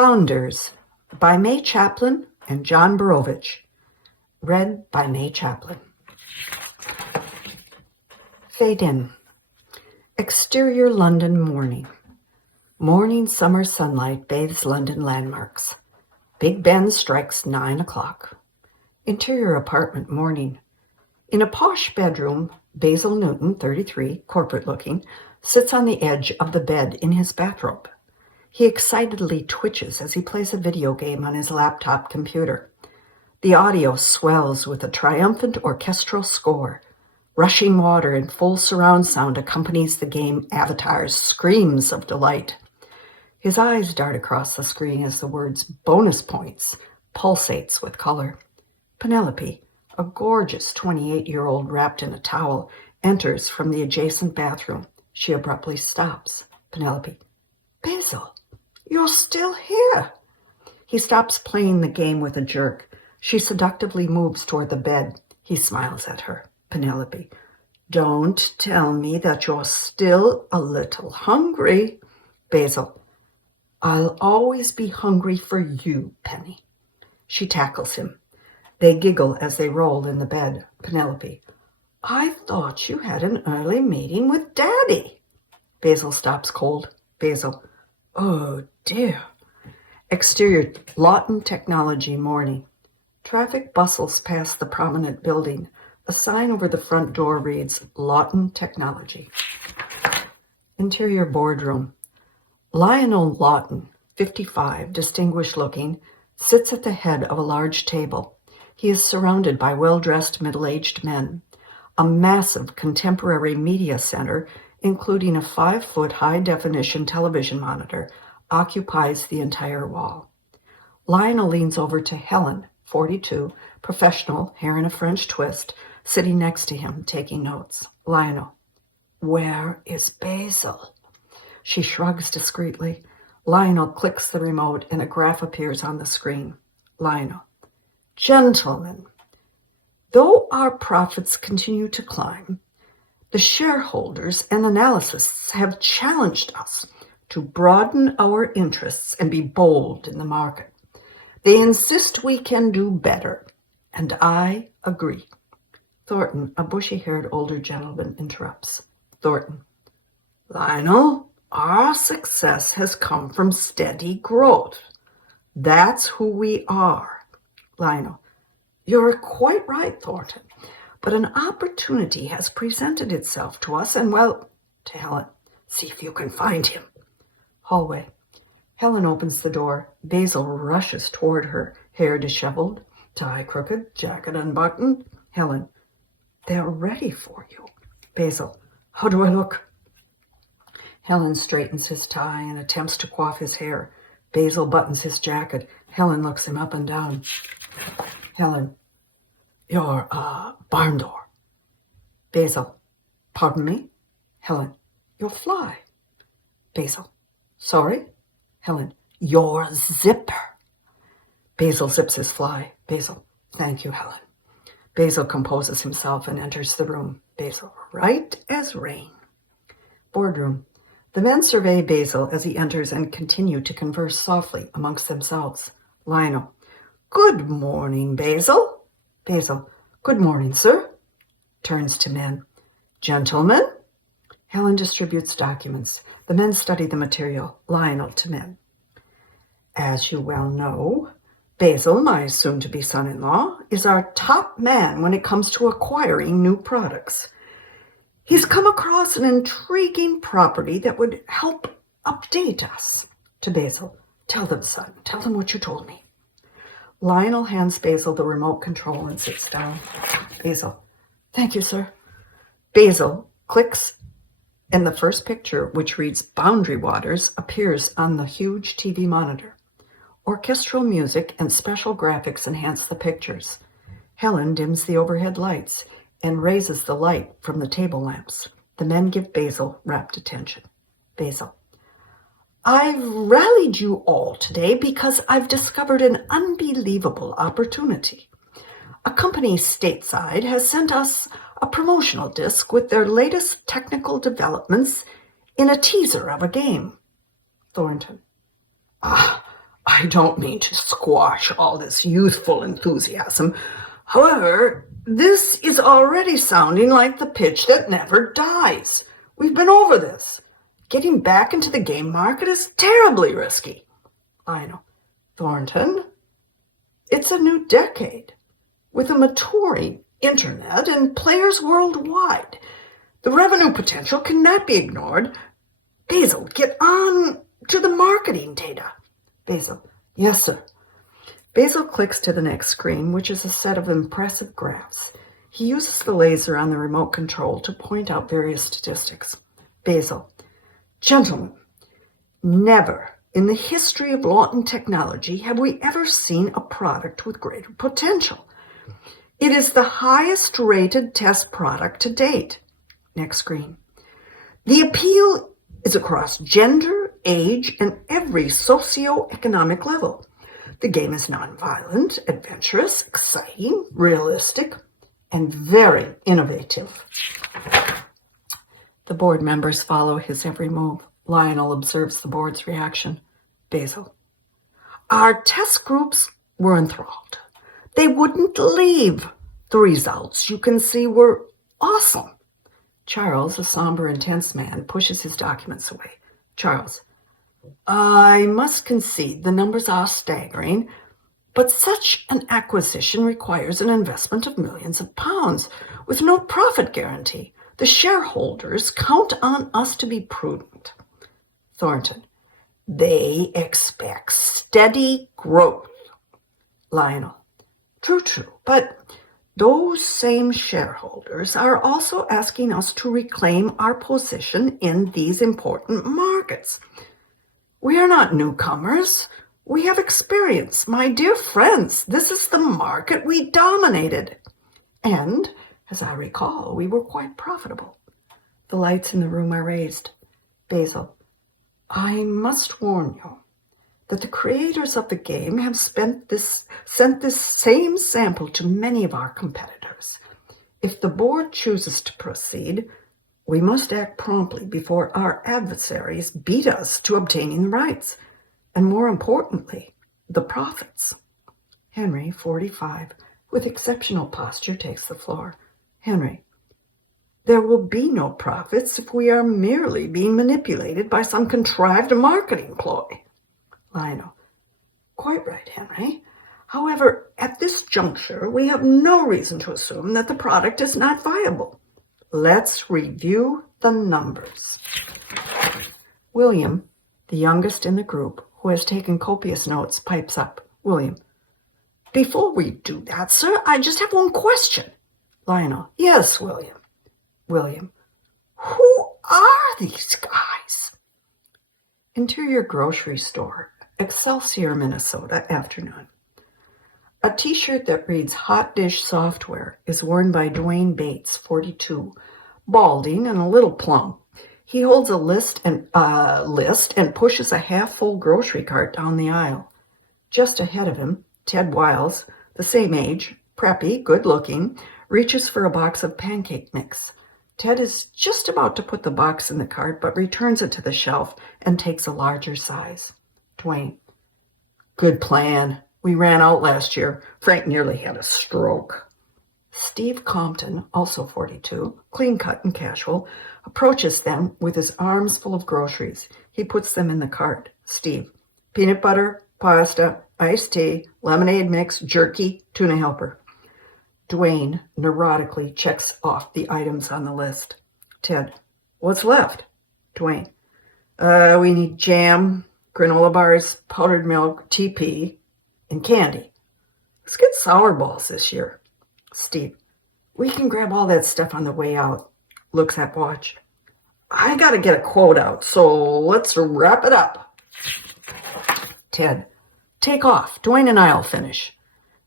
Founders by May Chaplin and John Borowicz. Read by May Chaplin. Fade in. Exterior London morning. Morning summer sunlight bathes London landmarks. Big Ben strikes 9 o'clock. Interior apartment morning. In a posh bedroom, Basil Newton, 33, corporate-looking, sits on the edge of the bed in his bathrobe. He excitedly twitches as he plays a video game on his laptop computer. The audio swells with a triumphant orchestral score. Rushing water in full surround sound accompanies the game avatar's screams of delight. His eyes dart across the screen as the words bonus points pulsates with color. Penelope, a gorgeous 28-year-old wrapped in a towel, enters from the adjacent bathroom. She abruptly stops. Penelope, Basil, you're still here. He stops playing the game with a jerk. She seductively moves toward the bed. He smiles at her. Penelope, don't tell me that you're still a little hungry. Basil, I'll always be hungry for you, Penny. She tackles him. They giggle as they roll in the bed. Penelope, I thought you had an early meeting with Daddy. Basil stops cold. Basil, oh dear. Exterior Lawton Technology morning. Traffic bustles past the prominent building. A sign over the front door reads, Lawton Technology. Interior boardroom. Lionel Lawton, 55, distinguished-looking, sits at the head of a large table. He is surrounded by well-dressed middle-aged men. A massive contemporary media center, including a 5-foot high-definition television monitor, occupies the entire wall. Lionel leans over to Helen, 42, professional, hair in a French twist, sitting next to him, taking notes. Lionel, where is Basil? She shrugs discreetly. Lionel clicks the remote and a graph appears on the screen. Lionel, gentlemen, though our profits continue to climb, the shareholders and analysts have challenged us to broaden our interests and be bold in the market. They insist we can do better, and I agree. Thornton, a bushy-haired older gentleman, interrupts. Thornton, Lionel, our success has come from steady growth. That's who we are. Lionel, you're quite right, Thornton, but an opportunity has presented itself to us, and well, to Helen, see if you can find him. Hallway. Helen opens the door. Basil rushes toward her, hair disheveled, tie crooked, jacket unbuttoned. Helen, they're ready for you. Basil, how do I look? Helen straightens his tie and attempts to coif his hair. Basil buttons his jacket. Helen looks him up and down. Helen, you're a barn door. Basil, pardon me? Helen, your fly. Basil, sorry? Helen, your zipper. Basil zips his fly. Basil, thank you, Helen. Basil composes himself and enters the room. Basil, right as rain. Boardroom. The men survey Basil as he enters and continue to converse softly amongst themselves. Lionel, good morning, Basil. Basil, good morning, sir. Turns to men. Gentlemen. Helen distributes documents. The men study the material. Lionel to men. As you well know, Basil, my soon-to-be son-in-law, is our top man when it comes to acquiring new products. He's come across an intriguing property that would help update us. To Basil, tell them, son, tell them what you told me. Lionel hands Basil the remote control and sits down. Basil, thank you, sir. Basil clicks, and the first picture, which reads Boundary Waters, appears on the huge TV monitor. Orchestral music and special graphics enhance the pictures. Helen dims the overhead lights and raises the light from the table lamps. The men give Basil rapt attention. Basil, I've rallied you all today because I've discovered an unbelievable opportunity. A company stateside has sent us a promotional disc with their latest technical developments in a teaser of a game. Thornton, I don't mean to squash all this youthful enthusiasm. However, this is already sounding like the pitch that never dies. We've been over this. Getting back into the game market is terribly risky. Lionel. Thornton, it's a new decade with a maturing internet and players worldwide. The revenue potential cannot be ignored. Basil, get on to the marketing data. Basil, yes, sir. Basil clicks to the next screen, which is a set of impressive graphs. He uses the laser on the remote control to point out various statistics. Basil, gentlemen, never in the history of Lawton technology have we ever seen a product with greater potential. It is the highest rated test product to date. Next screen. The appeal is across gender, age, and every socioeconomic level. The game is nonviolent, adventurous, exciting, realistic, and very innovative. The board members follow his every move. Lionel observes the board's reaction. Basil. Our test groups were enthralled. They wouldn't leave. The results, you can see, were awesome. Charles, a somber, intense man, pushes his documents away. Charles. I must concede the numbers are staggering, but such an acquisition requires an investment of millions of pounds with no profit guarantee. The shareholders count on us to be prudent. Thornton. They expect steady growth. Lionel. True, but those same shareholders are also asking us to reclaim our position in these important markets. We are not newcomers. We have experience. My dear friends, this is the market we dominated. And, as I recall, we were quite profitable. The lights in the room are raised. Basil. I must warn you that the creators of the game have sent this same sample to many of our competitors. If the board chooses to proceed, we must act promptly before our adversaries beat us to obtaining the rights, and more importantly, the profits. Henry, 45, with exceptional posture, takes the floor. Henry. There will be no profits if we are merely being manipulated by some contrived marketing ploy. Lionel. Quite right, Henry. However, at this juncture, we have no reason to assume that the product is not viable. Let's review the numbers. William, the youngest in the group, who has taken copious notes, pipes up. William. Before we do that, sir, I just have one question. Lionel. Yes, William. William. Who are these guys? Interior grocery store, Excelsior, Minnesota, afternoon. A t-shirt that reads Hot Dish Software is worn by Dwayne Bates, 42, balding and a little plump. He holds a list and pushes a half-full grocery cart down the aisle. Just ahead of him, Ted Wiles, the same age, preppy, good-looking, reaches for a box of pancake mix. Ted is just about to put the box in the cart, but returns it to the shelf and takes a larger size. Dwayne. Good plan. We ran out last year. Frank nearly had a stroke. Steve Compton, also 42, clean-cut and casual, approaches them with his arms full of groceries. He puts them in the cart. Steve. Peanut butter, pasta, iced tea, lemonade mix, jerky, tuna helper. Dwayne neurotically checks off the items on the list. Ted. What's left? Dwayne. We need jam, granola bars, powdered milk, TP, and candy. Let's get sour balls this year. Steve. We can grab all that stuff on the way out. Looks at watch. I gotta get a quote out, so let's wrap it up. Ted. Take off. Dwayne and I'll finish.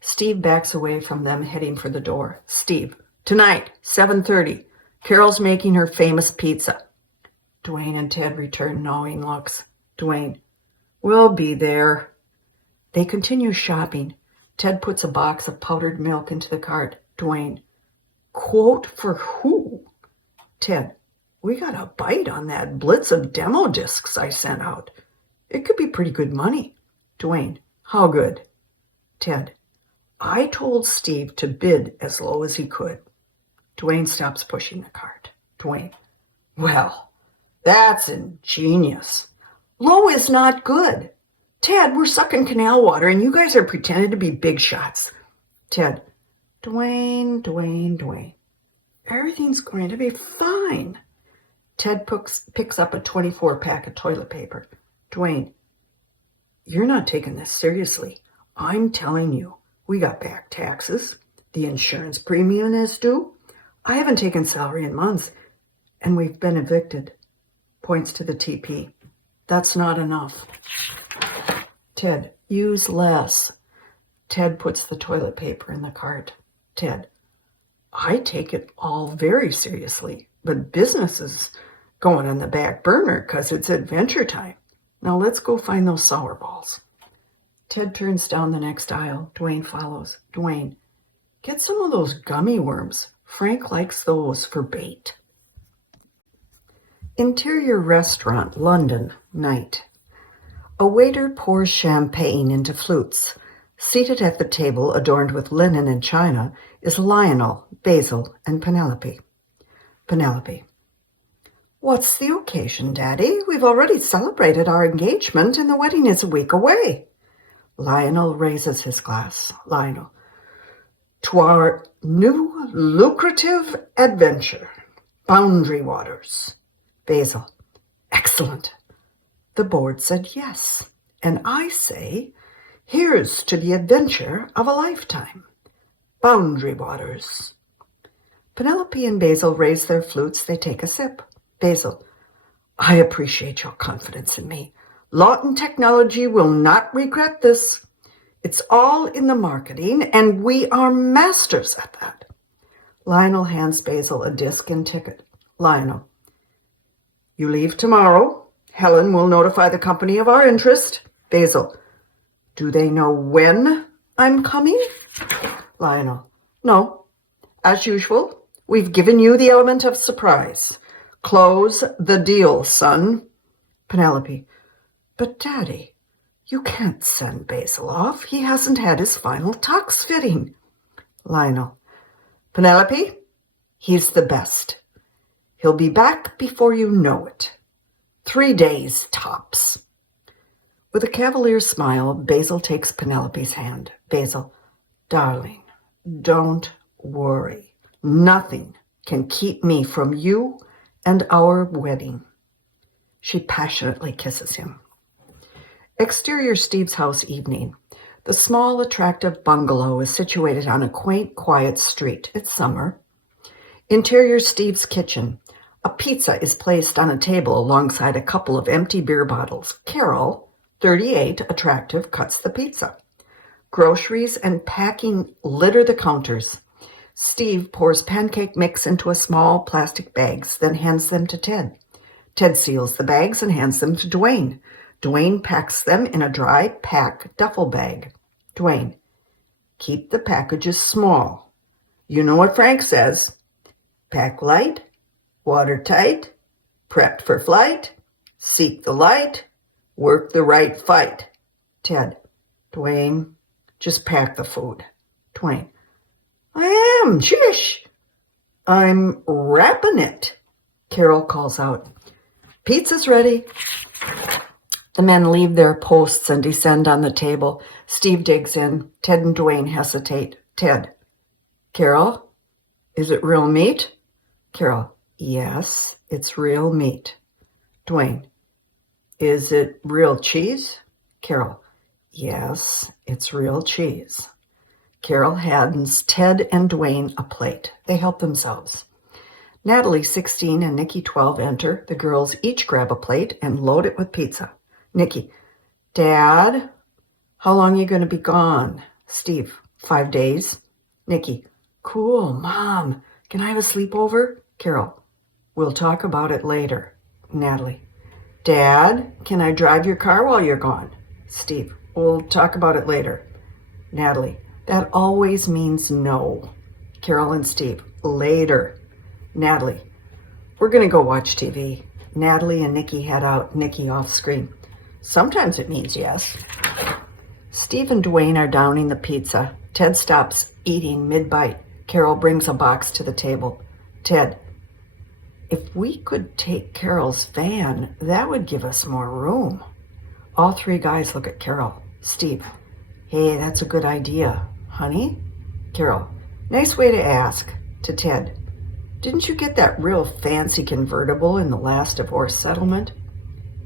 Steve backs away from them, heading for the door. Steve. Tonight, 7:30. Carol's making her famous pizza. Dwayne and Ted return knowing looks. Dwayne. We'll be there. They continue shopping. Ted puts a box of powdered milk into the cart. Dwayne. Quote for who? Ted. We got a bite on that blitz of demo discs I sent out. It could be pretty good money. Dwayne, how good? Ted, I told Steve to bid as low as he could. Dwayne stops pushing the cart. Dwayne, well, that's ingenious. Low is not good. Ted, we're sucking canal water and you guys are pretending to be big shots. Ted, Dwayne. Everything's going to be fine. Ted picks up a 24 pack of toilet paper. Dwayne, you're not taking this seriously. I'm telling you, we got back taxes. The insurance premium is due. I haven't taken salary in months, and we've been evicted. Points to the TP. That's not enough. Ted, use less. Ted puts the toilet paper in the cart. Ted, I take it all very seriously, but business is going on the back burner because it's adventure time. Now let's go find those sour balls. Ted turns down the next aisle. Dwayne follows. Dwayne, get some of those gummy worms. Frank likes those for bait. Interior restaurant, London, night. A waiter pours champagne into flutes. Seated at the table adorned with linen and china is Lionel, Basil, and Penelope. Penelope. What's the occasion, Daddy? We've already celebrated our engagement and the wedding is a week away. Lionel raises his glass. Lionel. To our new lucrative adventure, Boundary Waters. Basil. Excellent. The board said yes. And I say, here's to the adventure of a lifetime. Boundary Waters. Penelope and Basil raise their flutes. They take a sip. Basil. I appreciate your confidence in me. Lawton Technology will not regret this. It's all in the marketing, and we are masters at that. Lionel hands Basil a disc and ticket. Lionel. You leave tomorrow. Helen will notify the company of our interest. Basil. Do they know when I'm coming? Lionel. No. As usual, we've given you the element of surprise. Close the deal, son. Penelope. But, Daddy, you can't send Basil off. He hasn't had his final tux fitting. Lionel. Penelope, he's the best. He'll be back before you know it. 3 days tops. With a cavalier smile, Basil takes Penelope's hand. Basil, darling, don't worry. Nothing can keep me from you and our wedding. She passionately kisses him. Exterior Steve's house evening. The small, attractive bungalow is situated on a quaint, quiet street. It's summer. Interior Steve's kitchen. A pizza is placed on a table alongside a couple of empty beer bottles. Carol, 38, attractive, cuts the pizza. Groceries and packing litter the counters. Steve pours pancake mix into a small plastic bags, then hands them to Ted. Ted seals the bags and hands them to Dwayne. Dwayne packs them in a dry pack duffel bag. Dwayne, keep the packages small. You know what Frank says. Pack light, watertight, prepped for flight, seek the light, work the right fight. Ted, Dwayne, just pack the food. Dwayne, I am, shish. I'm wrapping it. Carol calls out, pizza's ready. The men leave their posts and descend on the table. Steve digs in. Ted and Dwayne hesitate. Ted, Carol, is it real meat? Carol, yes, it's real meat. Dwayne, is it real cheese? Carol, yes, it's real cheese. Carol hands Ted and Dwayne a plate. They help themselves. Natalie, 16, and Nikki, 12, enter. The girls each grab a plate and load it with pizza. Nikki, Dad, how long are you going to be gone? Steve, 5 days. Nikki, cool, Mom, can I have a sleepover? Carol, we'll talk about it later. Natalie, Dad, can I drive your car while you're gone? Steve, we'll talk about it later. Natalie, that always means no. Carol and Steve, later. Natalie, we're going to go watch TV. Natalie and Nikki head out, Nikki off screen. Sometimes it means yes. Steve and Dwayne are downing the pizza. Ted stops eating mid-bite. Carol brings a box to the table. Ted, if we could take Carol's van, that would give us more room. All three guys look at Carol. Steve, hey, that's a good idea. Honey? Carol, nice way to ask. To Ted, didn't you get that real fancy convertible in the last divorce settlement?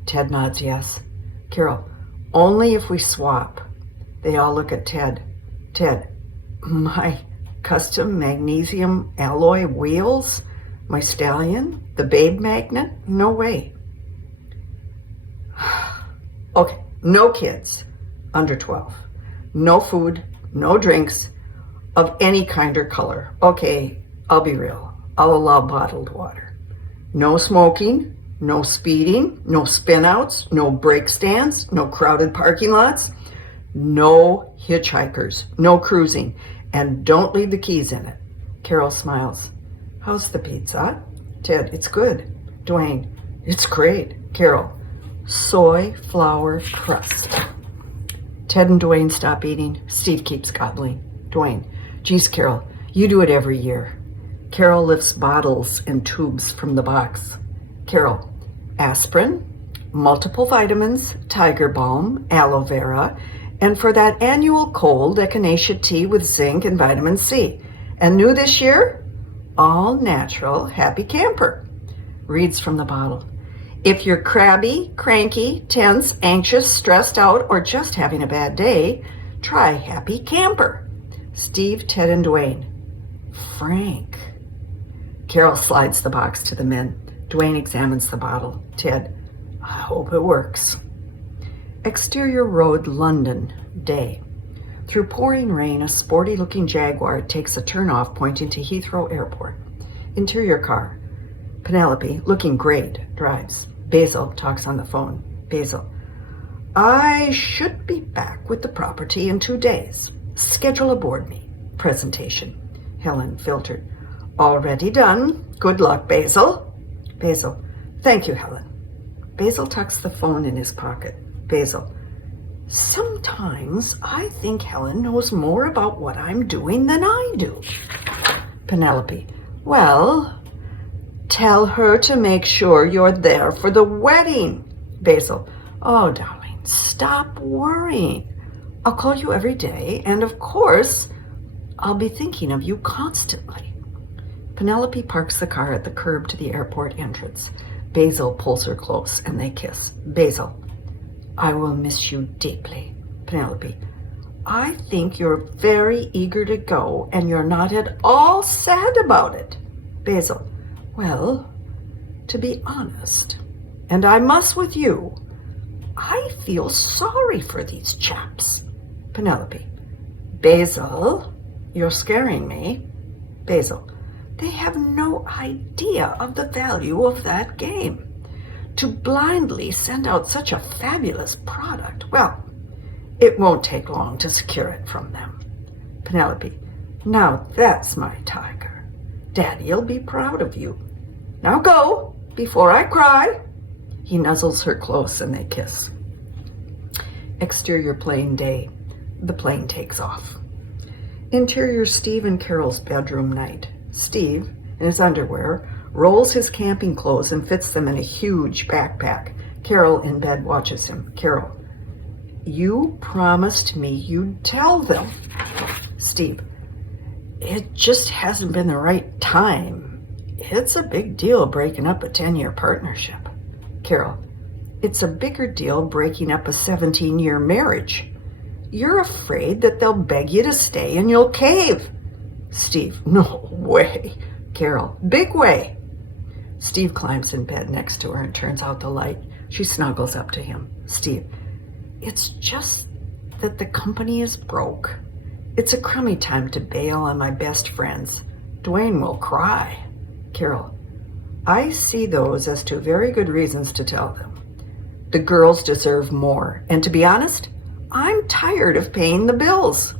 Ted nods yes. Carol, only if we swap. They all look at Ted. Ted, my custom magnesium alloy wheels? My stallion? The babe magnet? No way. Okay, no kids under 12. No food, no drinks of any kind or color. Okay, I'll be real. I'll allow bottled water. No smoking, no speeding, no spinouts, no brake stands, no crowded parking lots, no hitchhikers, no cruising, and don't leave the keys in it. Carol smiles. How's the pizza? Ted, it's good. Dwayne, it's great. Carol, soy flour crust. Ted and Dwayne stop eating. Steve keeps gobbling. Dwayne, geez, Carol, you do it every year. Carol lifts bottles and tubes from the box. Carol, aspirin, multiple vitamins, tiger balm, aloe vera, and for that annual cold, echinacea tea with zinc and vitamin C. And new this year, all natural happy camper. Reads from the bottle. If you're crabby, cranky, tense, anxious, stressed out, or just having a bad day, try Happy Camper. Steve, Ted, and Dwayne. Frank. Carol slides the box to the men. Dwayne examines the bottle. Ted, I hope it works. Exterior road, London, day. Through pouring rain, a sporty-looking Jaguar takes a turnoff pointing to Heathrow Airport. Interior car. Penelope, looking great, drives. Basil talks on the phone. Basil, I should be back with the property in 2 days. Schedule a board meeting. Presentation. Helen, filtered. Already done. Good luck, Basil. Basil, thank you, Helen. Basil tucks the phone in his pocket. Basil, sometimes I think Helen knows more about what I'm doing than I do. Penelope, well, tell her to make sure you're there for the wedding. Basil, oh, darling, stop worrying. I'll call you every day, and of course, I'll be thinking of you constantly. Penelope parks the car at the curb to the airport entrance. Basil pulls her close, and they kiss. Basil, I will miss you deeply. Penelope, I think you're very eager to go, and you're not at all sad about it. Basil, well, to be honest, and I must with you, I feel sorry for these chaps. Penelope, Basil, you're scaring me. Basil, they have no idea of the value of that game. To blindly send out such a fabulous product, well, it won't take long to secure it from them. Penelope, now that's my tiger. Daddy'll be proud of you. Now go, before I cry. He nuzzles her close and they kiss. Exterior plane day. The plane takes off. Interior Steve and Carol's bedroom night. Steve, in his underwear, rolls his camping clothes and fits them in a huge backpack. Carol in bed watches him. Carol, you promised me you'd tell them. Steve, it just hasn't been the right time. It's a big deal breaking up a 10-year partnership. Carol, it's a bigger deal breaking up a 17-year marriage. You're afraid that they'll beg you to stay and you'll cave. Steve, no way. Carol, big way. Steve climbs in bed next to her and turns out the light. She snuggles up to him. Steve, it's just that the company is broke. It's a crummy time to bail on my best friends. Dwayne will cry. Carol, I see those as two very good reasons to tell them. The girls deserve more, and to be honest, I'm tired of paying the bills.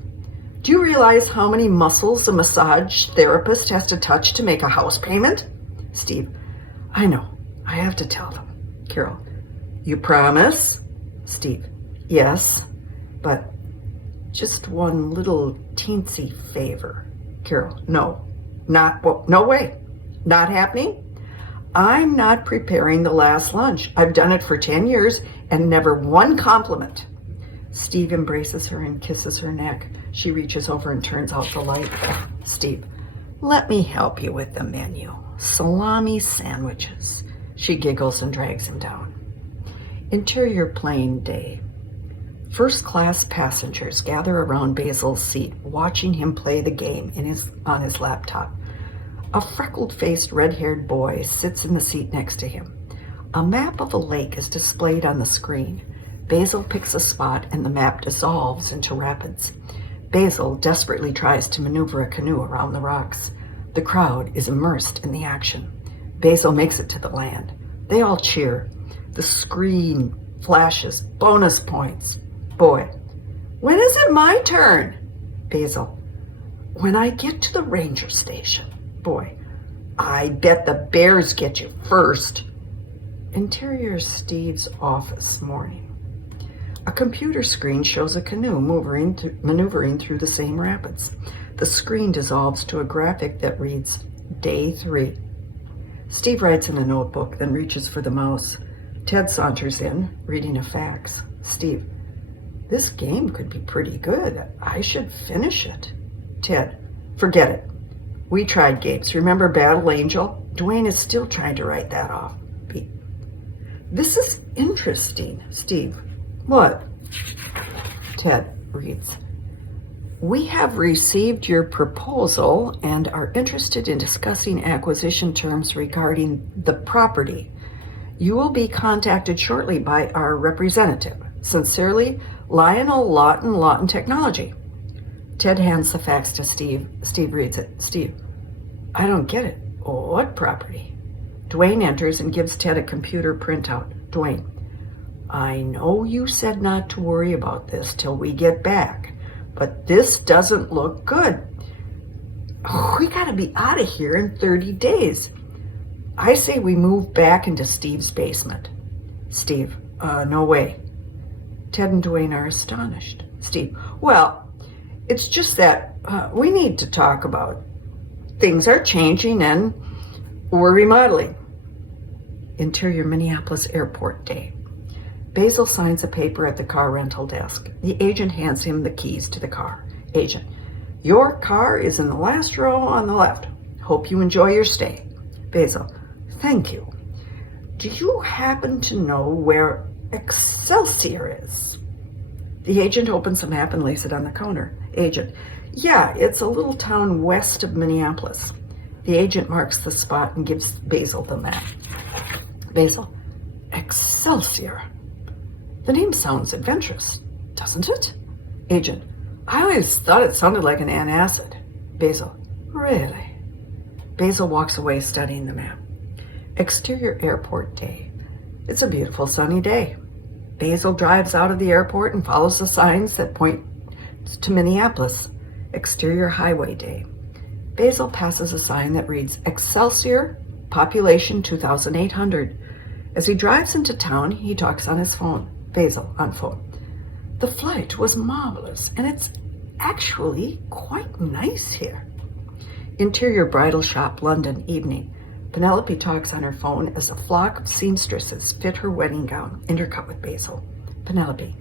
Do you realize how many muscles a massage therapist has to touch to make a house payment? Steve, I know. I have to tell them. Carol, you promise? Steve, yes, but Just one little teensy favor. Carol, no, no way. Not happening? I'm not preparing the last lunch. I've done it for 10 years and never one compliment. Steve embraces her and kisses her neck. She reaches over and turns out the light. Steve, let me help you with the menu. Salami sandwiches. She giggles and drags him down. Interior plane day. First-class passengers gather around Basil's seat, watching him play the game on his laptop. A freckled-faced, red-haired boy sits in the seat next to him. A map of a lake is displayed on the screen. Basil picks a spot and the map dissolves into rapids. Basil desperately tries to maneuver a canoe around the rocks. The crowd is immersed in the action. Basil makes it to the land. They all cheer. The screen flashes. Bonus points. Boy, when is it my turn? Basil, when I get to the ranger station. Boy, I bet the bears get you first. Interior Steve's office morning. A computer screen shows a canoe maneuvering through the same rapids. The screen dissolves to a graphic that reads, Day 3. Steve writes in a notebook, then reaches for the mouse. Ted saunters in, reading a fax. Steve, this game could be pretty good. I should finish it. Ted, forget it. We tried games. Remember Battle Angel? Dwayne is still trying to write that off. Pete, this is interesting. Steve, what? Ted reads, we have received your proposal and are interested in discussing acquisition terms regarding the property. You will be contacted shortly by our representative. Sincerely, Lionel Lawton Technology. Ted hands the fax to Steve. Steve reads it. Steve, I don't get it. What property? Dwayne enters and gives Ted a computer printout. Dwayne, I know you said not to worry about this till we get back, but this doesn't look good. We gotta be out of here in 30 days. I say we move back into Steve's basement. Steve, no way. Ted and Dwayne are astonished. Steve, well, it's just that we need to talk about things are changing and we're remodeling. Interior Minneapolis Airport Day. Basil signs a paper at the car rental desk. The agent hands him the keys to the car. Agent, your car is in the last row on the left. Hope you enjoy your stay. Basil, thank you. Do you happen to know where Excelsior is? The agent opens the map and lays it on the counter. Agent, yeah, it's a little town west of Minneapolis. The agent marks the spot and gives Basil the map. Basil, Excelsior. The name sounds adventurous, doesn't it? Agent, I always thought it sounded like an antacid. Basil, really? Basil walks away studying the map. Exterior Airport Day. It's a beautiful sunny day. Basil drives out of the airport and follows the signs that point to Minneapolis. Exterior Highway Day. Basil passes a sign that reads, Excelsior, population 2,800. As he drives into town, he talks on his phone. Basil, on phone. The flight was marvelous, and it's actually quite nice here. Interior Bridal Shop, London, evening. Penelope talks on her phone as a flock of seamstresses fit her wedding gown, intercut with Basil. Penelope,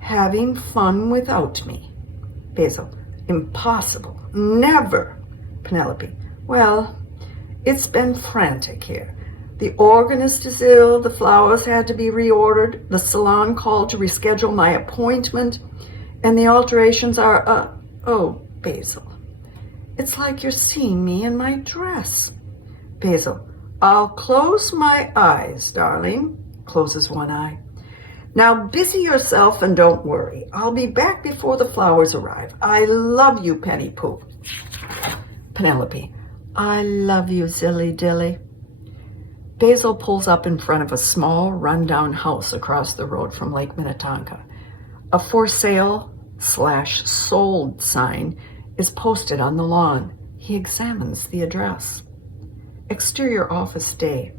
having fun without me. Basil, impossible, never. Penelope, well, it's been frantic here. The organist is ill, the flowers had to be reordered, the salon called to reschedule my appointment, and the alterations are, oh, Basil, it's like you're seeing me in my dress. Basil, I'll close my eyes, darling. Closes one eye. Now busy yourself and don't worry. I'll be back before the flowers arrive. I love you, Penny Pooh. Penelope, I love you, Zilly Dilly. Basil pulls up in front of a small, rundown house across the road from Lake Minnetonka. A for sale/sold sign is posted on the lawn. He examines the address. Exterior Office Day.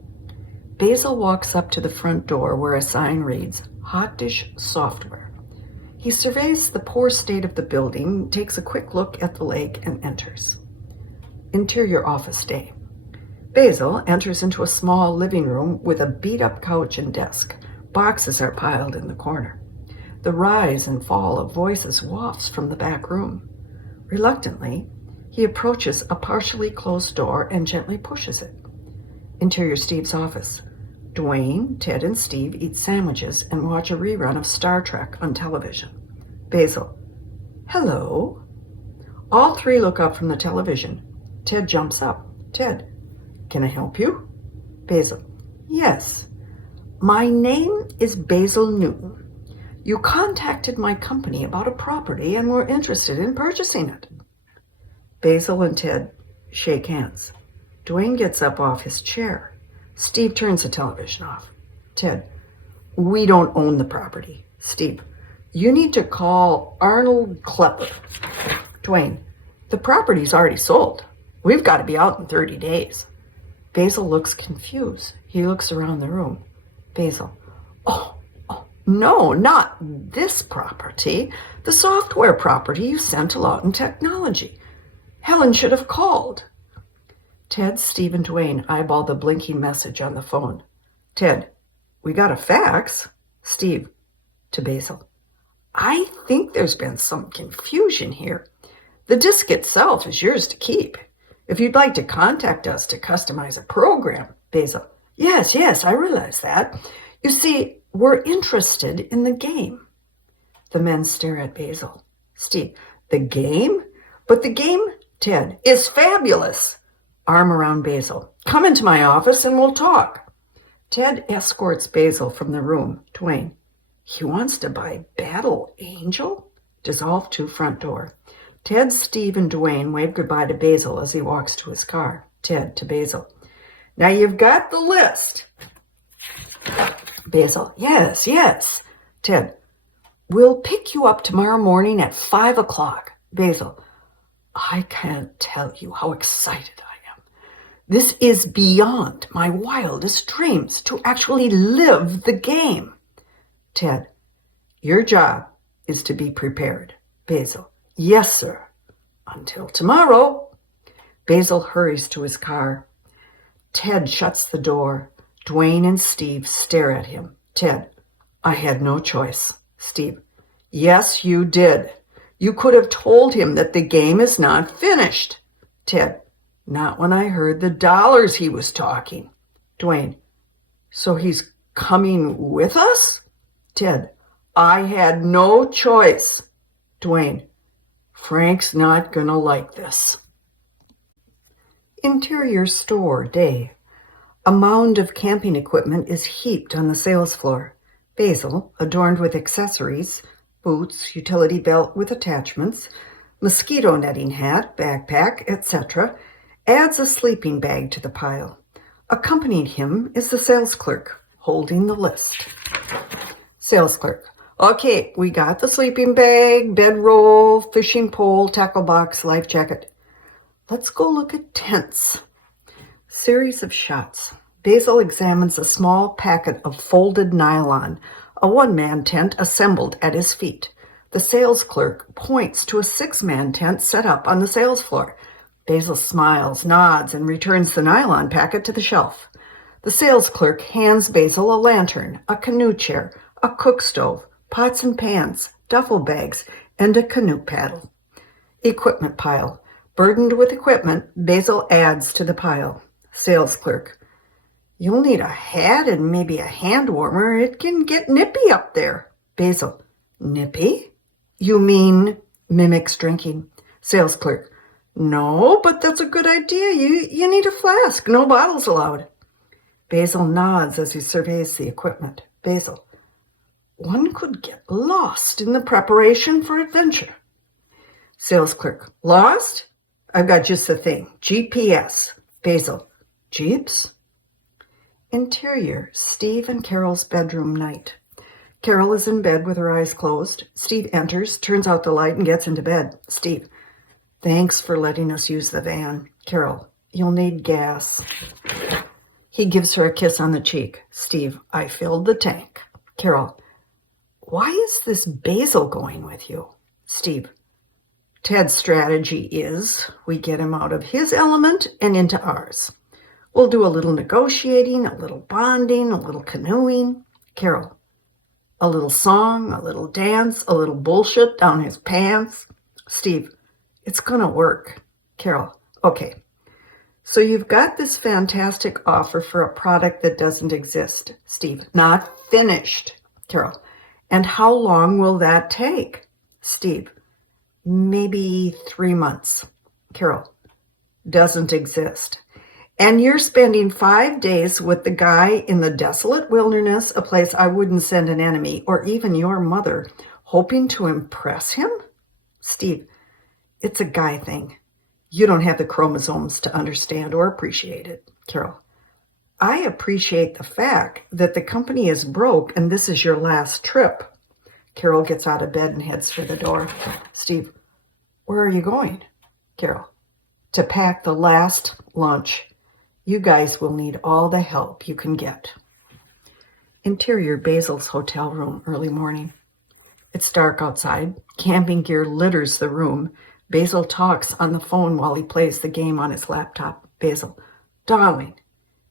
Basil walks up to the front door where a sign reads, Hot Dish Software. He surveys the poor state of the building, takes a quick look at the lake, and enters. Interior office day. Basil enters into a small living room with a beat-up couch and desk. Boxes are piled in the corner. The rise and fall of voices wafts from the back room. Reluctantly, he approaches a partially closed door and gently pushes it. Interior Steve's office. Dwayne, Ted, and Steve eat sandwiches and watch a rerun of Star Trek on television. Basil. Hello. All three look up from the television. Ted jumps up. Ted. Can I help you? Basil. Yes. My name is Basil Newton. You contacted my company about a property and were interested in purchasing it. Basil and Ted shake hands. Dwayne gets up off his chair. Steve turns the television off. Ted. We don't own the property. Steve. You need to call Arnold Klepper. Dwayne. The property's already sold. We've got to be out in 30 days. Basil looks confused. He looks around the room. Basil. Oh, no, not this property. The software property you sent to Lawton Technology. Helen should have called. Ted, Steve, and Dwayne eyeball the blinking message on the phone. Ted. We got a fax. Steve. To Basil. I think there's been some confusion here. The disk itself is yours to keep. If you'd like to contact us to customize a program. Basil. Yes, I realize that. You see, we're interested in the game. The men stare at Basil. Steve. The game? But the game, Ted, is fabulous. Arm around Basil. Come into my office and we'll talk. Ted escorts Basil from the room. Dwayne. He wants to buy Battle Angel? Dissolve to front door. Ted, Steve, and Dwayne wave goodbye to Basil as he walks to his car. Ted to Basil. Now you've got the list. Basil. Yes. Ted. We'll pick you up tomorrow morning at 5 o'clock. Basil. I can't tell you how excited I am. This is beyond my wildest dreams to actually live the game. Ted. Your job is to be prepared. Basil. Yes, sir. Until tomorrow. Basil hurries to his car. Ted shuts the door. Dwayne and Steve stare at him. Ted. I had no choice. Steve. Yes, you did. You could have told him that the game is not finished. Ted. Not when I heard the dollars he was talking. Dwayne. So he's coming with us? Ted. I had no choice. Dwayne. Frank's not gonna like this. Interior store day. A mound of camping equipment is heaped on the sales floor. Basil, adorned with accessories, boots, utility belt with attachments, mosquito netting hat, backpack, etc., adds a sleeping bag to the pile. Accompanying him is the sales clerk, holding the list. Sales clerk. Okay, we got the sleeping bag, bedroll, fishing pole, tackle box, life jacket. Let's go look at tents. Series of shots. Basil examines a small packet of folded nylon, a one-man tent assembled at his feet. The sales clerk points to a six-man tent set up on the sales floor. Basil smiles, nods, and returns the nylon packet to the shelf. The sales clerk hands Basil a lantern, a canoe chair, a cook stove, pots and pans, duffel bags, and a canoe paddle. Equipment pile. Burdened with equipment, Basil adds to the pile. Sales clerk. You'll need a hat and maybe a hand warmer. It can get nippy up there. Basil. Nippy? You mean, mimics drinking. Sales clerk. No, but that's a good idea. You need a flask. No bottles allowed. Basil nods as he surveys the equipment. Basil. One could get lost in the preparation for adventure. Sales clerk. Lost? I've got just the thing. GPS. Basil. Jeeps? Interior, Steve and Carol's bedroom night. Carol is in bed with her eyes closed. Steve enters, turns out the light, and gets into bed. Steve. Thanks for letting us use the van. Carol. You'll need gas. He gives her a kiss on the cheek. Steve. I filled the tank. Carol. Why is this Basil going with you? Steve. Ted's strategy is we get him out of his element and into ours. We'll do a little negotiating, a little bonding, a little canoeing. Carol. A little song, a little dance, a little bullshit down his pants. Steve. It's gonna work. Carol. Okay. So you've got this fantastic offer for a product that doesn't exist. Steve. Not finished. Carol. And how long will that take? Steve. Maybe 3 months. Carol. Doesn't exist. And you're spending 5 days with the guy in the desolate wilderness, a place I wouldn't send an enemy or even your mother, hoping to impress him? Steve. It's a guy thing. You don't have the chromosomes to understand or appreciate it. Carol. I appreciate the fact that the company is broke and this is your last trip. Carol gets out of bed and heads for the door. Steve. Where are you going? Carol. To pack the last lunch. You guys will need all the help you can get. Interior Basil's hotel room, early morning. It's dark outside. Camping gear litters the room. Basil talks on the phone while he plays the game on his laptop. Basil. Darling,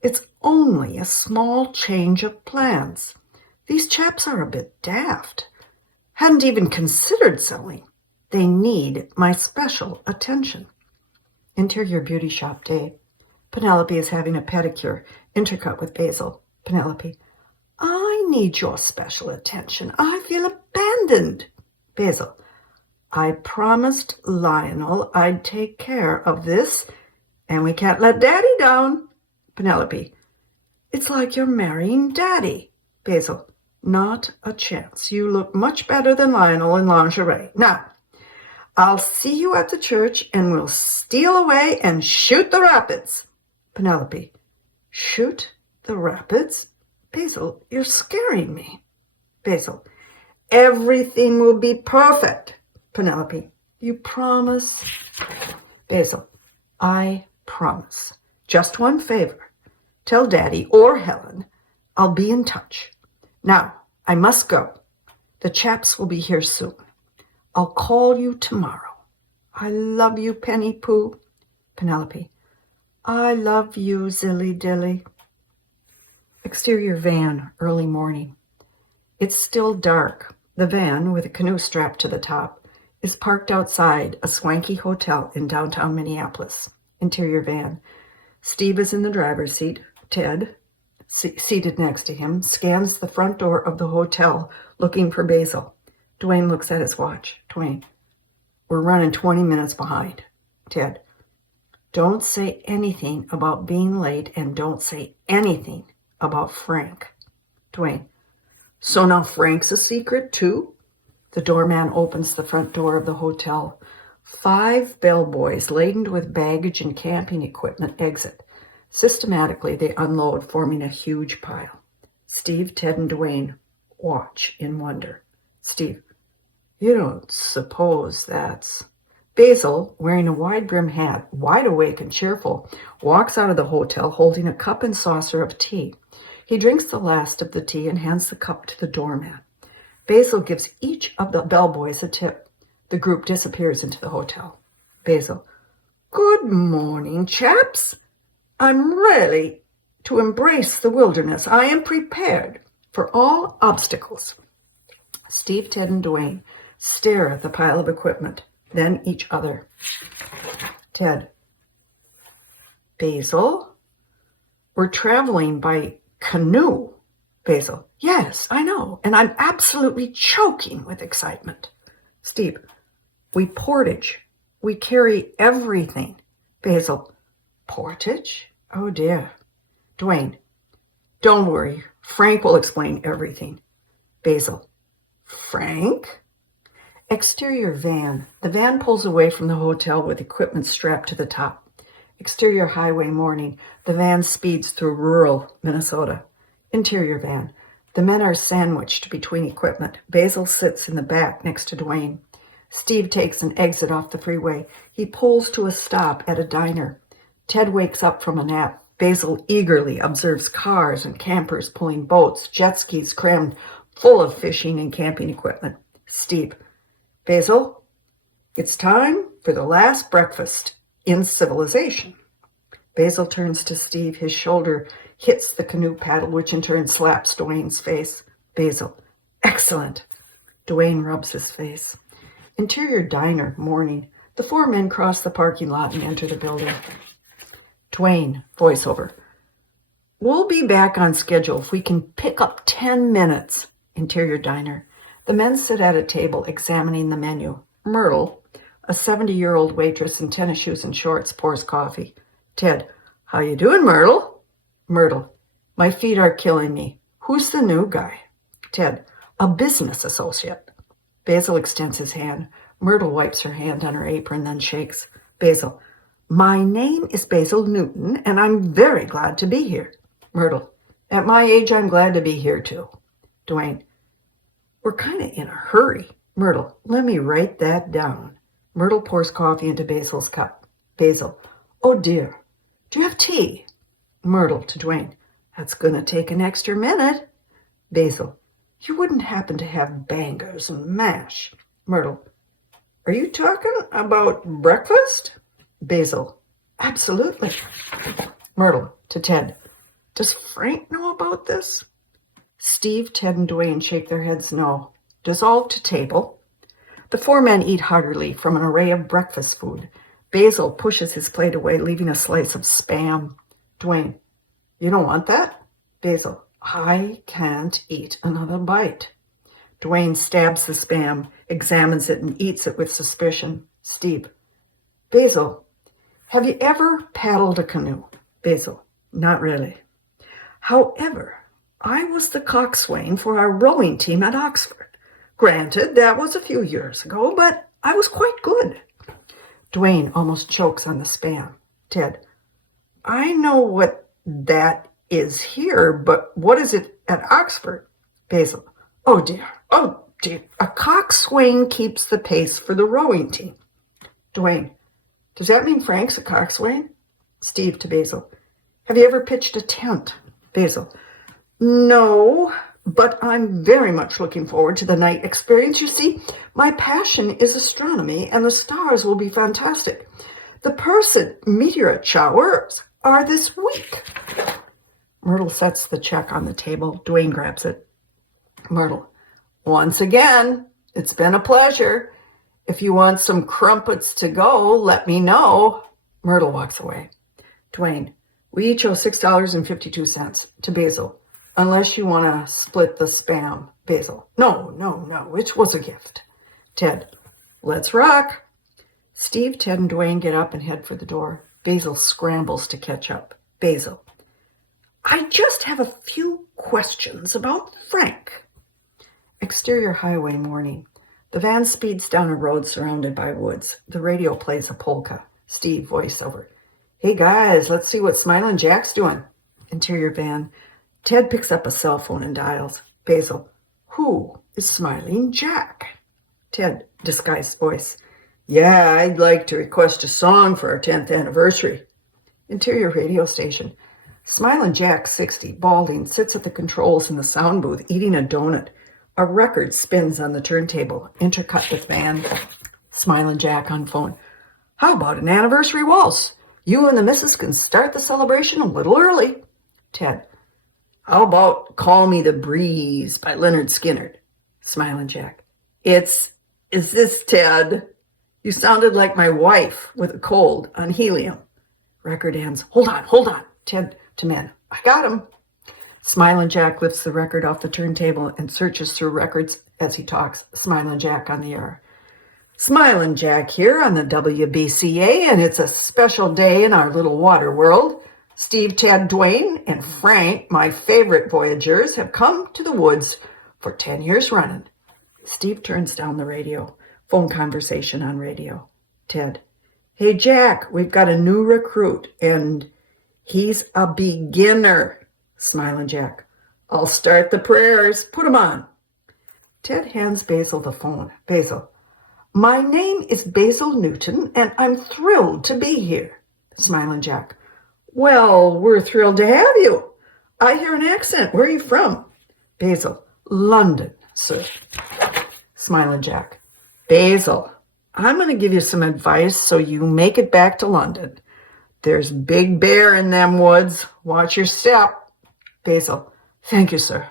it's only a small change of plans. These chaps are a bit daft. Hadn't even considered selling. They need my special attention. Interior beauty shop day. Penelope is having a pedicure, intercut with Basil. Penelope. I need your special attention. I feel abandoned. Basil. I promised Lionel I'd take care of this, and we can't let Daddy down. Penelope. It's like you're marrying Daddy. Basil. Not a chance. You look much better than Lionel in lingerie. Now, I'll see you at the church, and we'll steal away and shoot the rapids. Penelope. Shoot the rapids? Basil, you're scaring me. Basil. Everything will be perfect. Penelope. You promise? Basil. I promise. Just one favor. Tell Daddy or Helen I'll be in touch. Now, I must go. The chaps will be here soon. I'll call you tomorrow. I love you, Penny Pooh. Penelope. I love you, Zilly Dilly. Exterior van, early morning. It's still dark. The van, with a canoe strapped to the top, is parked outside a swanky hotel in downtown Minneapolis. Interior van. Steve is in the driver's seat. Ted, seated next to him, scans the front door of the hotel, looking for Basil. Dwayne looks at his watch. Dwayne. We're running 20 minutes behind. Ted. Don't say anything about being late, and don't say anything about Frank. Dwayne. So now Frank's a secret too? The doorman opens the front door of the hotel. 5 bellboys laden with baggage and camping equipment exit. Systematically, they unload, forming a huge pile. Steve, Ted, and Dwayne watch in wonder. Steve. You don't suppose that's... Basil, wearing a wide-brim hat, wide awake and cheerful, walks out of the hotel holding a cup and saucer of tea. He drinks the last of the tea and hands the cup to the doorman. Basil gives each of the bellboys a tip. The group disappears into the hotel. Basil. Good morning, chaps. I'm ready to embrace the wilderness. I am prepared for all obstacles. Steve, Ted, and Dwayne stare at the pile of equipment, then each other. Ted. Basil, we're traveling by canoe. Basil. Yes, I know, and I'm absolutely choking with excitement. Steve. We portage. We carry everything. Basil. Portage? Oh dear. Dwayne. Don't worry. Frank will explain everything. Basil. Frank? Exterior van. The van pulls away from the hotel with equipment strapped to the top. Exterior highway morning. The van speeds through rural Minnesota. Interior van. The men are sandwiched between equipment. Basil sits in the back next to Dwayne. Steve takes an exit off the freeway. He pulls to a stop at a diner. Ted wakes up from a nap. Basil eagerly observes cars and campers pulling boats, jet skis crammed full of fishing and camping equipment. Steve, Basil, it's time for the last breakfast in civilization. Basil turns to Steve. His shoulder hits the canoe paddle, which in turn slaps Dwayne's face. Basil, excellent. Dwayne rubs his face. Interior diner, morning. The four men cross the parking lot and enter the building. Dwayne, voiceover. We'll be back on schedule if we can pick up 10 minutes. Interior diner. The men sit at a table examining the menu. Myrtle, a 70-year-old waitress in tennis shoes and shorts, pours coffee. Ted, how you doing, Myrtle? Myrtle, my feet are killing me. Who's the new guy? Ted, a business associate. Basil extends his hand. Myrtle wipes her hand on her apron, then shakes. Basil, my name is Basil Newton, and I'm very glad to be here. Myrtle, at my age, I'm glad to be here too. Dwayne, we're kind of in a hurry. Myrtle, let me write that down. Myrtle pours coffee into Basil's cup. Basil, oh dear, do you have tea? Myrtle to Dwayne, that's going to take an extra minute. Basil, you wouldn't happen to have bangers and mash. Myrtle, are you talking about breakfast? Basil, absolutely. Myrtle to Ted, does Frank know about this? Steve, Ted, and Dwayne shake their heads no. Dissolve to table. The four men eat heartily from an array of breakfast food. Basil pushes his plate away, leaving a slice of Spam. Dwayne, you don't want that? Basil, I can't eat another bite. Dwayne stabs the Spam, examines it, and eats it with suspicion. Steve, Basil, have you ever paddled a canoe? Basil, not really. However, I was the coxswain for our rowing team at Oxford. Granted, that was a few years ago, but I was quite good. Dwayne almost chokes on the Spam. Ted, I know what that is here, but what is it at Oxford? Basil, oh dear. A coxswain keeps the pace for the rowing team. Dwayne, does that mean Frank's a coxswain? Steve to Basil, have you ever pitched a tent? Basil, no, but I'm very much looking forward to the night experience. You see, my passion is astronomy, and the stars will be fantastic. The Perseid meteorite showers are this week. Myrtle sets the check on the table. Dwayne grabs it. Myrtle, once again, it's been a pleasure. If you want some crumpets to go, let me know. Myrtle walks away. Dwayne, we each owe $6.52 to Basil, unless you want to split the Spam. Basil, no, it was a gift. Ted, let's rock. Steve, Ted, and Dwayne get up and head for the door. Basil scrambles to catch up. Basil, I just have a few questions about Frank. Exterior highway, morning. The van speeds down a road surrounded by woods. The radio plays a polka. Steve, voiceover. Hey guys, let's see what Smiling Jack's doing. Interior van. Ted picks up a cell phone and dials. Basil, who is Smiling Jack? Ted, disguised voice. Yeah, I'd like to request a song for our 10th anniversary. Interior radio station. Smiling Jack, 60, balding, sits at the controls in the sound booth eating a donut. A record spins on the turntable, intercut with band. Smiling Jack on phone. How about an anniversary waltz? You and the missus can start the celebration a little early. Ted, how about Call Me the Breeze by Leonard Skinner? Smiling Jack. Is this Ted? You sounded like my wife with a cold on helium. Record ends. Hold on. Ted to men. I got him. Smiling Jack lifts the record off the turntable and searches through records as he talks. Smiling Jack on the air. Smiling Jack here on the WBCA, and it's a special day in our little water world. Steve, Ted, Dwayne, and Frank, my favorite voyagers, have come to the woods for 10 years running. Steve turns down the radio. Phone conversation on radio. Ted, hey Jack, we've got a new recruit, and he's a beginner. Smiling Jack, I'll start the prayers. Put him on. Ted hands Basil the phone. Basil, my name is Basil Newton, and I'm thrilled to be here. Smiling Jack, well, we're thrilled to have you. I hear an accent. Where are you from? Basil, London, sir. Smiling Jack. Basil, I'm going to give you some advice so you make it back to London. There's Big Bear in them woods. Watch your step. Basil. Thank you, sir.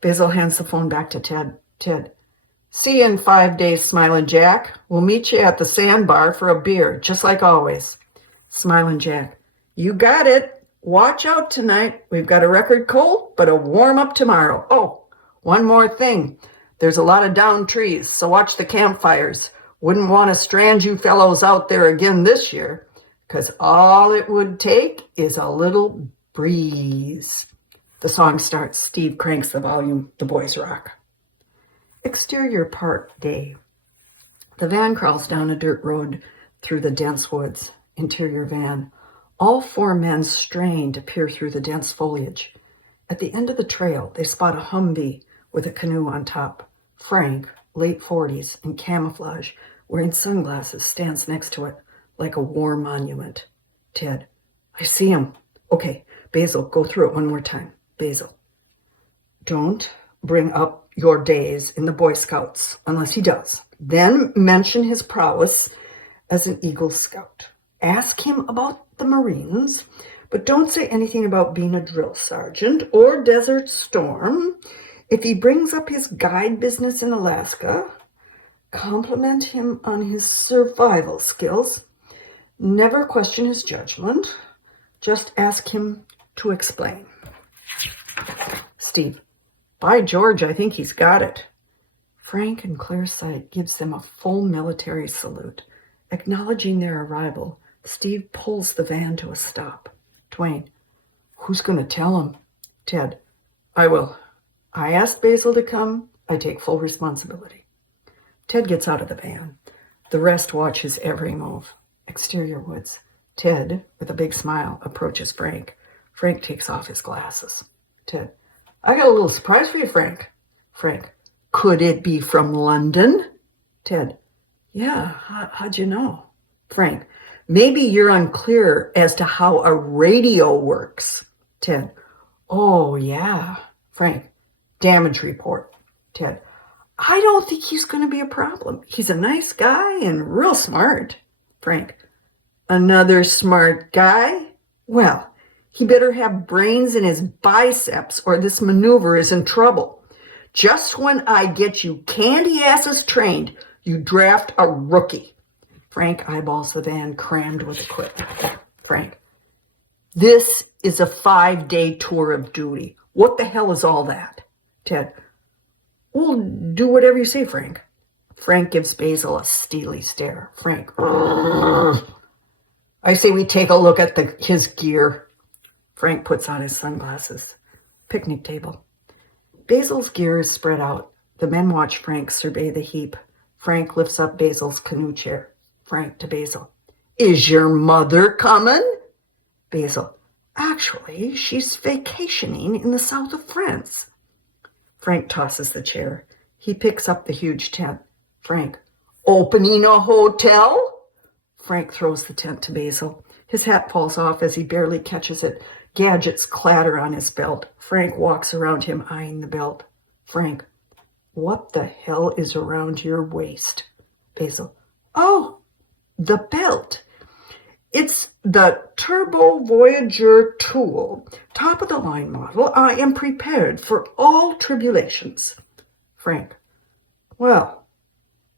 Basil hands the phone back to Ted. Ted. See you in 5 days, Smiling Jack. We'll meet you at the sandbar for a beer, just like always. Smiling Jack. You got it. Watch out tonight. We've got a record cold, but a warm-up tomorrow. Oh, one more thing. There's a lot of downed trees, so watch the campfires. Wouldn't want to strand you fellows out there again this year, because all it would take is a little breeze. The song starts. Steve cranks the volume. The boys rock. Exterior park day. The van crawls down a dirt road through the dense woods. Interior van. All four men strain to peer through the dense foliage. At the end of the trail, they spot a Humvee with a canoe on top. Frank, late 40s, in camouflage, wearing sunglasses, stands next to it like a war monument. Ted. I see him. Okay, Basil, go through it one more time. Basil. Don't bring up your days in the Boy Scouts unless he does. Then mention his prowess as an Eagle Scout. Ask him about the Marines, but don't say anything about being a drill sergeant or Desert Storm. If he brings up his guide business in Alaska, compliment him on his survival skills. Never question his judgment. Just ask him to explain. Steve. By George, I think he's got it. Frank, in clear sight, gives them a full military salute. Acknowledging their arrival, Steve pulls the van to a stop. Dwayne. Who's going to tell him? Ted. I will. I asked Basil to come. I take full responsibility. Ted gets out of the van. The rest watch his every move. Exterior woods. Ted, with a big smile, approaches Frank. Frank takes off his glasses. Ted. I got a little surprise for you, Frank. Frank. Could it be from London? Ted. Yeah, how'd you know? Frank. Maybe you're unclear as to how a radio works. Ted. Oh, yeah. Frank. Damage report. Ted. I don't think he's going to be a problem. He's a nice guy and real smart. Frank. Another smart guy? Well, he better have brains in his biceps or this maneuver is in trouble. Just when I get you candy asses trained, you draft a rookie. Frank eyeballs the van crammed with equipment. Frank. This is a 5-day tour of duty. What the hell is all that? Ted. Well, do whatever you say, Frank. Frank gives Basil a steely stare. Frank. I say we take a look at his gear. Frank puts on his sunglasses. Picnic table. Basil's gear is spread out. The men watch Frank survey the heap. Frank lifts up Basil's canoe chair. Frank to Basil. Is your mother coming? Basil. Actually, she's vacationing in the south of France. Frank tosses the chair. He picks up the huge tent. Frank. Opening a hotel? Frank throws the tent to Basil. His hat falls off as he barely catches it. Gadgets clatter on his belt. Frank walks around him, eyeing the belt. Frank. What the hell is around your waist? Basil. Oh, the belt. It's the Turbo Voyager tool. Top of the line model. I am prepared for all tribulations. Frank. Well,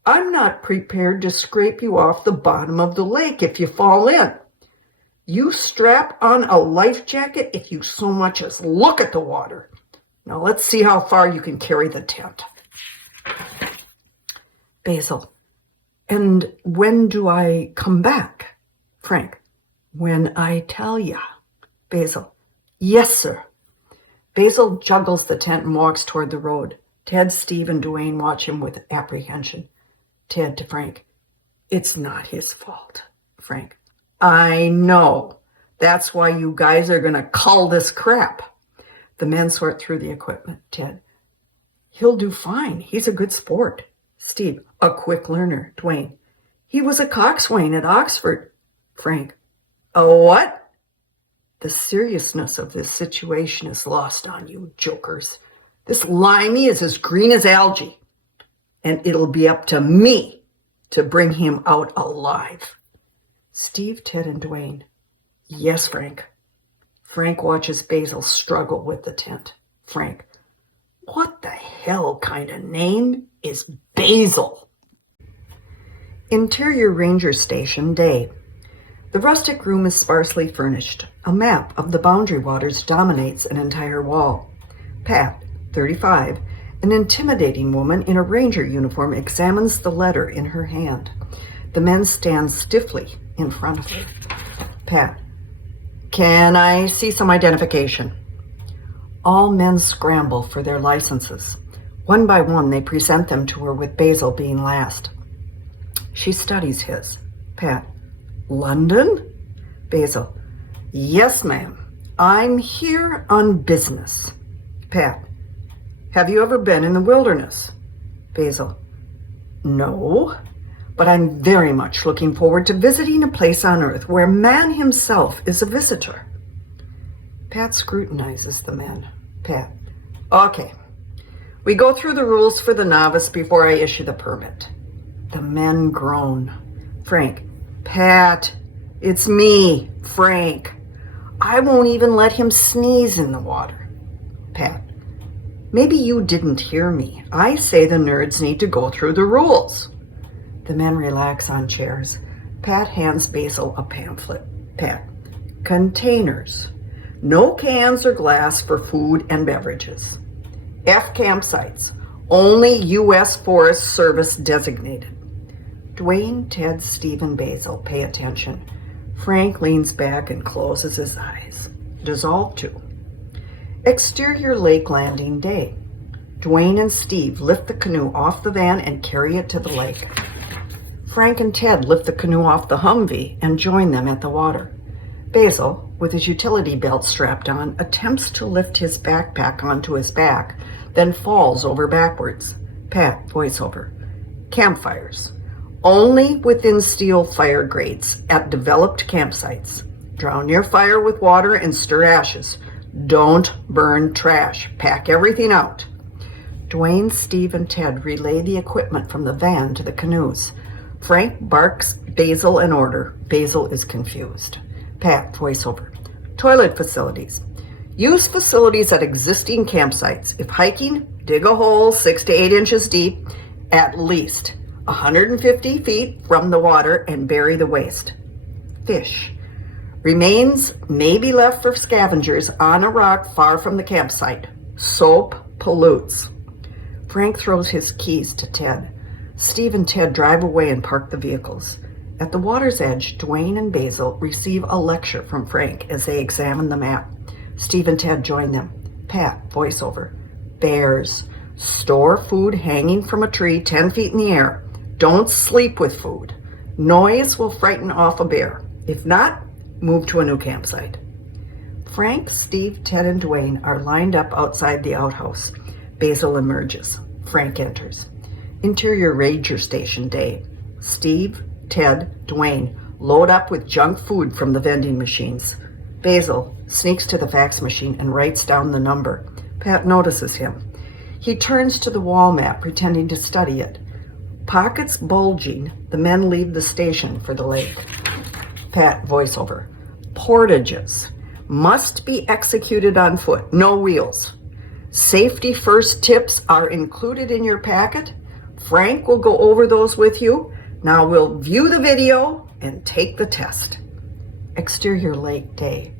I'm not prepared to scrape you off the bottom of the lake if you fall in. You strap on a life jacket if you so much as look at the water. Now let's see how far you can carry the tent. Basil. And when do I come back? Frank. When I tell ya. Basil. Yes, sir. Basil juggles the tent and walks toward the road. Ted, Steve, and Dwayne watch him with apprehension. Ted to Frank. It's not his fault. Frank. I know. That's why you guys are going to cull this crap. The men sort through the equipment. Ted. He'll do fine. He's a good sport. Steve. A quick learner. Dwayne. He was a coxswain at Oxford. Frank. A what? The seriousness of this situation is lost on you, jokers. This limey is as green as algae, and it'll be up to me to bring him out alive. Steve, Ted, and Dwayne. Yes, Frank. Frank watches Basil struggle with the tent. Frank. What the hell kind of name is Basil? Interior Ranger Station, day. The rustic room is sparsely furnished. A map of the boundary waters dominates an entire wall. Pat, 35, an intimidating woman in a ranger uniform, examines the letter in her hand. The men stand stiffly in front of her. Pat, can I see some identification? All men scramble for their licenses. One by one, they present them to her, with Basil being last. She studies his. Pat, London? Basil, yes, ma'am. I'm here on business. Pat, have you ever been in the wilderness? Basil, no, but I'm very much looking forward to visiting a place on Earth where man himself is a visitor. Pat scrutinizes the men. Pat, okay. We go through the rules for the novice before I issue the permit. The men groan. Frank, Pat, it's me, Frank. I won't even let him sneeze in the water. Pat, maybe you didn't hear me. I say the nerds need to go through the rules. The men relax on chairs. Pat hands Basil a pamphlet. Pat, containers. No cans or glass for food and beverages. F campsites. Only U.S. Forest Service designated. Dwayne, Ted, Steve, and Basil pay attention. Frank leans back and closes his eyes. Dissolve to. Exterior lake landing day. Dwayne and Steve lift the canoe off the van and carry it to the lake. Frank and Ted lift the canoe off the Humvee and join them at the water. Basil, with his utility belt strapped on, attempts to lift his backpack onto his back, then falls over backwards. Pat, voiceover. Campfires. Only within steel fire grates at developed campsites. Drown your fire with water and stir ashes. Don't burn trash. Pack everything out. Dwayne, Steve, and Ted relay the equipment from the van to the canoes. Frank barks Basil an order. Basil is confused. Pat, voiceover. Toilet facilities. Use facilities at existing campsites. If hiking, dig a hole 6 to 8 inches deep, at least 150 feet from the water, and bury the waste. Fish. Remains may be left for scavengers on a rock far from the campsite. Soap pollutes. Frank throws his keys to Ted. Steve and Ted drive away and park the vehicles. At the water's edge, Dwayne and Basil receive a lecture from Frank as they examine the map. Steve and Ted join them. Pat, voiceover. Bears. Store food hanging from a tree 10 feet in the air. Don't sleep with food. Noise will frighten off a bear. If not, move to a new campsite. Frank, Steve, Ted, and Dwayne are lined up outside the outhouse. Basil emerges. Frank enters. Interior Ranger Station day. Steve, Ted, Dwayne load up with junk food from the vending machines. Basil sneaks to the fax machine and writes down the number. Pat notices him. He turns to the wall map, pretending to study it. Pockets bulging, the men leave the station for the lake. Pat, voiceover. Portages. Must be executed on foot, no wheels. Safety first tips are included in your packet. Frank will go over those with you. Now we'll view the video and take the test. Exterior lake day.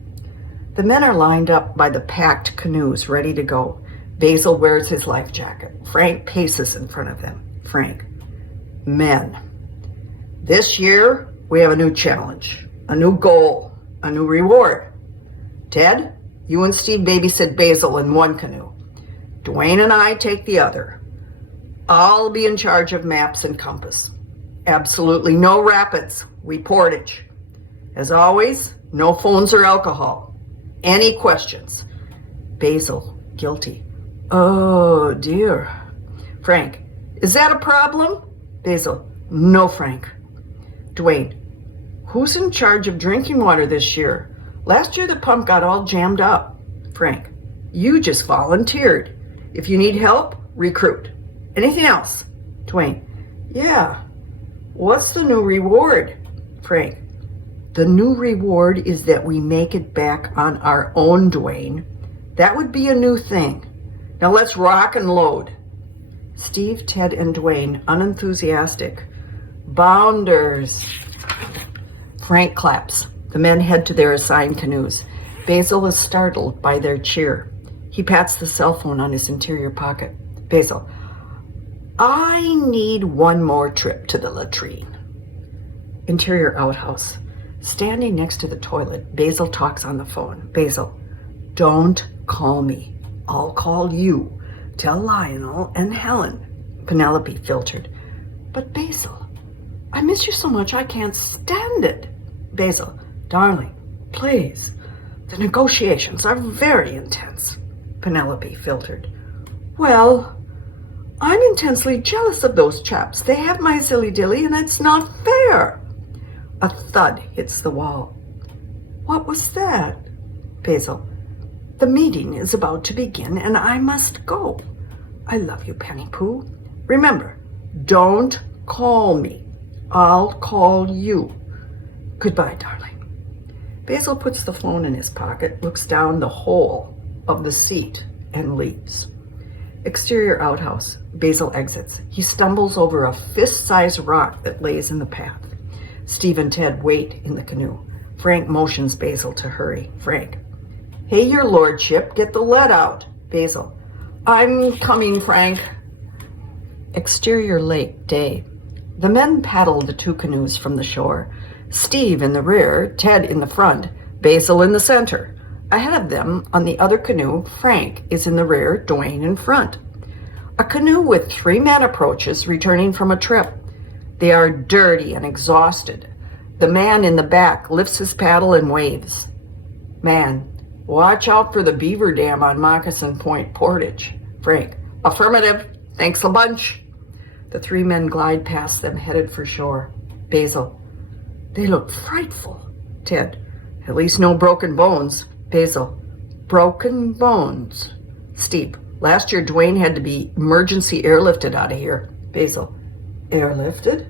The men are lined up by the packed canoes, ready to go. Basil wears his life jacket. Frank paces in front of them. Frank. Men. This year, we have a new challenge, a new goal, a new reward. Ted, you and Steve babysit Basil in one canoe. Dwayne and I take the other. I'll be in charge of maps and compass. Absolutely no rapids. We portage. As always, no phones or alcohol. Any questions? Basil, guilty. Oh, dear. Frank, is that a problem? Basil, no, Frank. Dwayne, who's in charge of drinking water this year? Last year the pump got all jammed up. Frank, you just volunteered. If you need help, recruit. Anything else? Dwayne. Yeah. What's the new reward? Frank. The new reward is that we make it back on our own, Dwayne. That would be a new thing. Now let's rock and load. Steve, Ted, and Dwayne, unenthusiastic. Bounders. Frank claps. The men head to their assigned canoes. Basil is startled by their cheer. He pats the cell phone on his interior pocket. Basil. I need one more trip to the latrine. Interior outhouse. Standing next to the toilet, Basil talks on the phone. Basil. Don't call me. I'll call you. Tell Lionel and Helen. Penelope filtered. But Basil, I miss you so much I can't stand it. Basil. Darling, please. The negotiations are very intense. Penelope filtered. Well, I'm intensely jealous of those chaps. They have my zilly-dilly and it's not fair. A thud hits the wall. What was that? Basil. The meeting is about to begin and I must go. I love you, Penny Pooh. Remember, don't call me. I'll call you. Goodbye, darling. Basil puts the phone in his pocket, looks down the hole of the seat, and leaves. Exterior outhouse. Basil exits. He stumbles over a fist-sized rock that lays in the path. Steve and Ted wait in the canoe. Frank motions Basil to hurry. Frank. Hey, your lordship, get the lead out. Basil. I'm coming, Frank. Exterior lake, day. The men paddle the two canoes from the shore. Steve in the rear, Ted in the front, Basil in the center. Ahead of them, on the other canoe, Frank is in the rear, Dwayne in front. A canoe with 3 men approaches, returning from a trip. They are dirty and exhausted. The man in the back lifts his paddle and waves. Man, watch out for the beaver dam on Moccasin Point Portage. Frank, affirmative. Thanks a bunch. The 3 men glide past them, headed for shore. Basil, they look frightful. Ted, at least no broken bones. Basil, broken bones. Steve, last year Dwayne had to be emergency airlifted out of here. Basil, airlifted?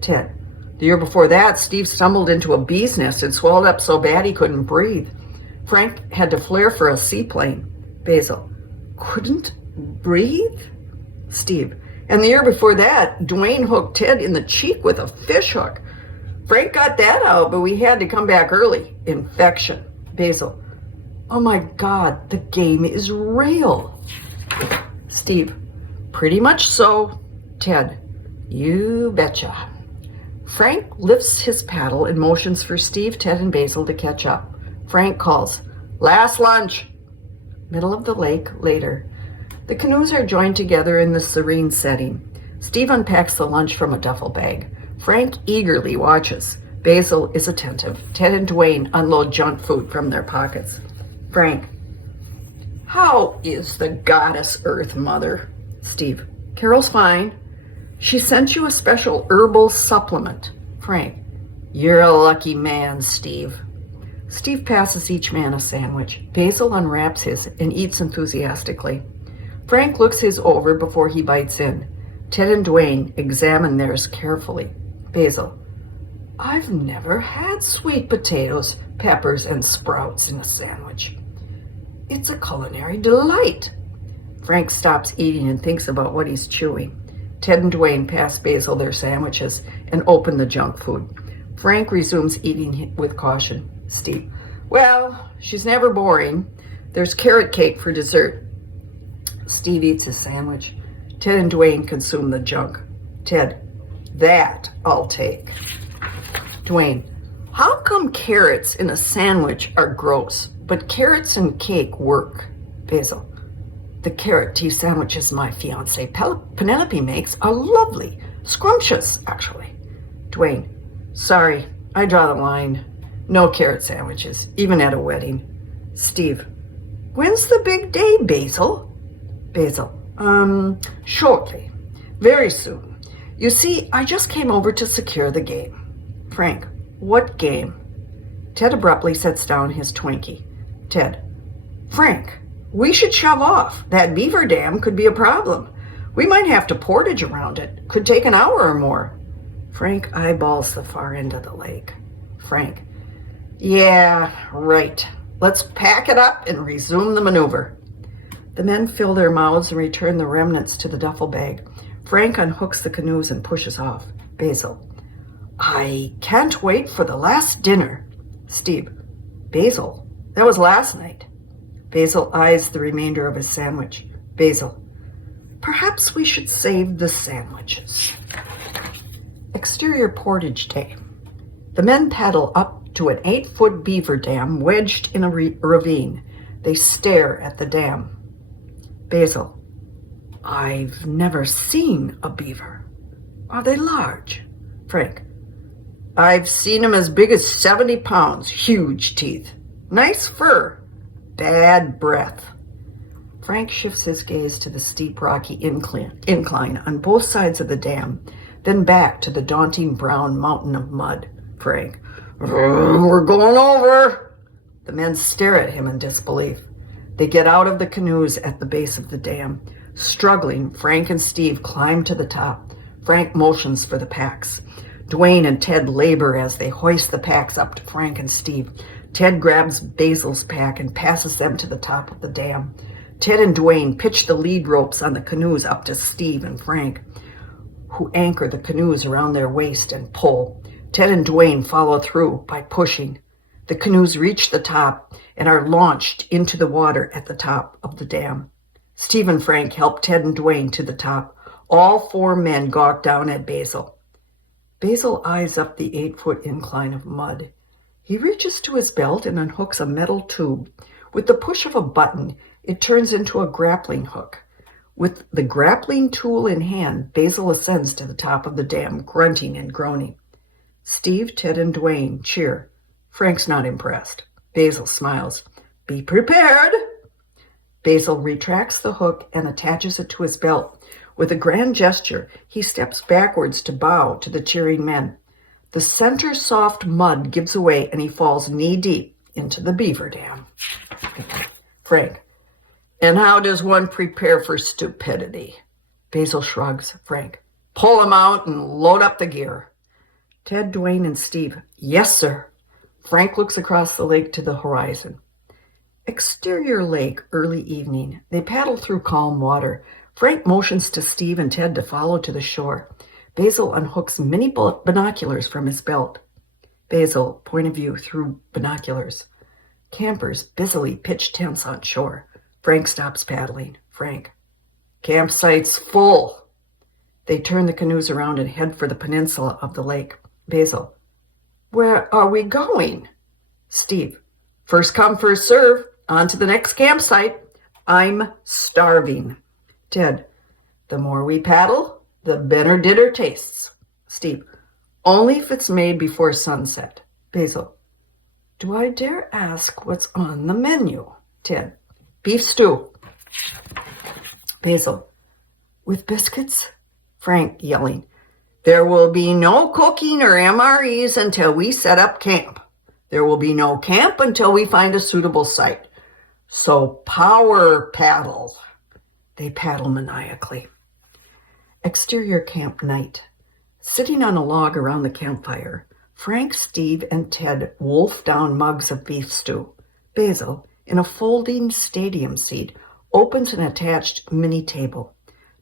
Ted, the year before that, Steve stumbled into a bee's nest and swelled up so bad he couldn't breathe. Frank had to flare for a seaplane. Basil, couldn't breathe? Steve, and the year before that, Dwayne hooked Ted in the cheek with a fish hook. Frank got that out, but we had to come back early. Infection. Basil, oh my God, the game is real. Steve, pretty much so. Ted, you betcha. Frank lifts his paddle and motions for Steve, Ted, and Basil to catch up. Frank calls, last lunch. Middle of the lake, later. The canoes are joined together in the serene setting. Steve unpacks the lunch from a duffel bag. Frank eagerly watches. Basil is attentive. Ted and Dwayne unload junk food from their pockets. Frank, how is the goddess Earth Mother? Steve, Carol's fine. She sent you a special herbal supplement. Frank, you're a lucky man, Steve. Steve passes each man a sandwich. Basil unwraps his and eats enthusiastically. Frank looks his over before he bites in. Ted and Dwayne examine theirs carefully. Basil, I've never had sweet potatoes, peppers, and sprouts in a sandwich. It's a culinary delight. Frank stops eating and thinks about what he's chewing. Ted and Dwayne pass Basil their sandwiches and open the junk food. Frank resumes eating with caution. Steve, well, she's never boring. There's carrot cake for dessert. Steve eats his sandwich. Ted and Dwayne consume the junk. Ted, that I'll take. Dwayne, how come carrots in a sandwich are gross, but carrots and cake work? Basil, the carrot tea sandwiches my fiancée Penelope makes are lovely. Scrumptious, actually. Dwayne, sorry, I draw the line. No carrot sandwiches, even at a wedding. Steve, when's the big day, Basil? Basil, shortly. Very soon. You see, I just came over to secure the game. Frank, what game? Ted abruptly sets down his Twinkie. Ted, Frank, We should shove off. That beaver dam could be a problem. We might have to portage around it. Could take an hour or more. Frank eyeballs the far end of the lake. Frank, yeah, right. Let's pack it up and resume the maneuver. The men fill their mouths and return the remnants to the duffel bag. Frank unhooks the canoes and pushes off. Basil, I can't wait for the last dinner. Steve, Basil, that was last night. Basil eyes the remainder of his sandwich. Basil, perhaps we should save the sandwiches. Exterior portage day. The men paddle up to an 8-foot beaver dam wedged in a ravine. They stare at the dam. Basil, I've never seen a beaver. Are they large? Frank, I've seen them as big as 70 pounds, huge teeth. Nice fur, bad breath. Frank shifts his gaze to the steep rocky incline on both sides of the dam, then back to the daunting brown mountain of mud. Frank, we're going over. The men stare at him in disbelief. They get out of the canoes at the base of the dam. Struggling, Frank and Steve climb to the top. Frank motions for the packs. Dwayne and Ted labor as they hoist the packs up to Frank and Steve. Ted grabs Basil's pack and passes them to the top of the dam. Ted and Dwayne pitch the lead ropes on the canoes up to Steve and Frank, who anchor the canoes around their waist and pull. Ted and Dwayne follow through by pushing. The canoes reach the top and are launched into the water at the top of the dam. Steve and Frank help Ted and Dwayne to the top. All 4 men gawk down at Basil. Basil eyes up the 8-foot incline of mud. He reaches to his belt and unhooks a metal tube. With the push of a button, it turns into a grappling hook. With the grappling tool in hand, Basil ascends to the top of the dam, grunting and groaning. Steve, Ted, and Dwayne cheer. Frank's not impressed. Basil smiles. Be prepared. Basil retracts the hook and attaches it to his belt. With a grand gesture, he steps backwards to bow to the cheering men. The center soft mud gives away and he falls knee-deep into the beaver dam. Frank, and how does one prepare for stupidity? Basil shrugs. Frank, pull him out and load up the gear. Ted, Dwayne, and Steve, yes, sir. Frank looks across the lake to the horizon. Exterior lake, early evening. They paddle through calm water. Frank motions to Steve and Ted to follow to the shore. Basil unhooks mini binoculars from his belt. Basil, point of view through binoculars. Campers busily pitch tents on shore. Frank stops paddling. Frank, campsite's full. They turn the canoes around and head for the peninsula of the lake. Basil, where are we going? Steve, first come, first serve. On to the next campsite. I'm starving. Ted, the more we paddle, the better dinner tastes. Steve, only if it's made before sunset. Basil, do I dare ask what's on the menu? Ted, beef stew. Basil, with biscuits? Frank, yelling, there will be no cooking or MREs until we set up camp. There will be no camp until we find a suitable site. So power paddle. They paddle maniacally. Exterior camp night. Sitting on a log around the campfire, Frank, Steve, and Ted wolf down mugs of beef stew. Basil, in a folding stadium seat, opens an attached mini table.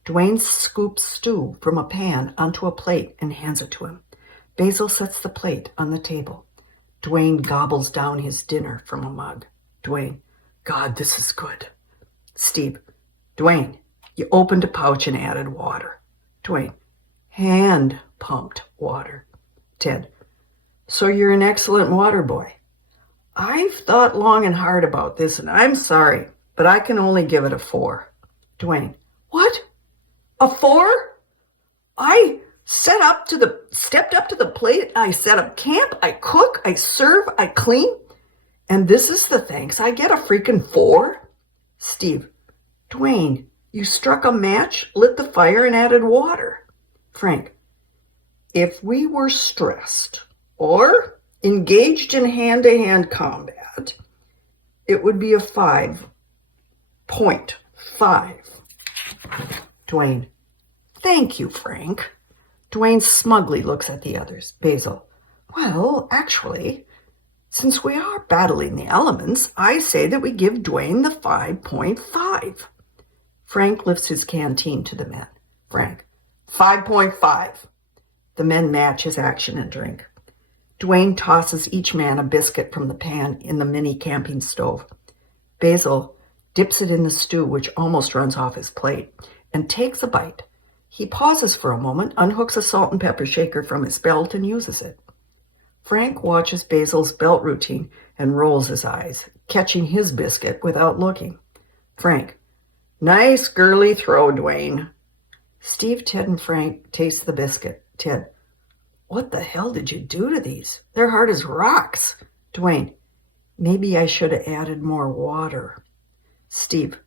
Dwayne scoops stew from a pan onto a plate and hands it to him. Basil sets the plate on the table. Dwayne gobbles down his dinner from a mug. Dwayne, God, this is good. Steve, Dwayne, you opened a pouch and added water. Dwayne, hand-pumped water. Ted, so you're an excellent water boy. I've thought long and hard about this, and I'm sorry, but I can only give it a 4. Dwayne, what? A 4? I stepped up to the plate. I set up camp. I cook. I serve. I clean. And this is the thanks I get, a freaking 4? Steve, Dwayne, you struck a match, lit the fire, and added water. Frank, if we were stressed or engaged in hand-to-hand combat, it would be a 5. 5.5. Dwayne. Thank you, Frank. Dwayne smugly looks at the others. Basil. Well, actually, since we are battling the elements, I say that we give Dwayne the 5.5. Frank lifts his canteen to the men. Frank. 5.5. The men match his action and drink. Dwayne tosses each man a biscuit from the pan in the mini camping stove. Basil dips it in the stew, which almost runs off his plate, and takes a bite. He pauses for a moment, unhooks a salt and pepper shaker from his belt, and uses it. Frank watches Basil's belt routine and rolls his eyes, catching his biscuit without looking. Frank. Nice girly throw, Dwayne. Steve, Ted, and Frank taste the biscuit. Ted. What the hell did you do to these? They're hard as rocks. Dwayne. Maybe I should have added more water. Steve.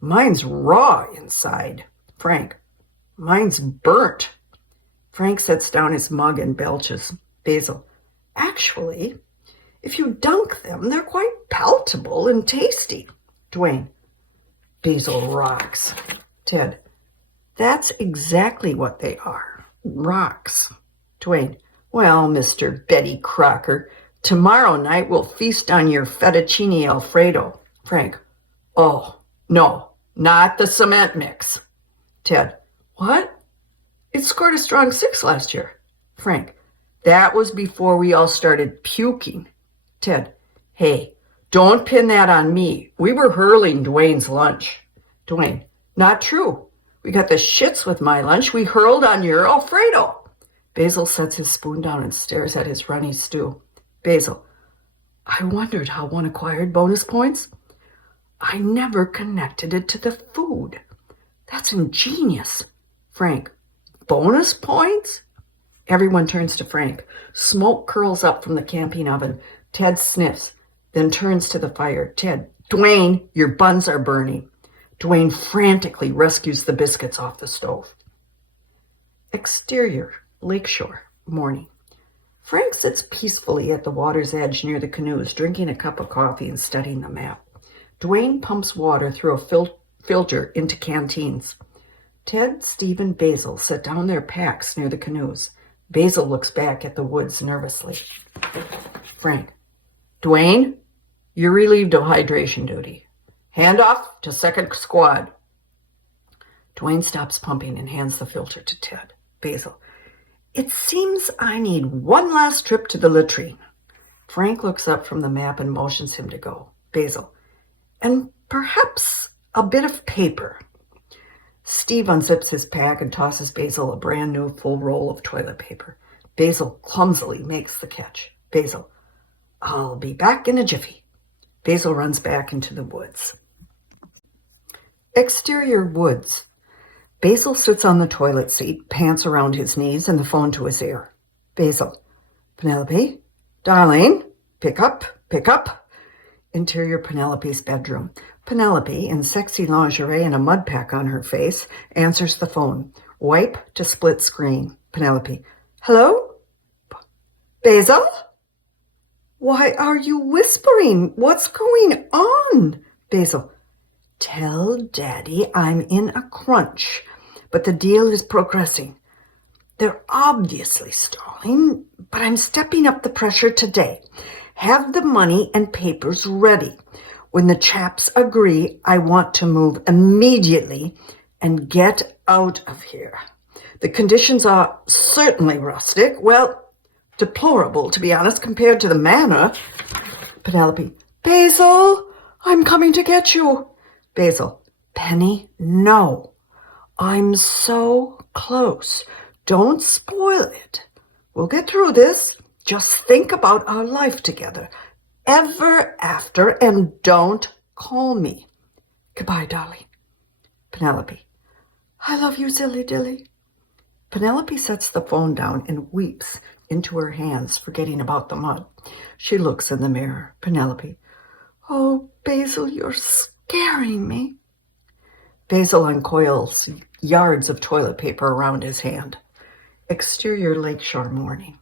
Mine's raw inside. Frank. Mine's burnt. Frank sets down his mug and belches. Basil. Actually, if you dunk them, they're quite palatable and tasty. Dwayne. Basil rocks. Ted. That's exactly what they are. Rocks. Dwayne. Well, Mr. Betty Crocker, tomorrow night we'll feast on your fettuccine Alfredo. Frank. Oh, no, not the cement mix. Ted. What? It scored a strong 6 last year. Frank. That was before we all started puking. Ted. Hey, don't pin that on me. We were hurling Dwayne's lunch. Dwayne. Not true. We got the shits with my lunch. We hurled on your Alfredo. Basil sets his spoon down and stares at his runny stew. Basil. I wondered how one acquired bonus points. I never connected it to the food. That's ingenious. Frank. Bonus points? Everyone turns to Frank. Smoke curls up from the camping oven. Ted sniffs, then turns to the fire. Ted. Dwayne, your buns are burning. Dwayne frantically rescues the biscuits off the stove. Exterior, lakeshore, morning. Frank sits peacefully at the water's edge near the canoes, drinking a cup of coffee and studying the map. Dwayne pumps water through a filter into canteens. Ted, Steve, and Basil set down their packs near the canoes. Basil looks back at the woods nervously. Frank. Dwayne, you're relieved of hydration duty. Hand off to second squad. Dwayne stops pumping and hands the filter to Ted. Basil. It seems I need one last trip to the latrine. Frank looks up from the map and motions him to go. Basil. And perhaps a bit of paper. Steve unzips his pack and tosses Basil a brand new full roll of toilet paper. Basil clumsily makes the catch. Basil. I'll be back in a jiffy. Basil runs back into the woods. Exterior woods. Basil sits on the toilet seat, pants around his knees, and the phone to his ear. Basil. Penelope? Darling? Pick up, pick up. Interior Penelope's bedroom. Penelope, in sexy lingerie and a mud pack on her face, answers the phone. Wipe to split screen. Penelope. Hello? Basil? Why are you whispering? What's going on? Basil. Tell Daddy I'm in a crunch, but the deal is progressing. They're obviously stalling, but I'm stepping up the pressure today. Have the money and papers ready. When the chaps agree, I want to move immediately and get out of here. The conditions are certainly rustic. Well, deplorable, to be honest, compared to the manor. Penelope. Basil, I'm coming to get you. Basil. Penny, no. I'm so close. Don't spoil it. We'll get through this. Just think about our life together. Ever after, and don't call me. Goodbye, darling. Penelope. I love you, silly dilly. Penelope sets the phone down and weeps into her hands, forgetting about the mud. She looks in the mirror. Penelope. Oh, Basil, you're scaring me. Basil uncoils yards of toilet paper around his hand. Exterior lakeshore morning.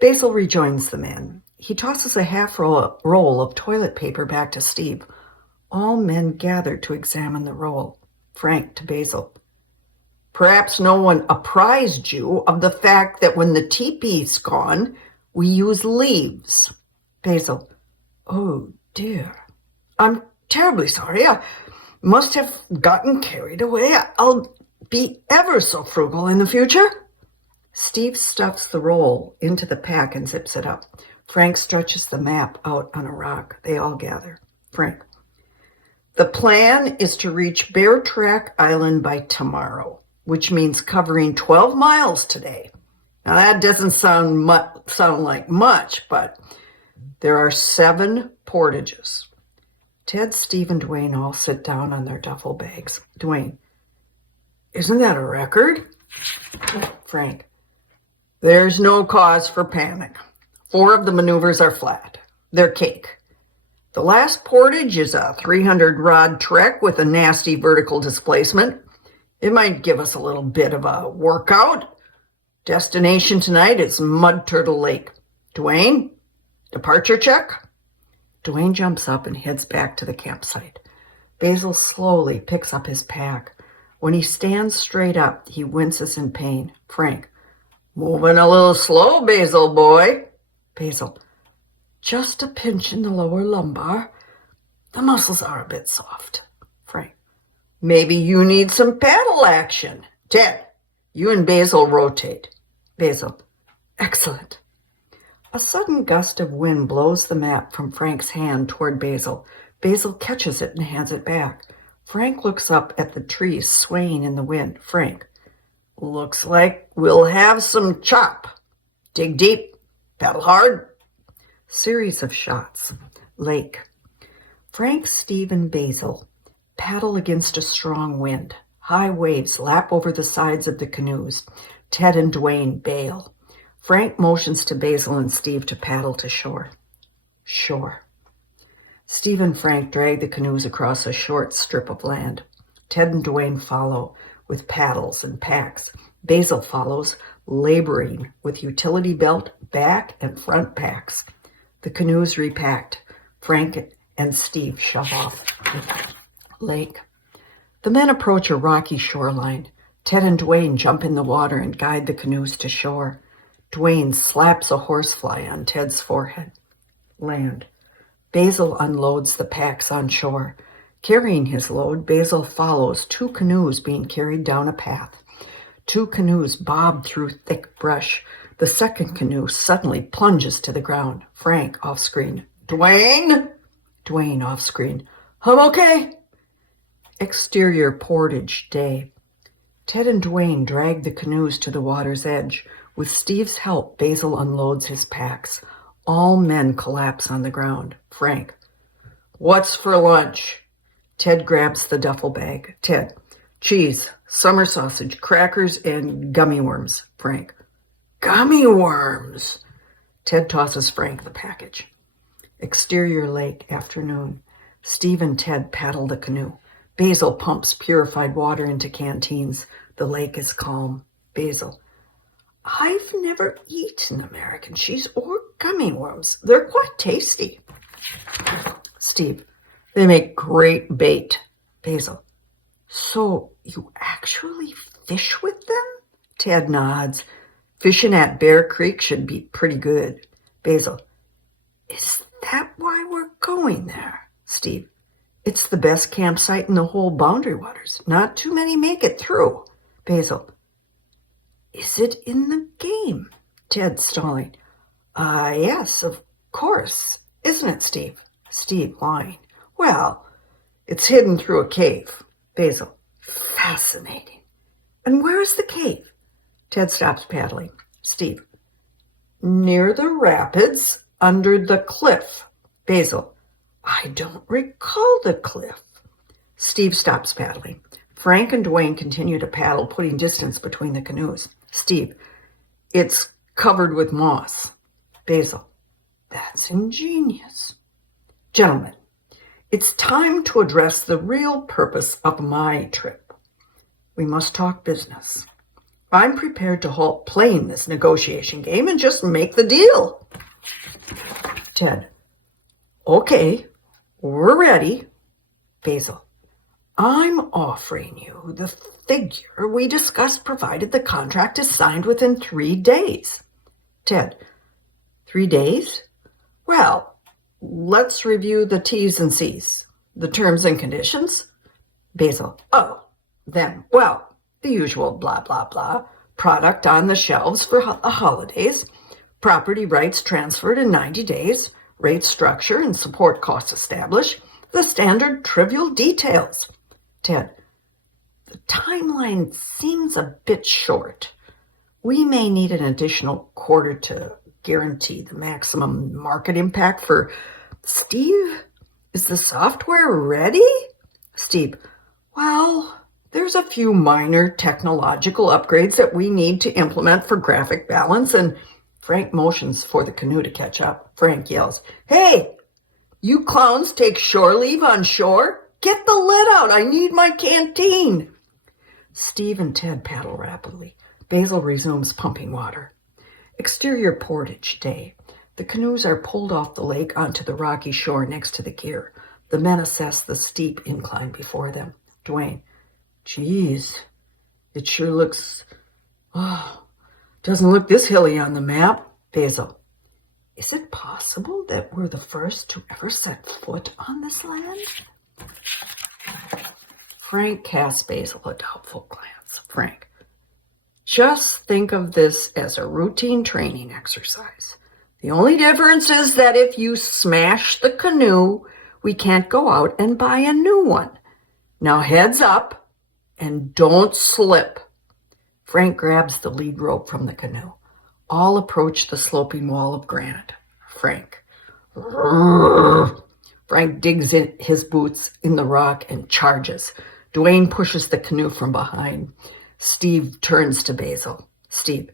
Basil rejoins the men. He tosses a half roll of toilet paper back to Steve. All men gathered to examine the roll. Frank to Basil. Perhaps no one apprised you of the fact that when the teepee's gone, we use leaves. Basil. Oh, dear. I'm terribly sorry. I must have gotten carried away. I'll be ever so frugal in the future. Steve stuffs the roll into the pack and zips it up. Frank stretches the map out on a rock. They all gather. Frank. The plan is to reach Bear Track Island by tomorrow, which means covering 12 miles today. Now, that doesn't sound like much, but there are 7 portages. Ted, Steve, and Dwayne all sit down on their duffel bags. Dwayne, isn't that a record? Frank, there's no cause for panic. 4 of the maneuvers are flat. They're cake. The last portage is a 300-rod trek with a nasty vertical displacement. It might give us a little bit of a workout. Destination tonight is Mud Turtle Lake. Dwayne, departure check? Dwayne jumps up and heads back to the campsite. Basil slowly picks up his pack. When he stands straight up, he winces in pain. Frank, moving a little slow, Basil boy. Basil, just a pinch in the lower lumbar. The muscles are a bit soft. Frank, maybe you need some paddle action. Ted, you and Basil rotate. Basil, excellent. A sudden gust of wind blows the map from Frank's hand toward Basil. Basil catches it and hands it back. Frank looks up at the trees swaying in the wind. Frank, looks like we'll have some chop. Dig deep, paddle hard. Series of shots. Lake. Frank, Steve, and Basil paddle against a strong wind. High waves lap over the sides of the canoes. Ted and Dwayne bail. Frank motions to Basil and Steve to paddle to shore. Shore. Steve and Frank drag the canoes across a short strip of land. Ted and Dwayne follow with paddles and packs. Basil follows, laboring with utility belt, back and front packs. The canoes repacked. Frank and Steve shove off. Lake. The men approach a rocky shoreline. Ted and Dwayne jump in the water and guide the canoes to shore. Dwayne slaps a horsefly on Ted's forehead. Land. Basil unloads the packs on shore. Carrying his load, Basil follows 2 canoes being carried down a path. 2 canoes bob through thick brush. The second canoe suddenly plunges to the ground. Frank off screen. Dwayne! Dwayne off screen. I'm okay. Exterior portage day. Ted and Dwayne drag the canoes to the water's edge. With Steve's help, Basil unloads his packs. All men collapse on the ground. Frank. What's for lunch? Ted grabs the duffel bag. Ted. Cheese, summer sausage, crackers, and gummy worms. Frank. Gummy worms. Ted tosses Frank the package. Exterior lake, afternoon. Steve and Ted paddle the canoe. Basil pumps purified water into canteens. The lake is calm. Basil. I've never eaten American cheese or gummy worms. They're quite tasty. Steve. They make great bait. Basil. So you actually fish with them? Ted nods. Fishing at Bear Creek should be pretty good. Basil. Is that why we're going there? Steve. It's the best campsite in the whole Boundary Waters. Not too many make it through. Basil. Is it in the game? Ted stalling. Yes, of course. Isn't it, Steve? Steve lying. Well, it's hidden through a cave. Basil. Fascinating. And where is the cave? Ted stops paddling. Steve. Near the rapids, under the cliff. Basil. I don't recall the cliff. Steve stops paddling. Frank and Dwayne continue to paddle, putting distance between the canoes. Steve. It's covered with moss. Basil. That's ingenious. Gentlemen, it's time to address the real purpose of my trip. We must talk business. I'm prepared to halt playing this negotiation game and just make the deal. Ted. Okay, we're ready. Basil. I'm offering you the figure we discussed provided the contract is signed within 3 days. Ted. 3 days? Well, let's review the T's and C's. The terms and conditions? Basil. Oh, then, well, the usual blah, blah, blah. Product on the shelves for the holidays. Property rights transferred in 90 days. Rate structure and support costs established. The standard trivial details. Ted. The timeline seems a bit short. We may need an additional quarter to guarantee the maximum market impact for Steve. Is the software ready? Steve. Well, there's a few minor technological upgrades that we need to implement for graphic balance, and Frank motions for the canoe to catch up. Frank yells, Hey, you clowns take shore leave on shore? Get the lid out. I need my canteen. Steve and Ted paddle rapidly. Basil resumes pumping water. Exterior portage day. The canoes are pulled off the lake onto the rocky shore next to the gear. The men assess the steep incline before them. Dwayne. Geez, it sure looks... doesn't look this hilly on the map. Basil. Is it possible that we're the first to ever set foot on this land? Frank casts Basil a doubtful glance. Frank. Just think of this as a routine training exercise. The only difference is that if you smash the canoe, we can't go out and buy a new one. Now heads up and don't slip. Frank grabs the lead rope from the canoe. All approach the sloping wall of granite. Frank. Frank digs in his boots in the rock and charges. Dwayne pushes the canoe from behind. Steve turns to Basil. Steve.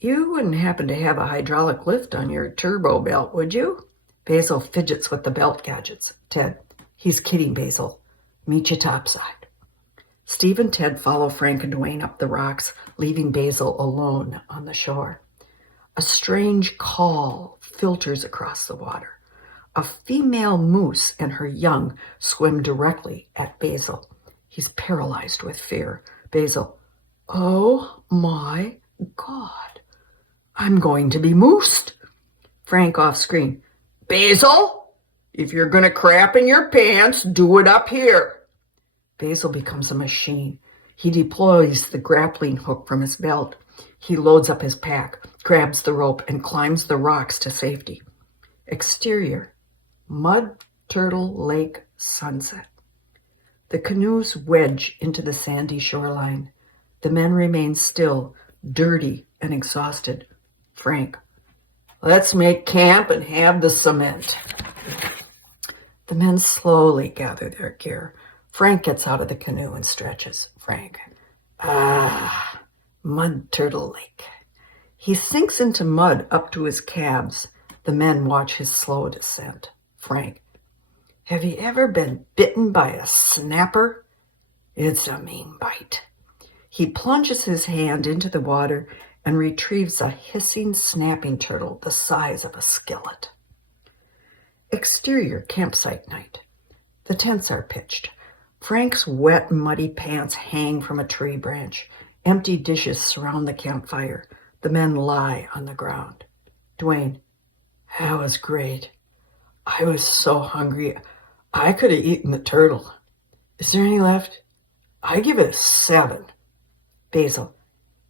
You wouldn't happen to have a hydraulic lift on your turbo belt, would you? Basil fidgets with the belt gadgets. Ted. He's kidding, Basil. Meet you topside. Steve and Ted follow Frank and Dwayne up the rocks, leaving Basil alone on the shore. A strange call filters across the water. A female moose and her young swim directly at Basil. He's paralyzed with fear. Basil. Oh my God. I'm going to be moosed. Frank off screen. Basil, if you're going to crap in your pants, do it up here. Basil becomes a machine. He deploys the grappling hook from his belt. He loads up his pack, grabs the rope, and climbs the rocks to safety. Exterior, Mud Turtle Lake sunset. The canoes wedge into the sandy shoreline. The men remain still, dirty and exhausted. Frank. Let's make camp and have the cement. The men slowly gather their gear. Frank gets out of the canoe and stretches. Frank. Mud Turtle Lake. He sinks into mud up to his calves. The men watch his slow descent. Frank. Have you ever been bitten by a snapper? It's a mean bite. He plunges his hand into the water and retrieves a hissing, snapping turtle the size of a skillet. Exterior campsite night. The tents are pitched. Frank's wet, muddy pants hang from a tree branch. Empty dishes surround the campfire. The men lie on the ground. Dwayne. That was great. I was so hungry. I could have eaten the turtle. Is there any left? I give it a 7. Basil.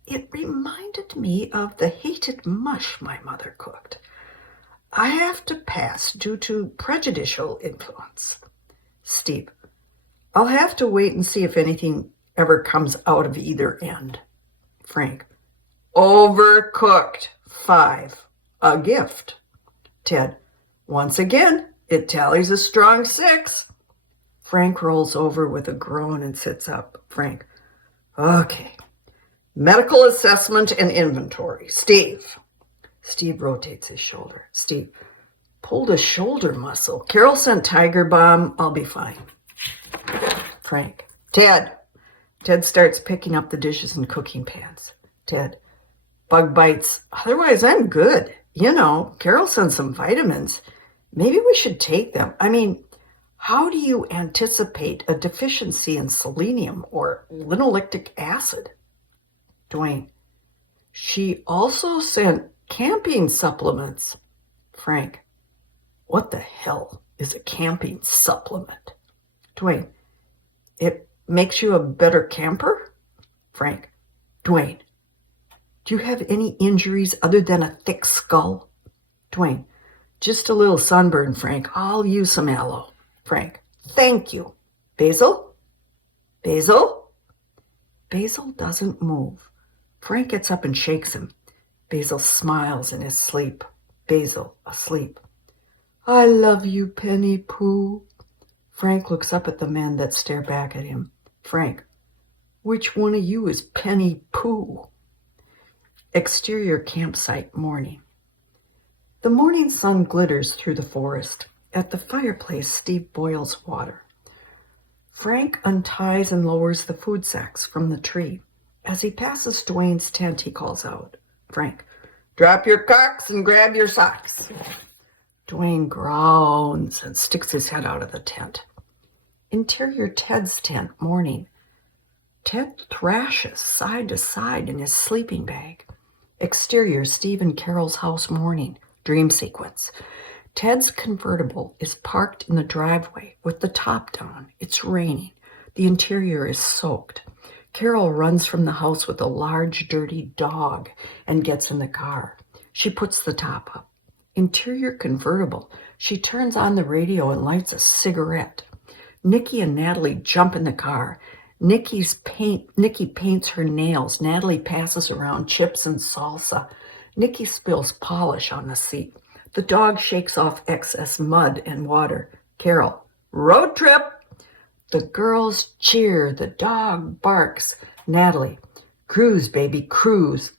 It reminded me of the hated mush my mother cooked. I have to pass due to prejudicial influence. Steve. I'll have to wait and see if anything ever comes out of either end. Frank. Overcooked. 5. A gift. Ted. Once again, it tallies a strong 6. Frank rolls over with a groan and sits up. Frank. Okay. Medical assessment and inventory. Steve. Steve rotates his shoulder. Steve. Pulled a shoulder muscle. Carol sent Tiger Balm. I'll be fine. Frank. Ted. Ted starts picking up the dishes and cooking pans. Ted. Bug bites. Otherwise, I'm good. You know, Carol sent some vitamins. Maybe we should take them. How do you anticipate a deficiency in selenium or linoleic acid? Dwayne, she also sent camping supplements. Frank, what the hell is a camping supplement? Dwayne, it makes you a better camper? Frank, Dwayne, do you have any injuries other than a thick skull? Dwayne, just a little sunburn, Frank. I'll use some aloe. Frank, thank you. Basil? Basil? Basil doesn't move. Frank gets up and shakes him. Basil smiles in his sleep. Basil, asleep. I love you, Penny Pooh. Frank looks up at the men that stare back at him. Frank, which one of you is Penny Pooh? Exterior campsite morning. The morning sun glitters through the forest. At the fireplace, Steve boils water. Frank unties and lowers the food sacks from the tree. As he passes Dwayne's tent, he calls out, Frank, drop your cocks and grab your socks. Dwayne groans and sticks his head out of the tent. Interior Ted's tent, morning. Ted thrashes side to side in his sleeping bag. Exterior Steve and Carol's house, morning. Dream sequence. Ted's convertible is parked in the driveway with the top down. It's raining. The interior is soaked. Carol runs from the house with a large, dirty dog and gets in the car. She puts the top up. Interior convertible. She turns on the radio and lights a cigarette. Nikki and Natalie jump in the car. Nikki paints her nails. Natalie passes around chips and salsa. Nikki spills polish on the seat. The dog shakes off excess mud and water. Carol, road trip. The girls cheer. The dog barks. Natalie, cruise, baby, cruise.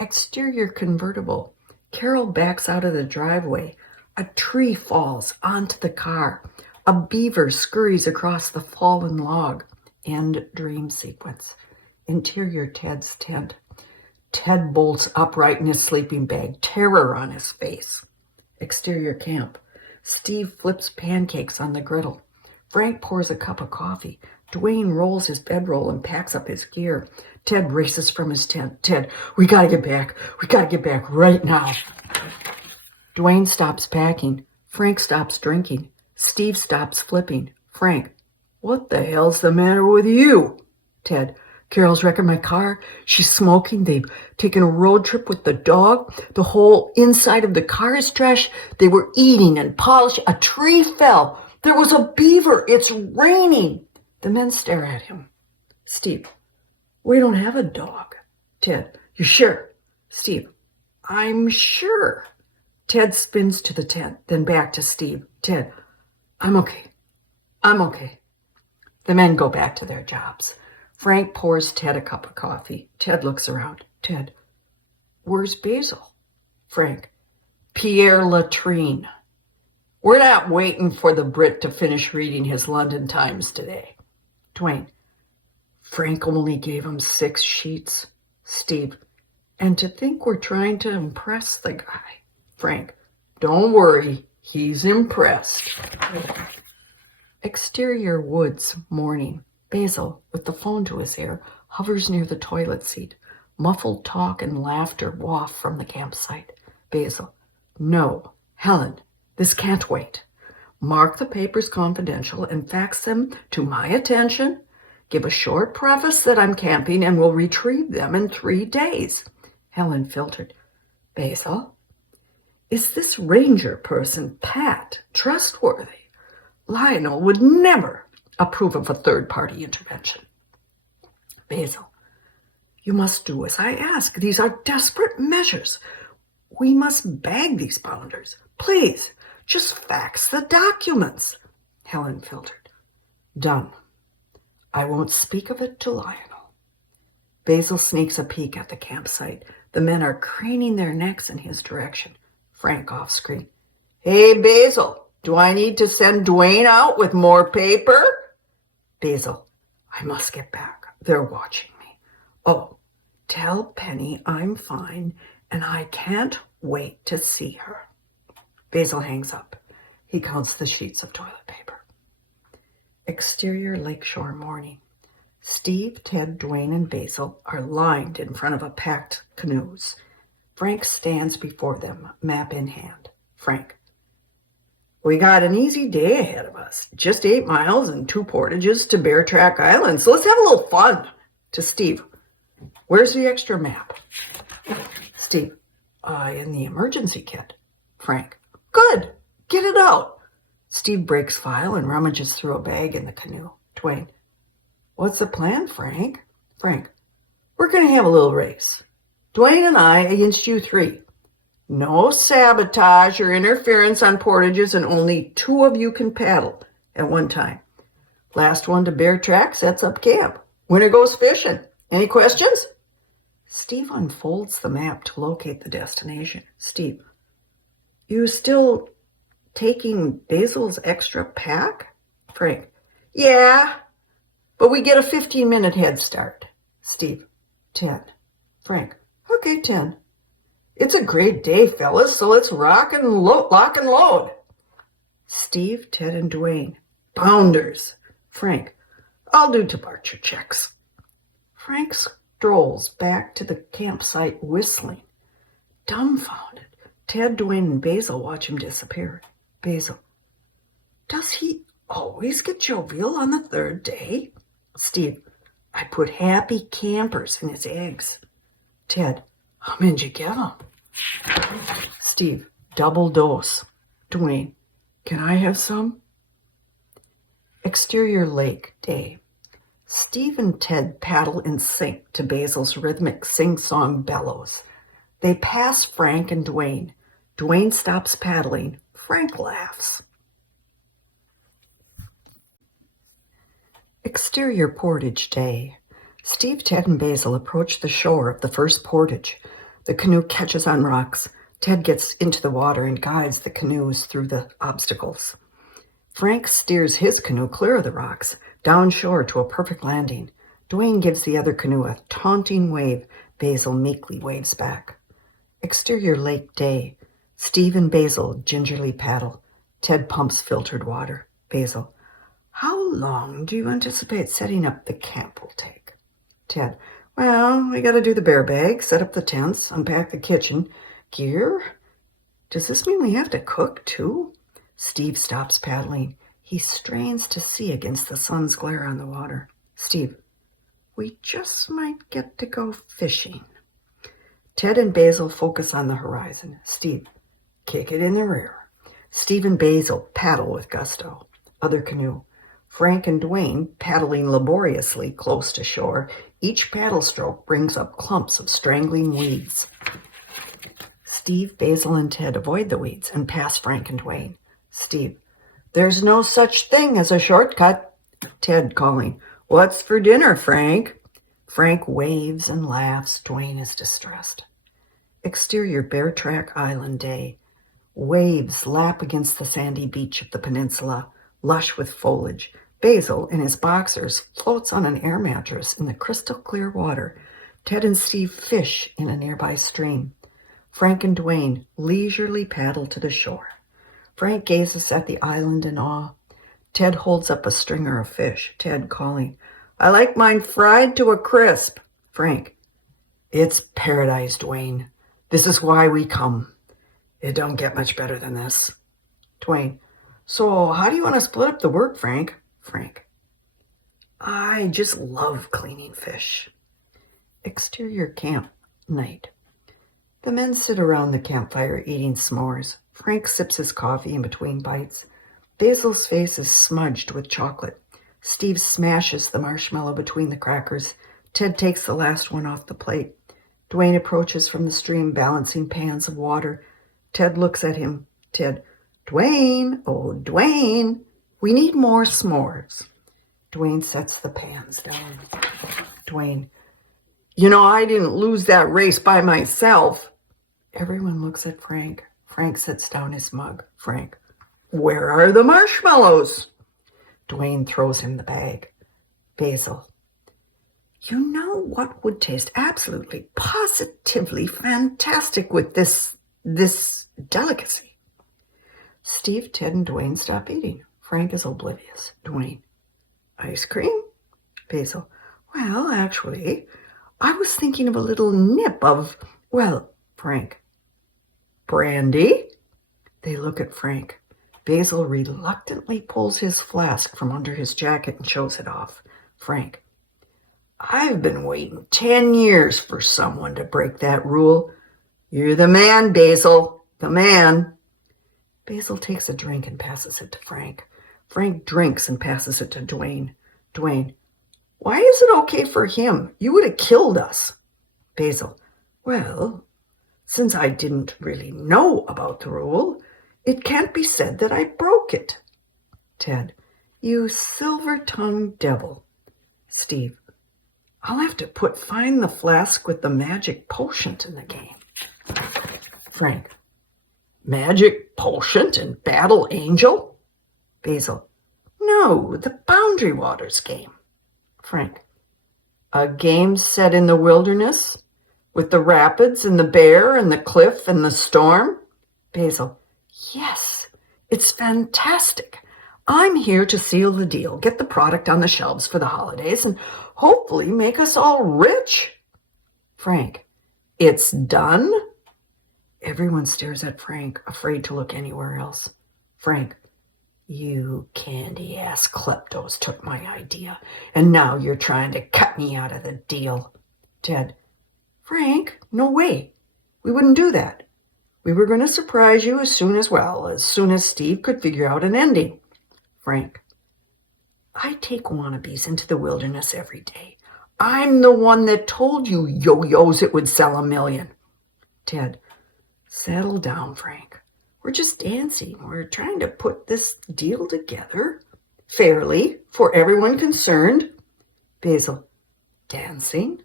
Exterior convertible. Carol backs out of the driveway. A tree falls onto the car. A beaver scurries across the fallen log. End dream sequence. Interior Ted's tent. Ted bolts upright in his sleeping bag, terror on his face. Exterior camp. Steve flips pancakes on the griddle. Frank pours a cup of coffee. Dwayne rolls his bedroll and packs up his gear. Ted races from his tent. Ted, we gotta get back. We gotta get back right now. Dwayne stops packing. Frank stops drinking. Steve stops flipping. Frank, what the hell's the matter with you? Ted, Carol's wrecking my car. She's smoking. They've taken a road trip with the dog. The whole inside of the car is trash. They were eating and polishing. A tree fell. There was a beaver. It's raining. The men stare at him. Steve, we don't have a dog. Ted, you sure? Steve, I'm sure. Ted spins to the tent, then back to Steve. Ted, I'm okay. I'm okay. The men go back to their jobs. Frank pours Ted a cup of coffee. Ted looks around. Ted, where's Basil? Frank, Pierre Latrine. We're not waiting for the Brit to finish reading his London Times today. Dwayne, Frank only gave him 6 sheets. Steve, and to think we're trying to impress the guy. Frank, don't worry, he's impressed. Exterior woods, morning. Basil, with the phone to his ear, hovers near the toilet seat. Muffled talk and laughter waft from the campsite. Basil, no, Helen, this can't wait. Mark the papers confidential and fax them to my attention. Give a short preface that I'm camping and will retrieve them in 3 days. Helen filtered. Basil, is this ranger person, Pat, trustworthy? Lionel would never approve of a third-party intervention. Basil, you must do as I ask. These are desperate measures. We must bag these bounders. Please, just fax the documents. Helen filtered. Done. I won't speak of it to Lionel. Basil sneaks a peek at the campsite. The men are craning their necks in his direction. Frank off screen. Hey, Basil, do I need to send Dwayne out with more paper? Basil, I must get back. They're watching me. Oh, tell Penny I'm fine and I can't wait to see her. Basil hangs up. He counts the sheets of toilet paper. Exterior lakeshore morning. Steve, Ted, Dwayne, and Basil are lined in front of a packed canoes. Frank stands before them, map in hand. Frank: we got an easy day ahead of us. Just 8 miles and 2 portages to Bear Track Island, so let's have a little fun. To Steve: where's the extra map? Steve: in the emergency kit. Frank: good, get it out. Steve breaks file and rummages through a bag in the canoe. Dwayne: what's the plan, Frank? Frank: we're going to have a little race. Dwayne and I against you 3. No sabotage or interference on portages, and only 2 of you can paddle at one time. Last one to Bear Track sets up camp. Winner goes fishing. Any questions? Steve unfolds the map to locate the destination. Steve: you still taking Basil's extra pack? Frank: yeah, but we get a 15-minute head start. Steve: 10. Frank: okay, 10. It's a great day, fellas, so let's lock and load. Steve, Ted, and Dwayne: pounders. Frank: I'll do departure checks. Frank strolls back to the campsite whistling. Dumbfounded, Ted, Dwayne, and Basil watch him disappear. Basil: does he always get jovial on the 3rd day? Steve: I put happy campers in his eggs. Ted: how many did you give him? Steve: double dose. Dwayne: can I have some? Exterior lake day. Steve and Ted paddle in sync to Basil's rhythmic sing-song bellows. They pass Frank and Dwayne. Dwayne stops paddling. Frank laughs. Exterior portage day. Steve, Ted, and Basil approach the shore of the first portage. The canoe catches on rocks. Ted gets into the water and guides the canoes through the obstacles. Frank steers his canoe clear of the rocks, down shore to a perfect landing. Dwayne gives the other canoe a taunting wave. Basil meekly waves back. Exterior lake day. Steve and Basil gingerly paddle. Ted pumps filtered water. Basil: how long do you anticipate setting up the camp will take? Ted: well, we got to do the bear bag, set up the tents, unpack the kitchen. Gear? Does this mean we have to cook too? Steve stops paddling. He strains to see against the sun's glare on the water. Steve: we just might get to go fishing. Ted and Basil focus on the horizon. Steve: kick it in the rear. Steve and Basil paddle with gusto. Other canoe. Frank and Dwayne paddling laboriously close to shore. Each paddle stroke brings up clumps of strangling weeds. Steve, Basil, and Ted avoid the weeds and pass Frank and Dwayne. Steve: there's no such thing as a shortcut. Ted calling: what's for dinner, Frank? Frank waves and laughs. Dwayne is distressed. Exterior Bear Track Island day. Waves lap against the sandy beach of the peninsula, lush with foliage. Basil, in his boxers, floats on an air mattress in the crystal clear water. Ted and Steve fish in a nearby stream. Frank and Dwayne leisurely paddle to the shore. Frank gazes at the island in awe. Ted holds up a stringer of fish. Ted calling: I like mine fried to a crisp. Frank: it's paradise, Dwayne. This is why we come. It don't get much better than this. Dwayne: so how do you want to split up the work, Frank? Frank: I just love cleaning fish. Exterior camp night. The men sit around the campfire eating s'mores. Frank sips his coffee in between bites. Basil's face is smudged with chocolate. Steve smashes the marshmallow between the crackers. Ted takes the last one off the plate. Dwayne approaches from the stream, balancing pans of water. Ted looks at him. Ted: Dwayne, oh, Dwayne, we need more s'mores. Dwayne sets the pans down. Dwayne: I didn't lose that race by myself. Everyone looks at Frank. Frank sets down his mug. Frank: where are the marshmallows? Dwayne throws him the bag. Basil: you know what would taste absolutely, positively fantastic with this delicacy? Steve, Ted, and Dwayne stop eating. Frank is oblivious. Dwayne: Ice cream? Basil. Well, actually, I was thinking of a little nip of, well, Frank. Brandy? They look at Frank. Basil reluctantly pulls his flask from under his jacket and shows it off. Frank. I've been waiting 10 years for someone to break that rule. You're the man, Basil. The man. Basil takes a drink and passes it to Frank. Frank drinks and passes it to Dwayne. Dwayne. Why is it okay for him? You would have killed us. Basil. Well, since I didn't really know about the rule, it can't be said that I broke it. Ted. You silver-tongued devil. Steve. I'll have to find the flask with the magic potion in the game. Frank. Magic potion in Battle Angel? Basil. No, the Boundary Waters game. Frank. A game set in the wilderness? With the rapids and the bear and the cliff and the storm? Basil. Yes, it's fantastic. I'm here to seal the deal, get the product on the shelves for the holidays, and hopefully make us all rich. Frank. It's done? Everyone stares at Frank, afraid to look anywhere else. Frank. You candy-ass kleptos took my idea, and now you're trying to cut me out of the deal. Ted. Frank, no way. We wouldn't do that. We were going to surprise you as soon as Steve could figure out an ending. Frank. I take wannabes into the wilderness every day. I'm the one that told you yo-yos it would sell 1 million. Ted. Settle down, Frank. We're just dancing. We're trying to put this deal together fairly for everyone concerned. Basil. Dancing?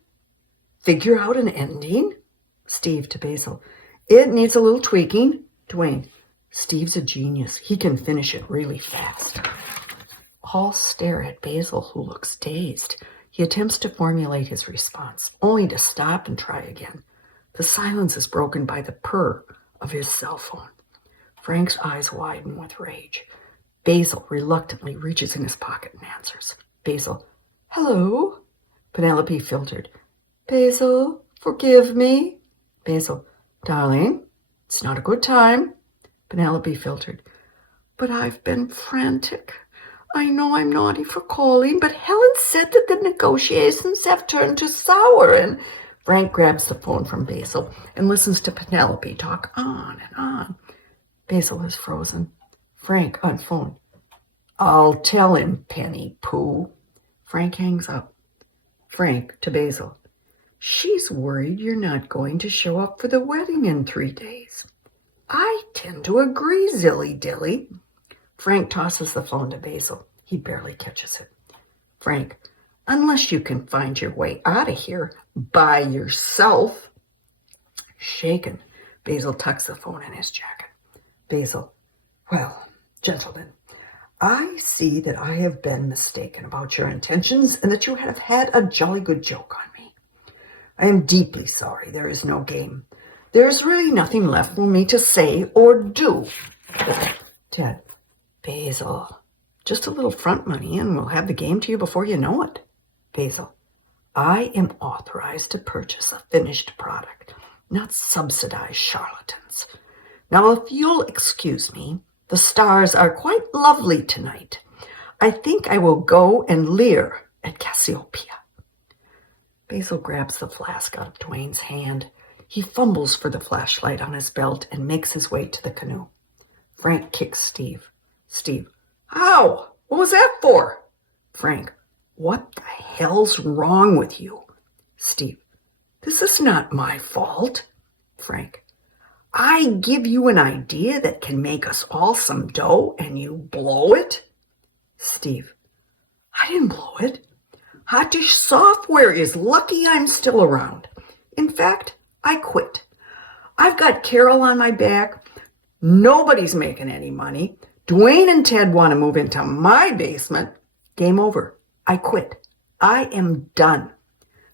Figure out an ending? Steve to Basil. It needs a little tweaking. Dwayne. Steve's a genius. He can finish it really fast. All stare at Basil, who looks dazed. He attempts to formulate his response, only to stop and try again. The silence is broken by the purr of his cell phone. Frank's eyes widen with rage. Basil reluctantly reaches in his pocket and answers. Basil. Hello? Penelope filtered. Basil, forgive me. Basil. Darling, it's not a good time. Penelope filtered. But I've been frantic. I know I'm naughty for calling, but Helen said that the negotiations have turned to sour, and Frank grabs the phone from Basil and listens to Penelope talk on and on. Basil is frozen. Frank on phone. I'll tell him, Penny Pooh. Frank hangs up. Frank to Basil. She's worried you're not going to show up for the wedding in 3 days. I tend to agree, Zilly-dilly. Frank tosses the phone to Basil. He barely catches it. Frank. Unless you can find your way out of here by yourself. Shaken, Basil tucks the phone in his jacket. Basil. Well, gentlemen, I see that I have been mistaken about your intentions and that you have had a jolly good joke on me. I am deeply sorry there is no game. There is really nothing left for me to say or do. Ted. Basil. Just a little front money and we'll have the game to you before you know it. Basil. I am authorized to purchase a finished product, not subsidize charlatans. Now, if you'll excuse me, the stars are quite lovely tonight. I think I will go and leer at Cassiopeia. Basil grabs the flask out of Dwayne's hand. He fumbles for the flashlight on his belt and makes his way to the canoe. Frank kicks Steve. Steve. Ow! What was that for? Frank. What the hell's wrong with you? Steve. This is not my fault. Frank. I give you an idea that can make us all some dough and you blow it? Steve. I didn't blow it. Hot Dish Software is lucky I'm still around. In fact, I quit. I've got Carol on my back. Nobody's making any money. Dwayne and Ted want to move into my basement. Game over. I quit. I am done.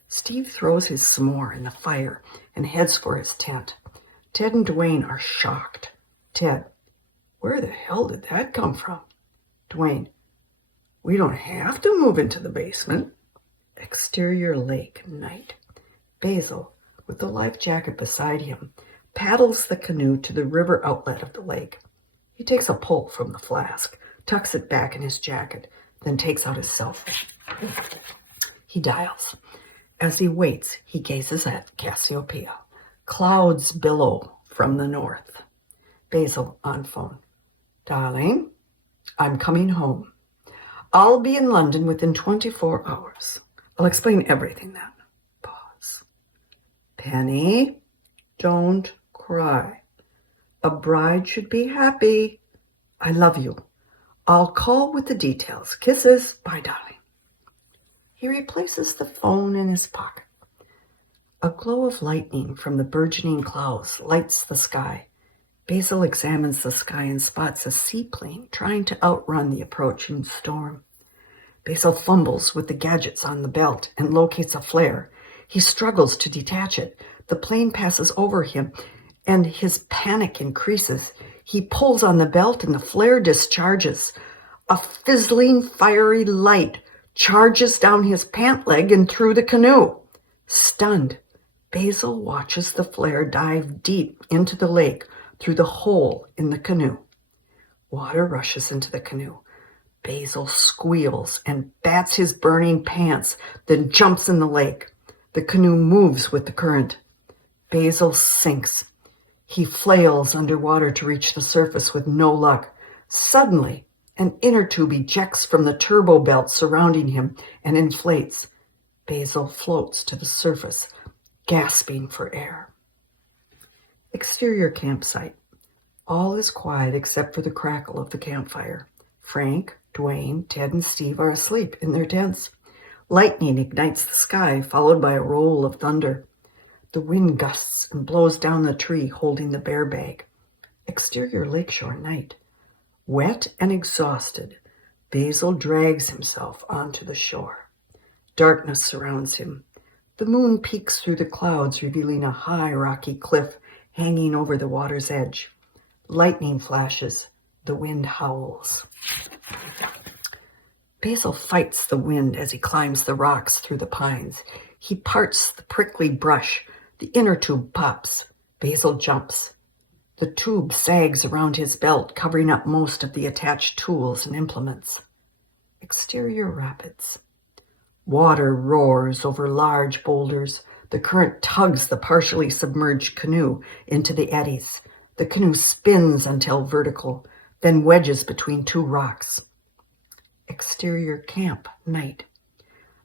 Steve throws his s'more in the fire and heads for his tent. Ted and Dwayne are shocked. Ted. Where the hell did that come from? Dwayne. We don't have to move into the basement. Exterior lake, night. Basil, with the life jacket beside him, paddles the canoe to the river outlet of the lake. He takes a pull from the flask, tucks it back in his jacket, then takes out his cell phone. He dials. As he waits, he gazes at Cassiopeia. Clouds billow from the north. Basil on phone. Darling, I'm coming home. I'll be in London within 24 hours. I'll explain everything then. Pause. Penny, don't cry. A bride should be happy. I love you. I'll call with the details. Kisses. Bye, darling. He replaces the phone in his pocket. A glow of lightning from the burgeoning clouds lights the sky. Basil examines the sky and spots a seaplane trying to outrun the approaching storm. Basil fumbles with the gadgets on the belt and locates a flare. He struggles to detach it. The plane passes over him, and his panic increases. He pulls on the belt, and the flare discharges. A fizzling, fiery light charges down his pant leg and through the canoe. Stunned, Basil watches the flare dive deep into the lake through the hole in the canoe. Water rushes into the canoe. Basil squeals and bats his burning pants, then jumps in the lake. The canoe moves with the current. Basil sinks. He flails underwater to reach the surface with no luck. Suddenly, an inner tube ejects from the turbo belt surrounding him and inflates. Basil floats to the surface, gasping for air. Exterior campsite. All is quiet except for the crackle of the campfire. Frank, Dwayne, Ted, and Steve are asleep in their tents. Lightning ignites the sky, followed by a roll of thunder. The wind gusts and blows down the tree holding the bear bag. Exterior lakeshore night. Wet and exhausted, Basil drags himself onto the shore. Darkness surrounds him. The moon peeks through the clouds, revealing a high rocky cliff hanging over the water's edge. Lightning flashes. The wind howls. Basil fights the wind as he climbs the rocks through the pines. He parts the prickly brush. The inner tube pops. Basil jumps. The tube sags around his belt, covering up most of the attached tools and implements. Exterior rapids. Water roars over large boulders. The current tugs the partially submerged canoe into the eddies. The canoe spins until vertical, then wedges between two rocks. Exterior camp, night.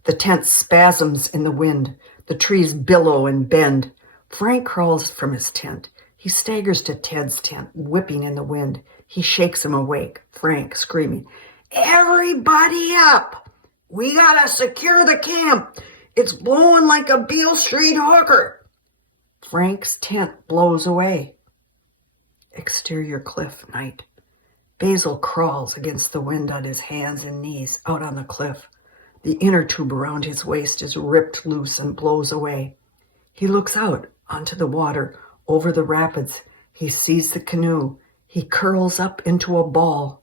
The tent spasms in the wind. The trees billow and bend. Frank crawls from his tent. He staggers to Ted's tent, whipping in the wind. He shakes him awake, Frank screaming, "Everybody up! We gotta secure the camp! It's blowing like a Beale Street hooker!" Frank's tent blows away. Exterior cliff, night. Basil crawls against the wind on his hands and knees out on the cliff. The inner tube around his waist is ripped loose and blows away. He looks out onto the water, over the rapids. He sees the canoe. He curls up into a ball.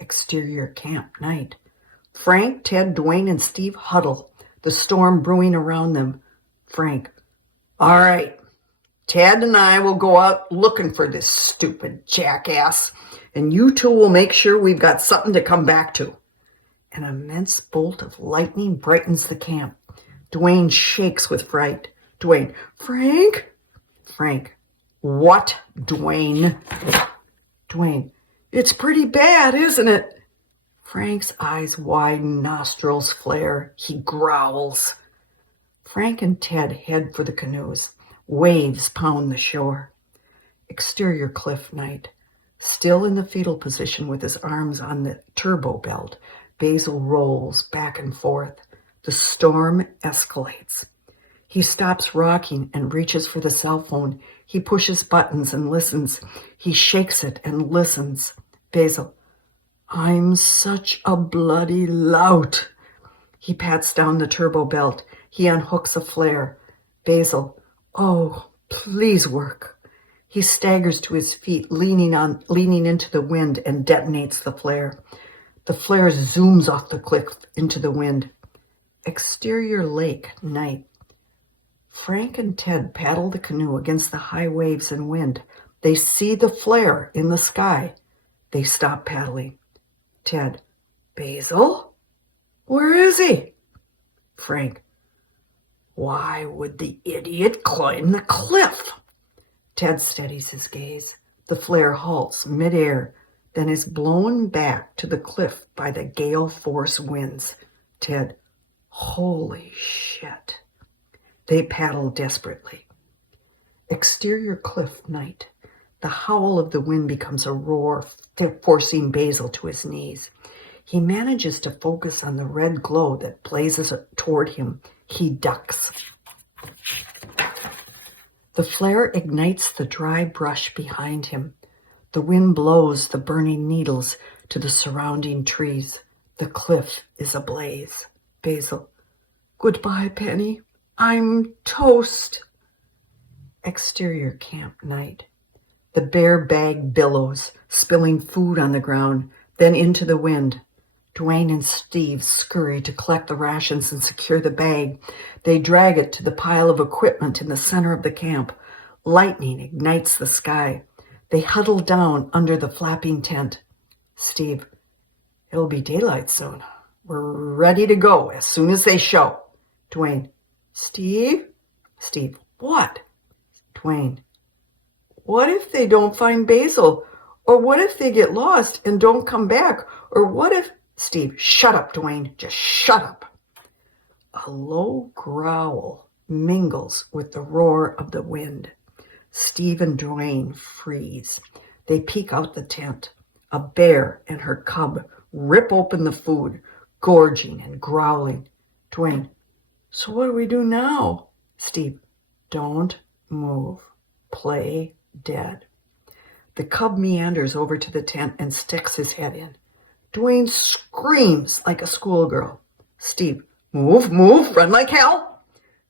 Exterior camp, night. Frank, Ted, Dwayne, and Steve huddle, the storm brewing around them. Frank, "All right, Ted and I will go out looking for this stupid jackass, and you two will make sure we've got something to come back to." An immense bolt of lightning brightens the camp. Dwayne shakes with fright. Dwayne, "Frank?" Frank, "What, Dwayne?" Dwayne, "It's pretty bad, isn't it?" Frank's eyes widen, nostrils flare. He growls. Frank and Ted head for the canoes. Waves pound the shore. Exterior cliff, night. Still in the fetal position with his arms on the turbo belt, Basil rolls back and forth. The storm escalates. He stops rocking and reaches for the cell phone. He pushes buttons and listens. He shakes it and listens. Basil, "I'm such a bloody lout." He pats down the turbo belt. He unhooks a flare. Basil, "Oh, please work." He staggers to his feet, leaning into the wind, and detonates the flare. The flare zooms off the cliff into the wind. Exterior lake, night. Frank and Ted paddle the canoe against the high waves and wind. They see the flare in the sky. They stop paddling. Ted, Basil? Where is he? Frank, why would the idiot climb the cliff? Ted steadies his gaze. The flare halts midair, then is blown back to the cliff by the gale force winds. Ted, holy shit. They paddle desperately. Exterior cliff, night. The howl of the wind becomes a roar, forcing Basil to his knees. He manages to focus on the red glow that blazes toward him. He ducks. The flare ignites the dry brush behind him. The wind blows the burning needles to the surrounding trees. The cliff is ablaze. Basil, goodbye, Penny. I'm toast. Exterior camp, night. The bear bag billows, spilling food on the ground, then into the wind. Dwayne and Steve scurry to collect the rations and secure the bag. They drag it to the pile of equipment in the center of the camp. Lightning ignites the sky. They huddle down under the flapping tent. Steve, it'll be daylight soon. We're ready to go as soon as they show. Dwayne, Steve? Steve, what? Dwayne, what if they don't find Basil? Or what if they get lost and don't come back? Or what if... Steve, shut up, Dwayne. Just shut up. A low growl mingles with the roar of the wind. Steve and Dwayne freeze. They peek out the tent. A bear and her cub rip open the food, gorging and growling. Dwayne, so what do we do now? Steve, don't move. Play dead. The cub meanders over to the tent and sticks his head in. Dwayne screams like a schoolgirl. Steve, move, run like hell.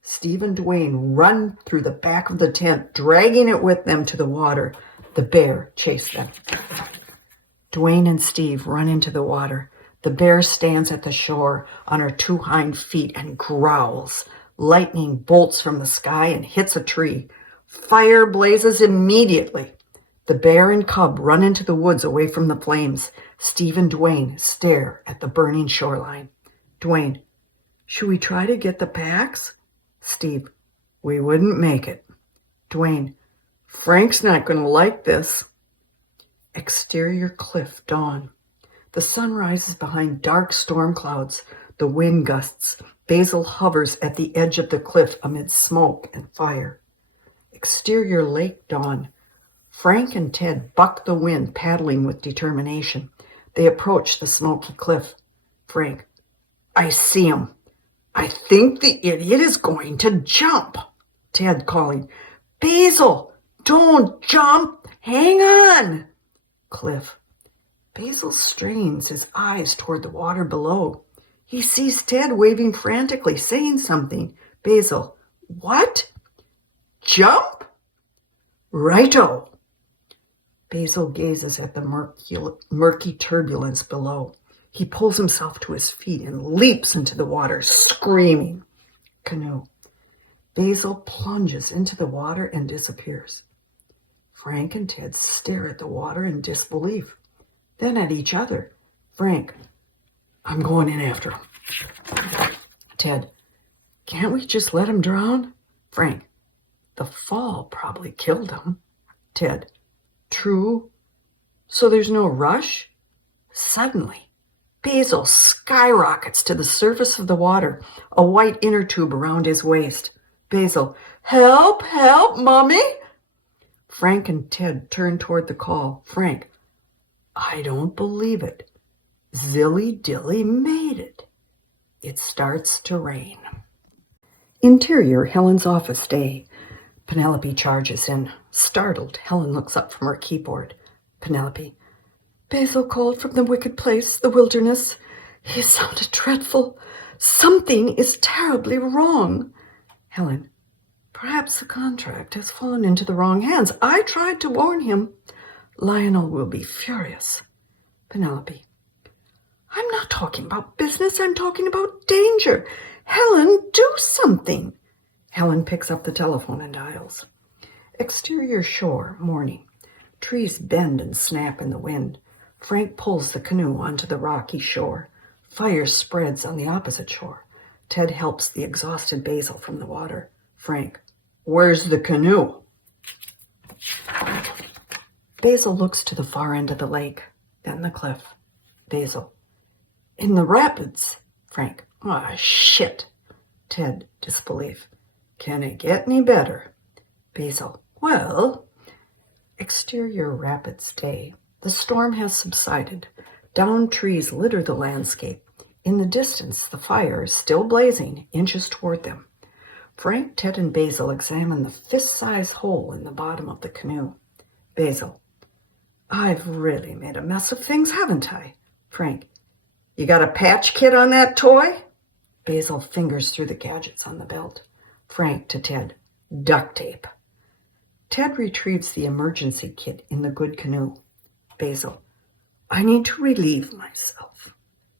Steve and Dwayne run through the back of the tent, dragging it with them to the water. The bear chased them. Dwayne and Steve run into the water. The bear stands at the shore on her two hind feet and growls. Lightning bolts from the sky and hits a tree. Fire blazes immediately. The bear and cub run into the woods away from the flames. Steve and Dwayne stare at the burning shoreline. Dwayne, should we try to get the packs? Steve, we wouldn't make it. Dwayne, Frank's not going to like this. Exterior cliff, dawn. The sun rises behind dark storm clouds. The wind gusts. Basil hovers at the edge of the cliff amid smoke and fire. Exterior lake, dawn. Frank and Ted buck the wind, paddling with determination. They approach the smoky cliff. Frank, I see him. I think the idiot is going to jump. Ted calling, Basil, don't jump. Hang on. Cliff. Basil strains his eyes toward the water below. He sees Ted waving frantically, saying something. Basil, what? Jump? Righto. Basil gazes at the murky turbulence below. He pulls himself to his feet and leaps into the water, screaming. Canoe. Basil plunges into the water and disappears. Frank and Ted stare at the water in disbelief, then at each other. Frank, I'm going in after him. Ted, can't we just let him drown? Frank, the fall probably killed him. Ted, true. So there's no rush? Suddenly, Basil skyrockets to the surface of the water, a white inner tube around his waist. Basil, help, Mommy! Frank and Ted turn toward the call. Frank, I don't believe it. Zilly Dilly made it. It starts to rain. Interior, Helen's office day. Penelope charges in. Startled, Helen looks up from her keyboard. Penelope, Basil called from the wicked place, the wilderness. He sounded dreadful. Something is terribly wrong. Helen, perhaps the contract has fallen into the wrong hands. I tried to warn him. Lionel will be furious. Penelope, I'm not talking about business. I'm talking about danger. Helen, do something. Helen picks up the telephone and dials. Exterior shore, morning. Trees bend and snap in the wind. Frank pulls the canoe onto the rocky shore. Fire spreads on the opposite shore. Ted helps the exhausted Basil from the water. Frank, where's the canoe? Basil looks to the far end of the lake, then the cliff. Basil, in the rapids. Frank, ah, shit. Ted, disbelief. Can it get any better? Basil, well. Exterior rapids day. The storm has subsided. Downed trees litter the landscape. In the distance, the fire, still blazing, inches toward them. Frank, Ted, and Basil examine the fist-sized hole in the bottom of the canoe. Basil, I've really made a mess of things, haven't I? Frank, you got a patch kit on that toy? Basil fingers through the gadgets on the belt. Frank to Ted, duct tape. Ted retrieves the emergency kit in the good canoe. Basil, I need to relieve myself.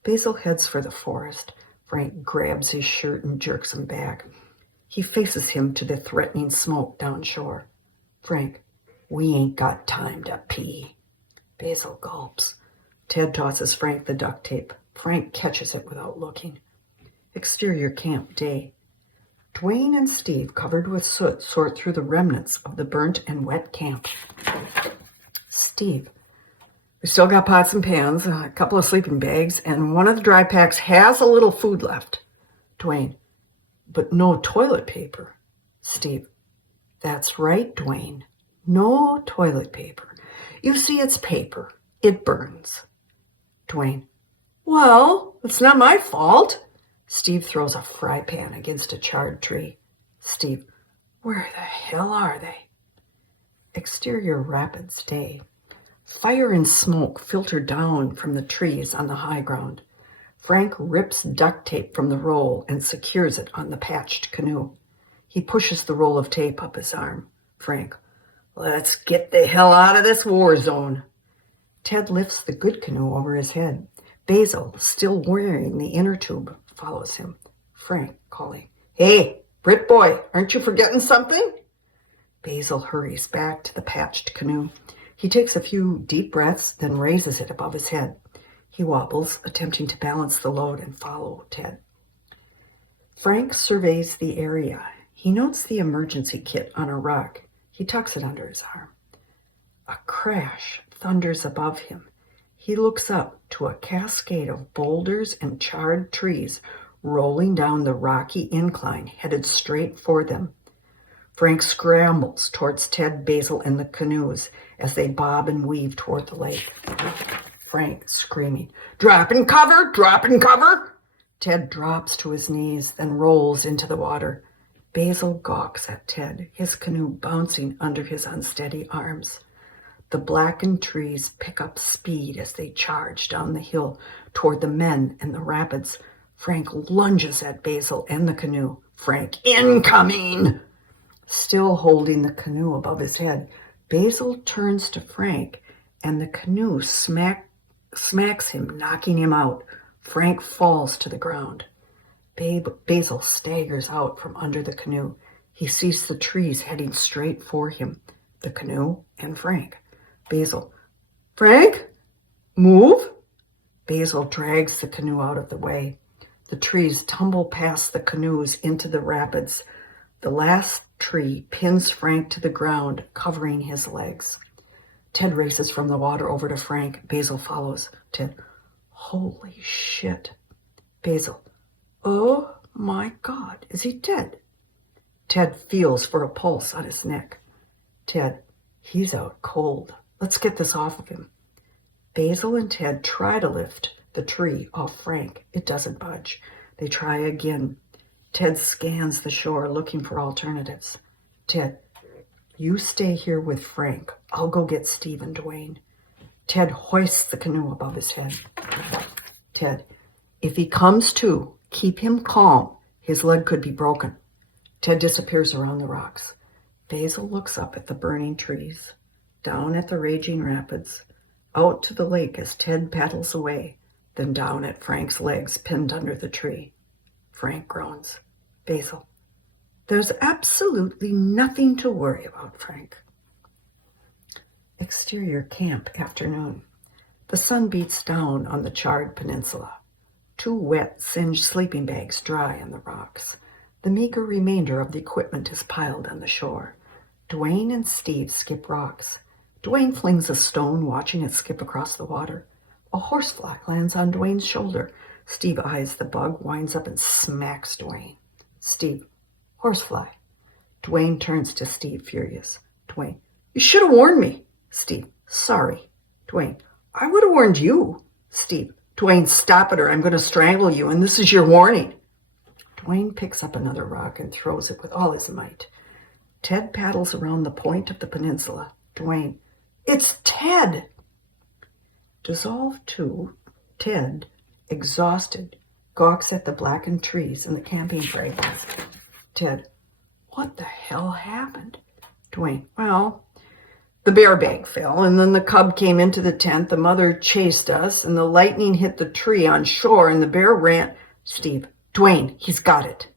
Basil heads for the forest. Frank grabs his shirt and jerks him back. He faces him to the threatening smoke down shore. Frank, we ain't got time to pee. Basil gulps. Ted tosses Frank the duct tape. Frank catches it without looking. Exterior camp day. Dwayne and Steve, covered with soot, sort through the remnants of the burnt and wet camp. Steve, we still got pots and pans, a couple of sleeping bags, and one of the dry packs has a little food left. Dwayne, but no toilet paper. Steve, that's right, Dwayne. No toilet paper. You see, it's paper. It burns. Dwayne, well, it's not my fault. Steve throws a fry pan against a charred tree. Steve, where the hell are they? Exterior rapids day. Fire and smoke filter down from the trees on the high ground. Frank rips duct tape from the roll and secures it on the patched canoe. He pushes the roll of tape up his arm. Frank, let's get the hell out of this war zone. Ted lifts the good canoe over his head. Basil, still wearing the inner tube, follows him. Frank calling, hey, Brit boy, aren't you forgetting something? Basil hurries back to the patched canoe. He takes a few deep breaths, then raises it above his head. He wobbles, attempting to balance the load and follow Ted. Frank surveys the area. He notes the emergency kit on a rock. He tucks it under his arm. A crash thunders above him. He looks up to a cascade of boulders and charred trees rolling down the rocky incline, headed straight for them. Frank scrambles towards Ted, Basil, and the canoes as they bob and weave toward the lake. Frank screaming, drop and cover, drop and cover. Ted drops to his knees, then rolls into the water. Basil gawks at Ted, his canoe bouncing under his unsteady arms. The blackened trees pick up speed as they charge down the hill toward the men and the rapids. Frank lunges at Basil and the canoe. Frank, incoming! Still holding the canoe above his head, Basil turns to Frank, and the canoe smacks him, knocking him out. Frank falls to the ground. Basil staggers out from under the canoe. He sees the trees heading straight for him, the canoe and Frank. Basil, Frank, move. Basil drags the canoe out of the way. The trees tumble past the canoes into the rapids. The last tree pins Frank to the ground, covering his legs. Ted races from the water over to Frank. Basil follows. Ted, holy shit. Basil, oh my God, is he dead? Ted feels for a pulse on his neck. Ted, he's out cold. Let's get this off of him. Basil and Ted try to lift the tree off Frank. It doesn't budge. They try again. Ted scans the shore looking for alternatives. Ted, you stay here with Frank. I'll go get Steve and Dwayne. Ted hoists the canoe above his head. Ted, if he comes to, keep him calm. His leg could be broken. Ted disappears around the rocks. Basil looks up at the burning trees, down at the raging rapids, out to the lake as Ted paddles away. then down at Frank's legs pinned under the tree. Frank groans. Basil, there's absolutely nothing to worry about, Frank. Exterior camp afternoon. The sun beats down on the charred peninsula. 2 wet, singed sleeping bags dry on the rocks. The meager remainder of the equipment is piled on the shore. Dwayne and Steve skip rocks. Dwayne flings a stone, watching it skip across the water. A horsefly lands on Dwayne's shoulder. Steve eyes the bug, winds up and smacks Dwayne. Steve, horsefly. Dwayne turns to Steve, furious. Dwayne, you should have warned me. Steve, sorry. Dwayne, I would have warned you. Steve, Dwayne, stop it or I'm going to strangle you, and this is your warning. Dwayne picks up another rock and throws it with all his might. Ted paddles around the point of the peninsula. Dwayne, it's Ted! Dissolve 2, Ted, exhausted, gawks at the blackened trees and the camping fragments. Ted, what the hell happened? Dwayne, well, the bear bag fell, and then the cub came into the tent, the mother chased us, and the lightning hit the tree on shore, and the bear ran. Steve, Dwayne, he's got it.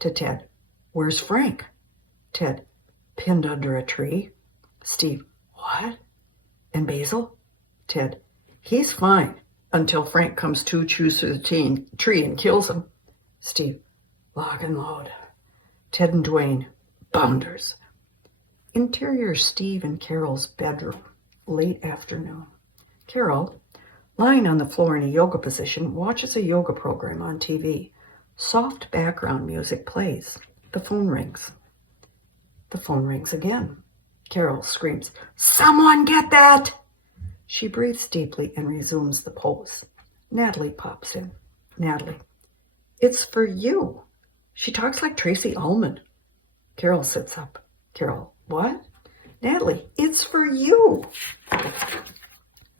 To Ted, where's Frank? Ted, pinned under a tree. Steve, what? And Basil? Ted, he's fine until Frank comes to, chews through the tree and kills him. Steve, lock and load. Ted and Dwayne, bounders. Interior Steve and Carol's bedroom, late afternoon. Carol, lying on the floor in a yoga position, watches a yoga program on TV. Soft background music plays. The phone rings. The phone rings again. Carol screams, someone get that! She breathes deeply and resumes the pose. Natalie pops in. Natalie, it's for you. She talks like Tracy Ullman. Carol sits up. Carol, what? Natalie, it's for you.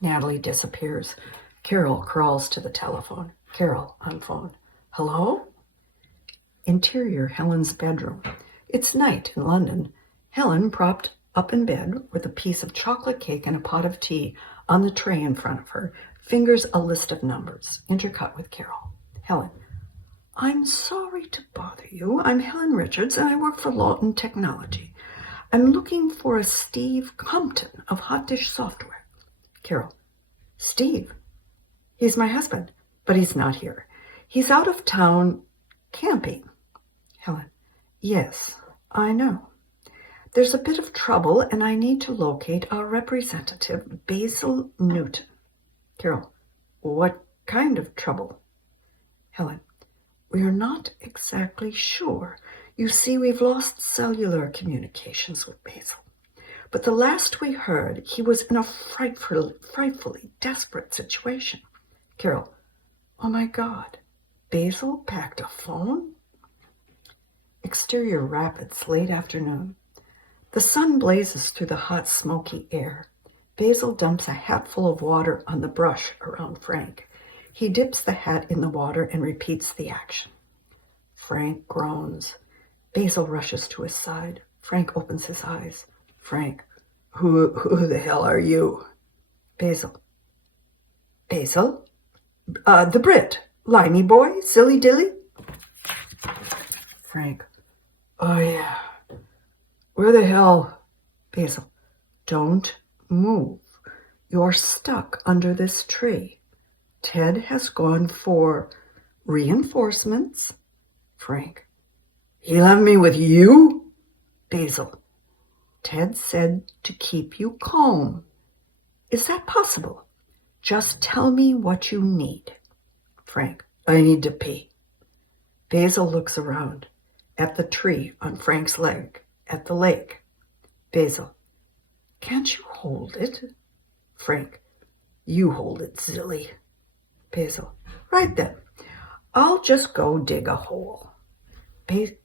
Natalie disappears. Carol crawls to the telephone. Carol on phone. Hello? Interior Helen's bedroom. It's night in London. Helen, propped up in bed with a piece of chocolate cake and a pot of tea on the tray in front of her, fingers a list of numbers, intercut with Carol. Helen, I'm sorry to bother you. I'm Helen Richards, and I work for Lawton Technology. I'm looking for a Steve Compton of Hot Dish Software. Carol, Steve? He's my husband, but he's not here. He's out of town camping. Helen, yes, I know. There's a bit of trouble, and I need to locate our representative, Basil Newton. Carol, what kind of trouble? Helen, we are not exactly sure. You see, we've lost cellular communications with Basil. But the last we heard, he was in a frightfully desperate situation. Carol, oh my God, Basil packed a phone? Exterior Rapids, late afternoon. The sun blazes through the hot, smoky air. Basil dumps a hatful of water on the brush around Frank. He dips the hat in the water and repeats the action. Frank groans. Basil rushes to his side. Frank opens his eyes. Frank, who the hell are you? Basil. Basil? The Brit. Limey boy? Silly dilly? Frank. Oh, yeah. Where the hell? Basil. Don't move. You're stuck under this tree. Ted has gone for reinforcements. Frank. He left me with you? Basil. Ted said to keep you calm. Is that possible? Just tell me what you need. Frank. I need to pee. Basil looks around. At the tree on Frank's leg. At the lake. Basil. Can't you hold it? Frank. You hold it, silly. Basil. Right then. I'll just go dig a hole.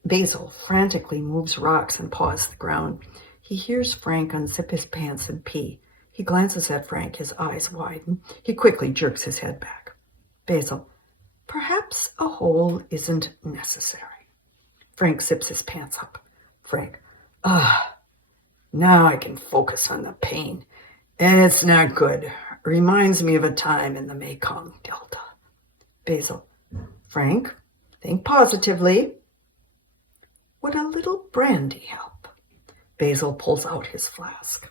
Basil frantically moves rocks and paws the ground. He hears Frank unzip his pants and pee. He glances at Frank, his eyes widen. He quickly jerks his head back. Basil. Perhaps a hole isn't necessary. Frank zips his pants up. Frank. Now I can focus on the pain. And it's not good. reminds me of a time in the Mekong Delta. Basil. Frank, think positively. Would a little brandy help? Basil pulls out his flask.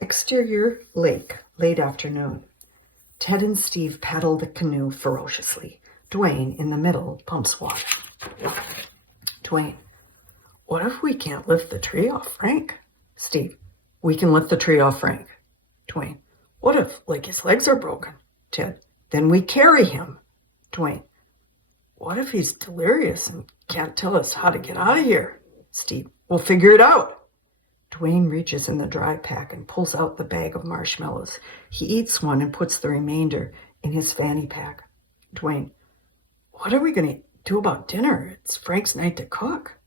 Exterior lake, late afternoon. Ted and Steve paddle the canoe ferociously. Dwayne, in the middle, pumps water. Dwayne. What if we can't lift the tree off Frank? Steve. We can lift the tree off Frank. Dwayne. What if, like, his legs are broken? Ted. Then we carry him. Dwayne. What if he's delirious and can't tell us how to get out of here? Steve. We'll figure it out. Dwayne reaches in the dry pack and pulls out the bag of marshmallows. He eats one and puts the remainder in his fanny pack. Dwayne. What are we going to do about dinner? It's Frank's night to cook.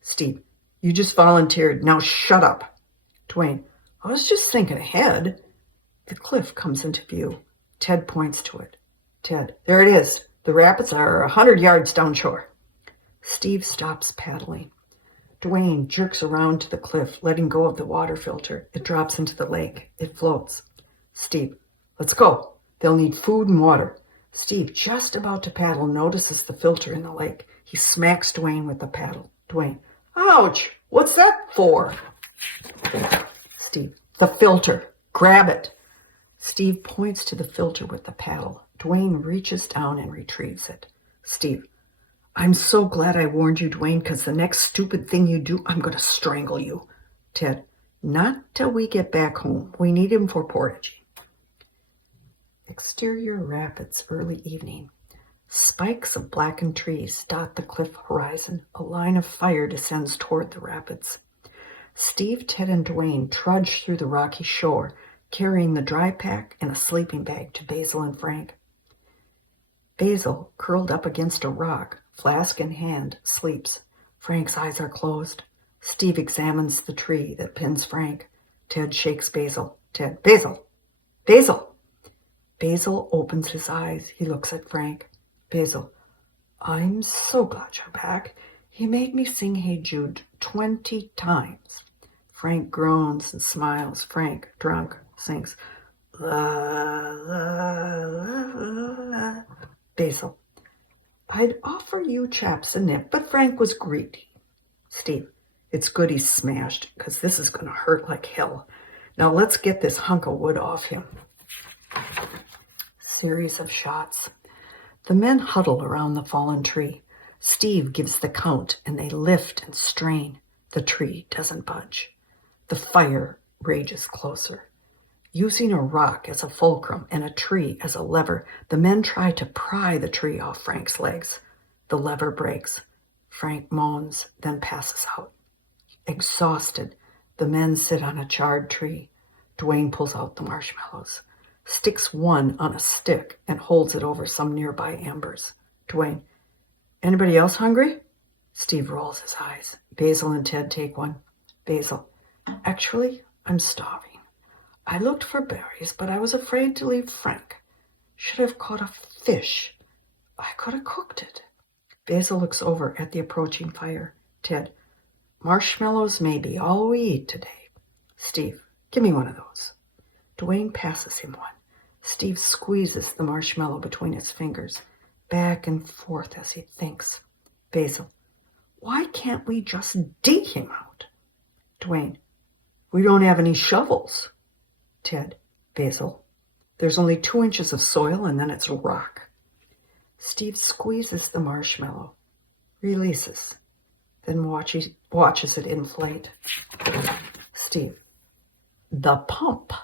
Steve. You just volunteered. Now shut up. Dwayne. I was just thinking ahead. The cliff comes into view. Ted points to it. Ted. There it is. The rapids are 100 yards downshore. Steve stops paddling. Dwayne jerks around to the cliff, letting go of the water filter. It drops into the lake. It floats. Steve. Let's go. They'll need food and water. Steve, just about to paddle, notices the filter in the lake. He smacks Dwayne with the paddle. Dwayne. Ouch! What's that for? Steve. The filter. Grab it. Steve points to the filter with the paddle. Dwayne reaches down and retrieves it. Steve. I'm so glad I warned you, Dwayne, because the next stupid thing you do, I'm going to strangle you. Ted. Not till we get back home. We need him for portage. Exterior rapids, early evening. Spikes of blackened trees dot the cliff horizon. A line of fire descends toward the rapids. Steve, Ted, and Dwayne trudge through the rocky shore, carrying the dry pack and a sleeping bag to Basil and Frank. Basil, curled up against a rock, flask in hand, sleeps. Frank's eyes are closed. Steve examines the tree that pins Frank. Ted shakes Basil. Ted. Basil! Basil! Basil opens his eyes. He looks at Frank. Basil. I'm so glad you're back. He made me sing Hey Jude 20 times. Frank groans and smiles. Frank, drunk, sings la la la la. Basil. I'd offer you chaps a nip, but Frank was greedy. Steve. It's good he's smashed, because this is going to hurt like hell. Now let's get this hunk of wood off him. Series of shots. The men huddle around the fallen tree. Steve gives the count, and they lift and strain. The tree doesn't budge. The fire rages closer. Using a rock as a fulcrum and a tree as a lever, the men try to pry the tree off Frank's legs. The lever breaks. Frank moans, then passes out. Exhausted, the men sit on a charred tree. Dwayne pulls out the marshmallows, sticks one on a stick, and holds it over some nearby embers. Dwayne. Anybody else hungry? Steve rolls his eyes. Basil and Ted take one. Basil. Actually, I'm starving. I looked for berries, but I was afraid to leave Frank. Should have caught a fish. I could have cooked it. Basil looks over at the approaching fire. Ted. Marshmallows may be all we eat today. Steve. Give me one of those. Dwayne passes him one. Steve squeezes the marshmallow between his fingers, back and forth as he thinks. Basil. Why can't we just dig him out? Dwayne. We don't have any shovels. Ted. Basil. There's only 2 inches of soil and then it's rock. Steve squeezes the marshmallow, releases, then watches it inflate. Steve. The pump.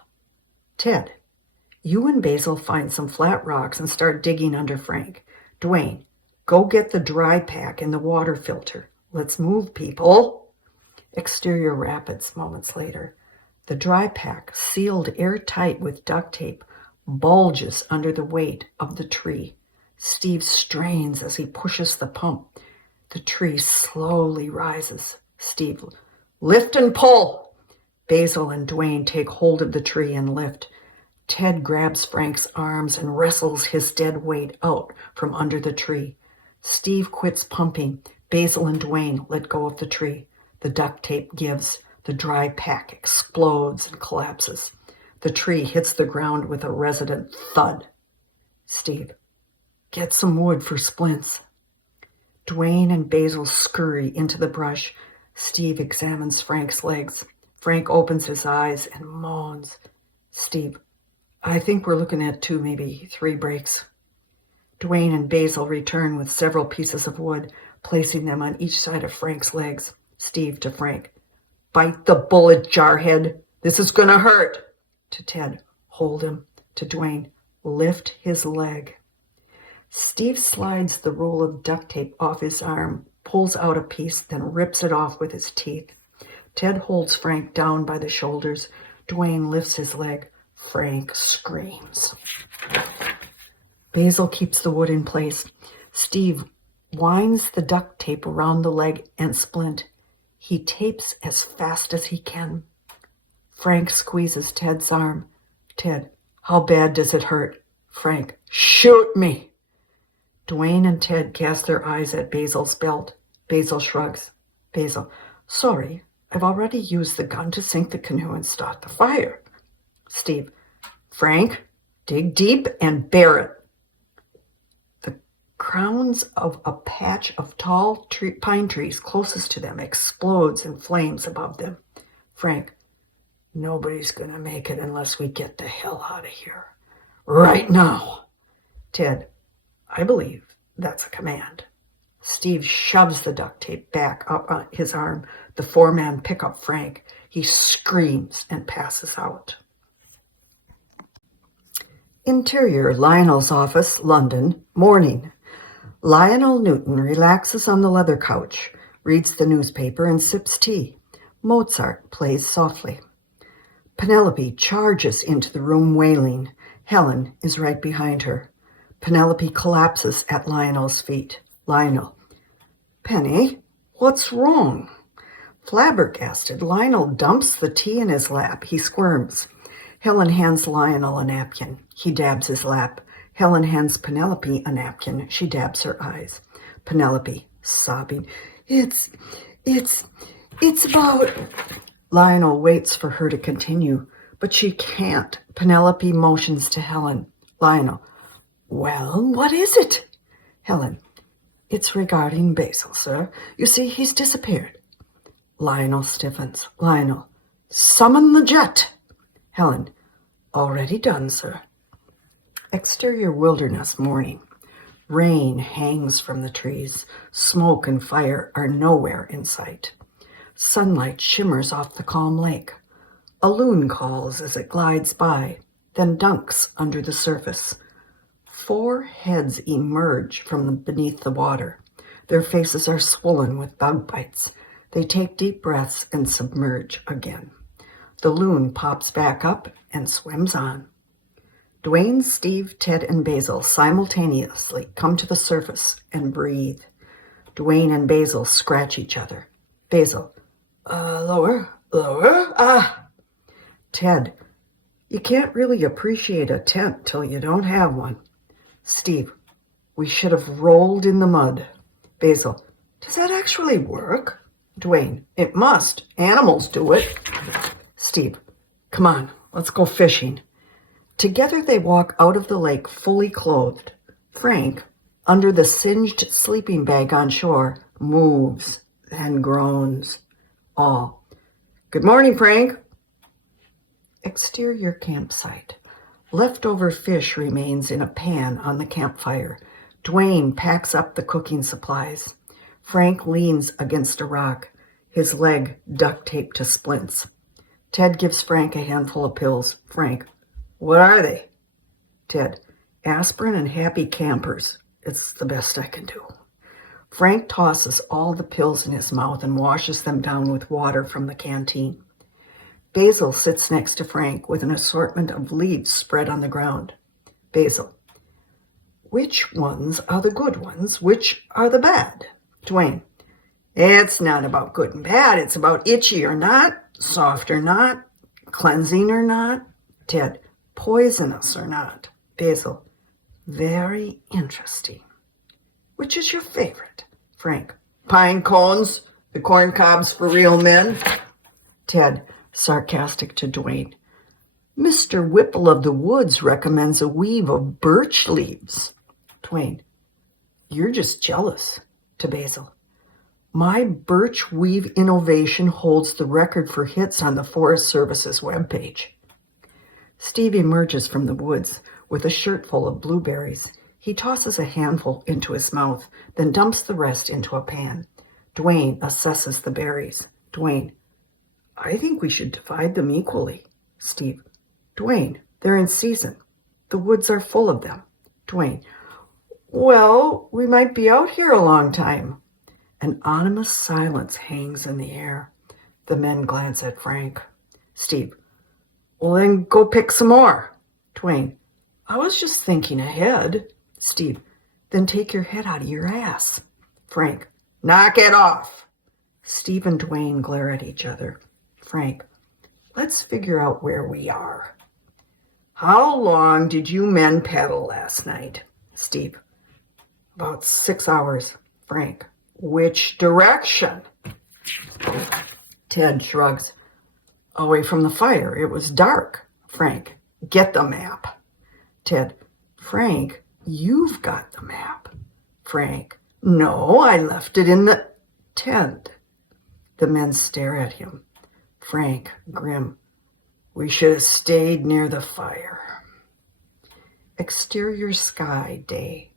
Ted. You and Basil find some flat rocks and start digging under Frank. Dwayne. Go get the dry pack and the water filter. Let's move, people. Exterior rapids, moments later. The dry pack, sealed airtight with duct tape, bulges under the weight of the tree. Steve strains as he pushes the pump. The tree slowly rises. Steve, lift and pull. Basil and Dwayne take hold of the tree and lift. Ted grabs Frank's arms and wrestles his dead weight out from under the tree. Steve quits pumping. Basil and Dwayne let go of the tree. The duct tape gives. The dry pack explodes and collapses. The tree hits the ground with a resonant thud. Steve, get some wood for splints. Dwayne and Basil scurry into the brush. Steve examines Frank's legs. Frank opens his eyes and moans. Steve, I think we're looking at 2, maybe 3 breaks. Dwayne and Basil return with several pieces of wood, placing them on each side of Frank's legs. Steve to Frank, bite the bullet, jarhead. This is gonna hurt. To Ted, hold him. To Dwayne, lift his leg. Steve slides the roll of duct tape off his arm, pulls out a piece, then rips it off with his teeth. Ted holds Frank down by the shoulders. Dwayne lifts his leg. Frank screams. Basil keeps the wood in place. Steve winds the duct tape around the leg and splint. He tapes as fast as he can. Frank squeezes Ted's arm. Ted, how bad does it hurt? Frank, shoot me. Dwayne and Ted cast their eyes at Basil's belt. Basil shrugs. Basil, sorry, I've already used the gun to sink the canoe and start the fire. Steve, Frank, dig deep and bear it. The crowns of a patch of tall pine trees closest to them explodes in flames above them. Frank, nobody's going to make it unless we get the hell out of here. Right now. Ted, I believe that's a command. Steve shoves the duct tape back up on his arm. The 4-man pick up Frank. He screams and passes out. Interior, Lionel's office, London, morning. Lionel Newton relaxes on the leather couch, reads the newspaper, and sips tea. Mozart plays softly. Penelope charges into the room wailing. Helen is right behind her. Penelope collapses at Lionel's feet. Lionel, Penny, what's wrong? Flabbergasted, Lionel dumps the tea in his lap. He squirms. Helen hands Lionel a napkin. He dabs his lap. Helen hands Penelope a napkin. She dabs her eyes. Penelope, sobbing, It's about... Lionel waits for her to continue, but she can't. Penelope motions to Helen. Lionel, well, what is it? Helen, it's regarding Basil, sir. You see, he's disappeared. Lionel stiffens. Lionel, summon the jet. Helen, already done, sir. Exterior wilderness, morning. Rain hangs from the trees. Smoke and fire are nowhere in sight. Sunlight shimmers off the calm lake. A loon calls as it glides by, then dunks under the surface. 4 heads emerge from beneath the water. Their faces are swollen with bug bites. They take deep breaths and submerge again. The loon pops back up and swims on. Dwayne, Steve, Ted, and Basil simultaneously come to the surface and breathe. Dwayne and Basil scratch each other. Basil, lower. Ted, you can't really appreciate a tent till you don't have one. Steve, we should have rolled in the mud. Basil, does that actually work? Dwayne, it must. Animals do it. Steve, come on, let's go fishing. Together they walk out of the lake fully clothed. Frank, under the singed sleeping bag on shore, moves and groans. All, good morning, Frank. Exterior campsite. Leftover fish remains in a pan on the campfire. Dwayne packs up the cooking supplies. Frank leans against a rock, his leg duct taped to splints. Ted gives Frank a handful of pills. Frank, what are they? Ted, aspirin and happy campers. It's the best I can do. Frank tosses all the pills in his mouth and washes them down with water from the canteen. Basil sits next to Frank with an assortment of leaves spread on the ground. Basil, which ones are the good ones? Which are the bad? Dwayne, it's not about good and bad. It's about itchy or not, soft or not, cleansing or not. Ted, poisonous or not. Basil, very interesting. Which is your favorite? Frank, pine cones, the corn cobs for real men. Ted, sarcastic to Dwayne, Mr. Whipple of the Woods recommends a weave of birch leaves. Twain. You're just jealous. To Basil. My birch weave innovation holds the record for hits on the Forest Service's webpage. Steve emerges from the woods with a shirt full of blueberries. He tosses a handful into his mouth, then dumps the rest into a pan. Dwayne assesses the berries. Dwayne. I think we should divide them equally. Steve. Dwayne, they're in season. The woods are full of them. Dwayne. Well, we might be out here a long time. An ominous silence hangs in the air. The men glance at Frank. Steve. Well, then go pick some more. Dwayne. I was just thinking ahead. Steve. Then take your head out of your ass. Frank. Knock it off. Steve and Dwayne glare at each other. Frank. Let's figure out where we are. How long did you men paddle last night? Steve. About 6 hours. Frank. Which direction? Ted shrugs. Away from the fire. It was dark. Frank. Get the map. Ted. Frank, you've got the map. Frank. No, I left it in the tent. The men stare at him. Frank, grim. We should have stayed near the fire. Exterior sky, day.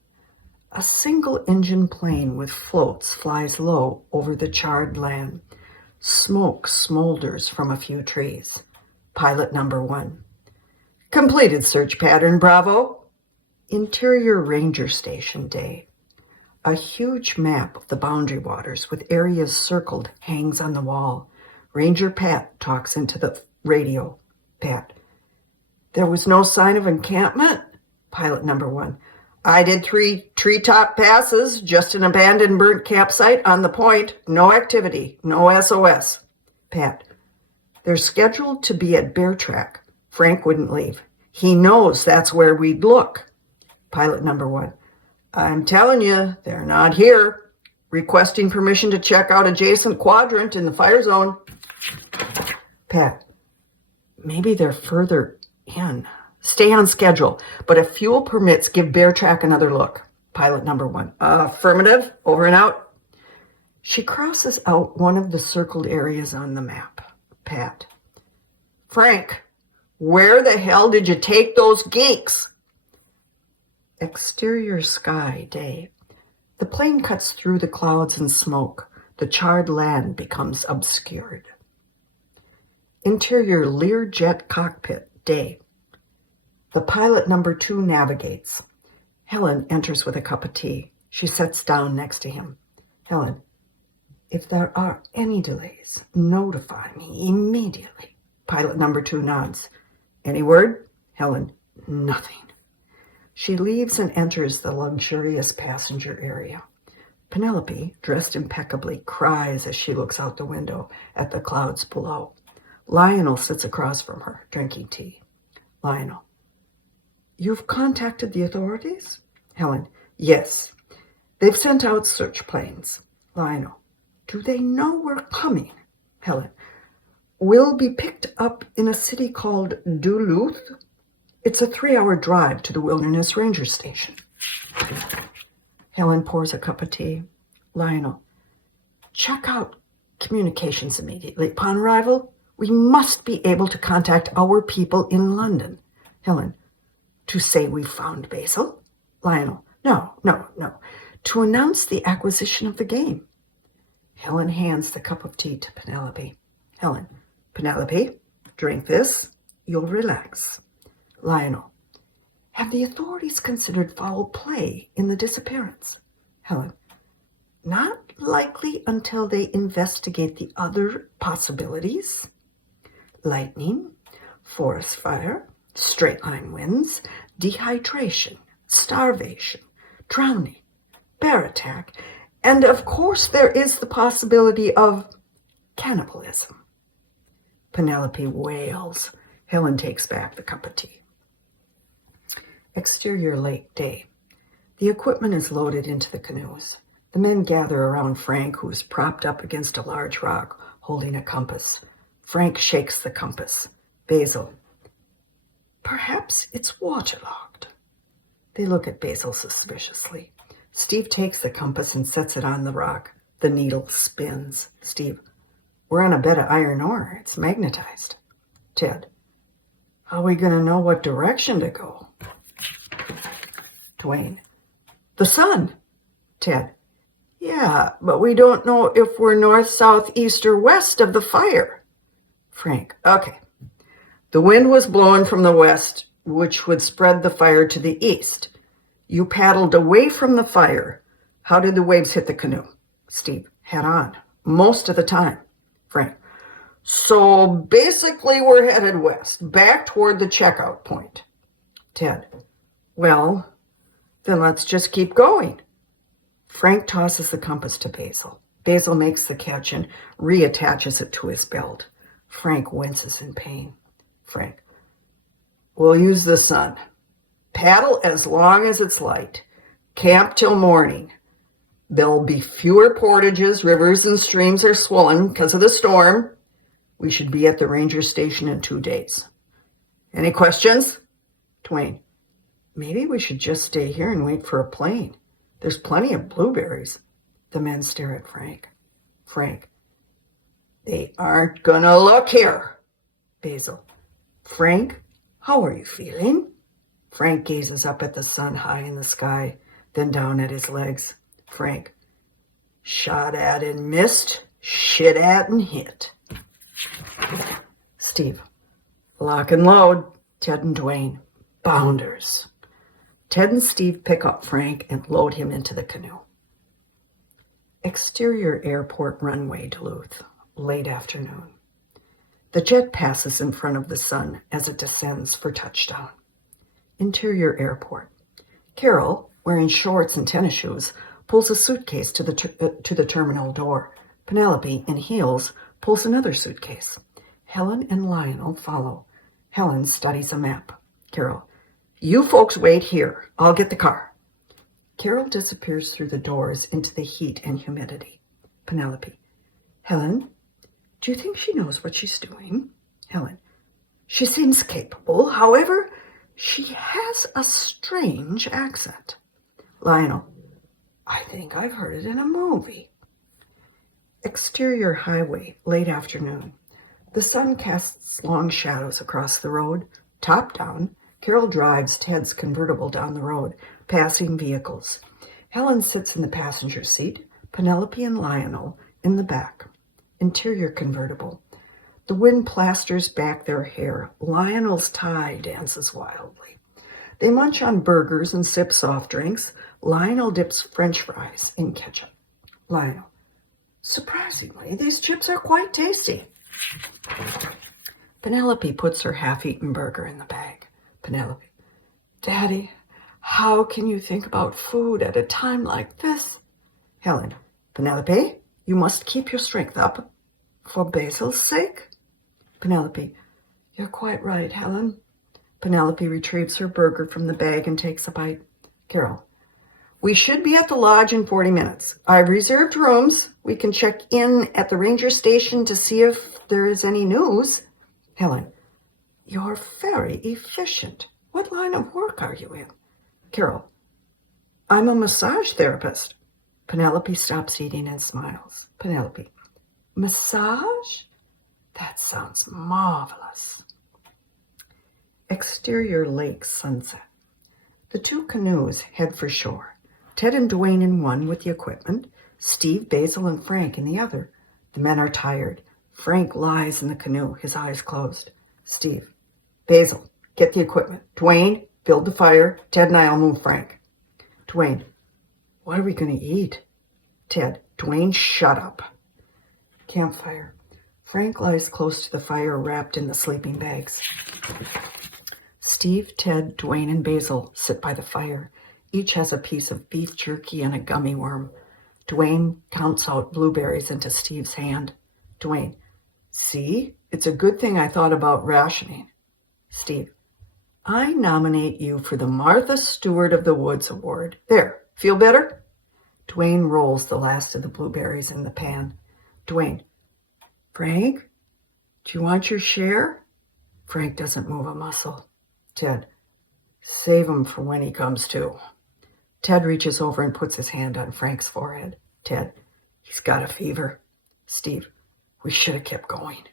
A single-engine plane with floats flies low over the charred land. Smoke smolders from a few trees. Pilot number 1. Completed search pattern, Bravo. Interior ranger station, day. A huge map of the boundary waters with areas circled hangs on the wall. Ranger Pat talks into the radio. Pat. There was no sign of encampment? Pilot number 1. I did 3 treetop passes, just an abandoned burnt campsite on the point. No activity, no SOS. Pat. They're scheduled to be at Bear Track. Frank wouldn't leave. He knows that's where we'd look. Pilot number 1. I'm telling you, they're not here. Requesting permission to check out adjacent quadrant in the fire zone. Pat. Maybe they're further in. Stay on schedule, but if fuel permits, give Bear Track another look. Pilot number 1. Affirmative. Over and out. She crosses out one of the circled areas on the map. Pat. Frank, where the hell did you take those geeks? Exterior sky, day. The plane cuts through the clouds and smoke. The charred land becomes obscured. Interior Learjet cockpit, day. The pilot number 2 navigates. Helen enters with a cup of tea. She sits down next to him. Helen, if there are any delays, notify me immediately. Pilot number 2 nods. Any word? Helen, nothing. She leaves and enters the luxurious passenger area. Penelope, dressed impeccably, cries as she looks out the window at the clouds below. Lionel sits across from her, drinking tea. Lionel. You've contacted the authorities? Helen. Yes. They've sent out search planes. Lionel. Do they know we're coming? Helen. We'll be picked up in a city called Duluth. It's a 3-hour drive to the Wilderness Ranger Station. Helen pours a cup of tea. Lionel. Check out communications immediately. Upon arrival, we must be able to contact our people in London. Helen. To say we found Basil? Lionel. No. To announce the acquisition of the game. Helen hands the cup of tea to Penelope. Helen. Penelope, drink this. You'll relax. Lionel. Have the authorities considered foul play in the disappearance? Helen. Not likely until they investigate the other possibilities. Lightning, forest fire, straight-line winds, dehydration, starvation, drowning, bear attack, and of course there is the possibility of cannibalism. Penelope wails. Helen takes back the cup of tea. Exterior lake, day. The equipment is loaded into the canoes. The men gather around Frank, who is propped up against a large rock, holding a compass. Frank shakes the compass. Basil. Perhaps it's waterlogged. They look at Basil suspiciously. Steve takes the compass and sets it on the rock. The needle spins. Steve, we're on a bed of iron ore. It's magnetized. Ted, how are we going to know what direction to go? Dwayne, the sun. Ted, yeah, but we don't know if we're north, south, east, or west of the fire. Frank, okay. The wind was blowing from the west, which would spread the fire to the east. You paddled away from the fire. How did the waves hit the canoe? Steve, head on, most of the time. Frank, so basically we're headed west, back toward the checkout point. Ted, well, then let's just keep going. Frank tosses the compass to Basil. Basil makes the catch and reattaches it to his belt. Frank winces in pain. Frank, we'll use the sun. Paddle as long as it's light. Camp till morning. There'll be fewer portages. Rivers and streams are swollen because of the storm. We should be at the ranger station in 2 days. Any questions? Dwayne, maybe we should just stay here and wait for a plane. There's plenty of blueberries. The men stare at Frank. Frank, they aren't gonna look here. Basil, Frank, how are you feeling? Frank gazes up at the sun high in the sky, then down at his legs. Frank, shot at and missed, shit at and hit. Steve, lock and load. Ted and Dwayne, bounders. Ted and Steve pick up Frank and load him into the canoe. Exterior airport runway, Duluth, late afternoon. The jet passes in front of the sun as it descends for touchdown. Interior airport. Carol, wearing shorts and tennis shoes, pulls a suitcase to the terminal door. Penelope, in heels, pulls another suitcase. Helen and Lionel follow. Helen studies a map. Carol, you folks wait here. I'll get the car. Carol disappears through the doors into the heat and humidity. Penelope, Helen, do you think she knows what she's doing? Helen, she seems capable. However, she has a strange accent. Lionel, I think I've heard it in a movie. Exterior highway, late afternoon. The sun casts long shadows across the road. Top down, Carol drives Ted's convertible down the road, passing vehicles. Helen sits in the passenger seat, Penelope and Lionel in the back. Interior convertible. The wind plasters back their hair. Lionel's tie dances wildly. They munch on burgers and sip soft drinks. Lionel dips French fries in ketchup. Lionel, surprisingly, these chips are quite tasty. Penelope puts her half-eaten burger in the bag. Penelope, Daddy, how can you think about food at a time like this? Helen, Penelope, you must keep your strength up for Basil's sake. Penelope, you're quite right, Helen. Penelope retrieves her burger from the bag and takes a bite. Carol, we should be at the lodge in 40 minutes. I've reserved rooms. We can check in at the ranger station to see if there is any news. Helen, you're very efficient. What line of work are you in? Carol, I'm a massage therapist. Penelope stops eating and smiles. Penelope, massage? That sounds marvelous. Exterior lake sunset. The two canoes head for shore. Ted and Dwayne in one with the equipment, Steve, Basil, and Frank in the other. The men are tired. Frank lies in the canoe, his eyes closed. Steve, Basil, get the equipment. Dwayne, build the fire. Ted and I'll move Frank. Dwayne, what are we going to eat? Ted, Dwayne, shut up. Campfire. Frank lies close to the fire, wrapped in the sleeping bags. Steve, Ted, Dwayne, and Basil sit by the fire. Each has a piece of beef jerky and a gummy worm. Dwayne counts out blueberries into Steve's hand. Dwayne, see? It's a good thing I thought about rationing. Steve, I nominate you for the Martha Stewart of the Woods Award. There, feel better? Dwayne rolls the last of the blueberries in the pan. Dwayne, Frank, do you want your share? Frank doesn't move a muscle. Ted, save him for when he comes to. Ted reaches over and puts his hand on Frank's forehead. Ted, he's got a fever. Steve, we should have kept going.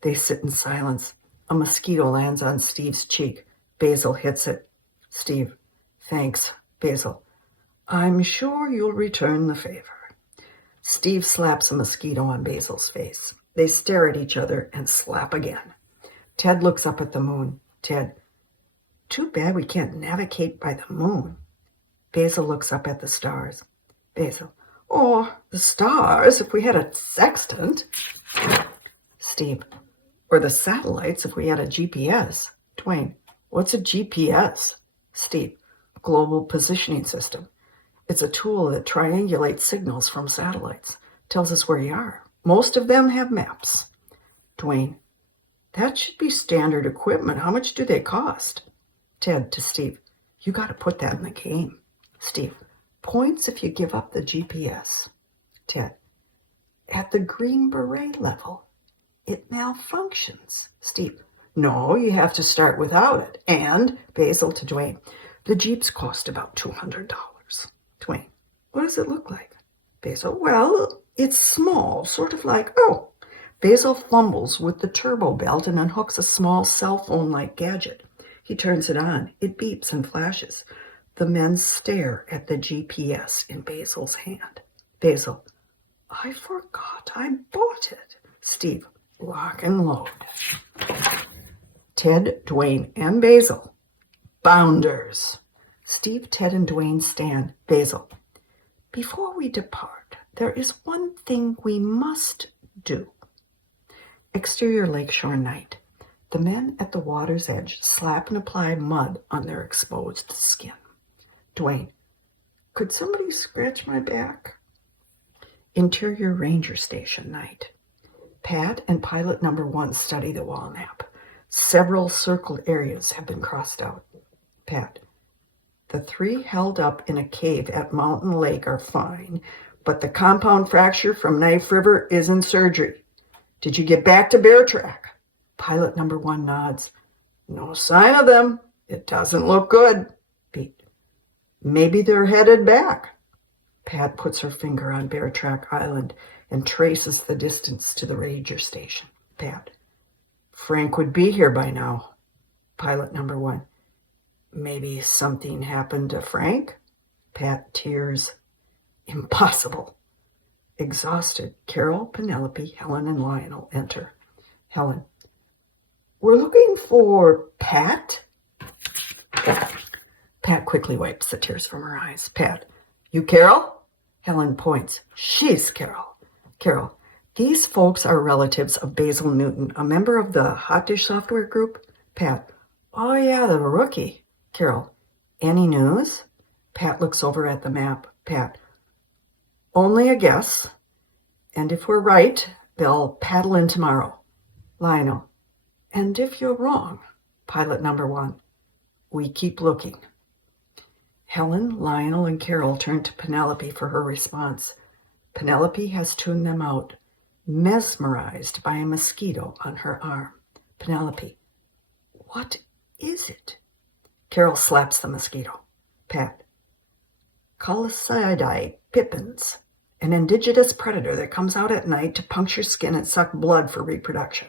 They sit in silence. A mosquito lands on Steve's cheek. Basil hits it. Steve, thanks, Basil. I'm sure you'll return the favor. Steve slaps a mosquito on Basil's face. They stare at each other and slap again. Ted looks up at the moon. Ted, too bad we can't navigate by the moon. Basil looks up at the stars. Basil, oh, the stars if we had a sextant. Steve, or the satellites if we had a GPS. Dwayne, what's a GPS? Steve, global positioning system. It's a tool that triangulates signals from satellites, tells us where you are. Most of them have maps. Dwayne, that should be standard equipment. How much do they cost? Ted to Steve, you got to put that in the game. Steve, points if you give up the GPS. Ted, at the Green Beret level, it malfunctions. Steve, no, you have to start without it. And Basil to Dwayne, the Jeeps cost about $200. Dwayne, what does it look like? Basil, well, it's small, sort of like, oh. Basil fumbles with the turbo belt and unhooks a small cell phone-like gadget. He turns it on. It beeps and flashes. The men stare at the GPS in Basil's hand. Basil, I forgot I bought it. Steve, lock and load. Ted, Dwayne, and Basil. Bounders. Steve, Ted, and Dwayne stand. Basil, before we depart, there is one thing we must do. Exterior lakeshore night. The men at the water's edge slap and apply mud on their exposed skin. Dwayne, could somebody scratch my back? Interior ranger station night. Pat and pilot number 1 study the wall map. Several circled areas have been crossed out. Pat, the 3 held up in a cave at Mountain Lake are fine, but the compound fracture from Knife River is in surgery. Did you get back to Bear Track? Pilot number 1 nods. No sign of them. It doesn't look good. Pete, maybe they're headed back. Pat puts her finger on Bear Track Island and traces the distance to the ranger station. Pat, Frank would be here by now. Pilot number 1, maybe something happened to Frank? Pat tears. Impossible. Exhausted, Carol, Penelope, Helen, and Lionel enter. Helen, we're looking for Pat? Pat quickly wipes the tears from her eyes. Pat, you Carol? Helen points. She's Carol. Carol, these folks are relatives of Basil Newton, a member of the Hot Dish Software Group. Pat, oh yeah, the rookie. Carol, any news? Pat looks over at the map. Pat, only a guess. And if we're right, they'll paddle in tomorrow. Lionel, and if you're wrong? Pilot number 1, we keep looking. Helen, Lionel, and Carol turn to Penelope for her response. Penelope has tuned them out, mesmerized by a mosquito on her arm. Penelope, what is it? Carol slaps the mosquito. Pat, Collicidie pippins, an indigenous predator that comes out at night to puncture skin and suck blood for reproduction.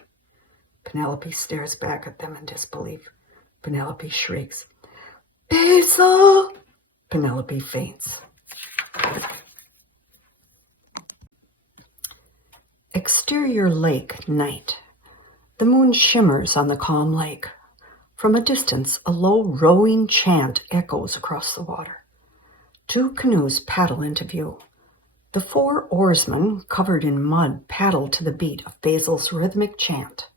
Penelope stares back at them in disbelief. Penelope shrieks, Basil! Penelope faints. Exterior lake night. The moon shimmers on the calm lake. From a distance, a low rowing chant echoes across the water. 2 canoes paddle into view. The 4 oarsmen, covered in mud, paddle to the beat of Basil's rhythmic chant.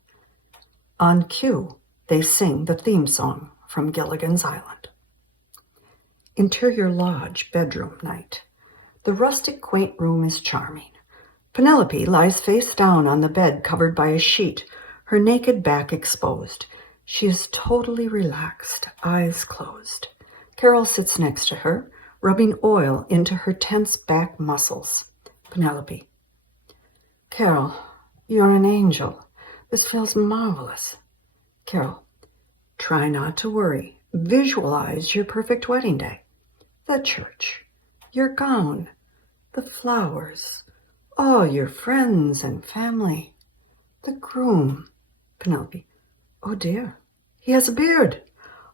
On cue, they sing the theme song from Gilligan's Island. Interior lodge bedroom night. The rustic, quaint room is charming. Penelope lies face down on the bed covered by a sheet, her naked back exposed. She is totally relaxed, eyes closed. Carol sits next to her, rubbing oil into her tense back muscles. Penelope, Carol, you're an angel. This feels marvelous. Carol, Try not to worry. Visualize your perfect wedding day. The church, your gown, the flowers, all your friends and family. The groom. Penelope. Oh dear, he has a beard.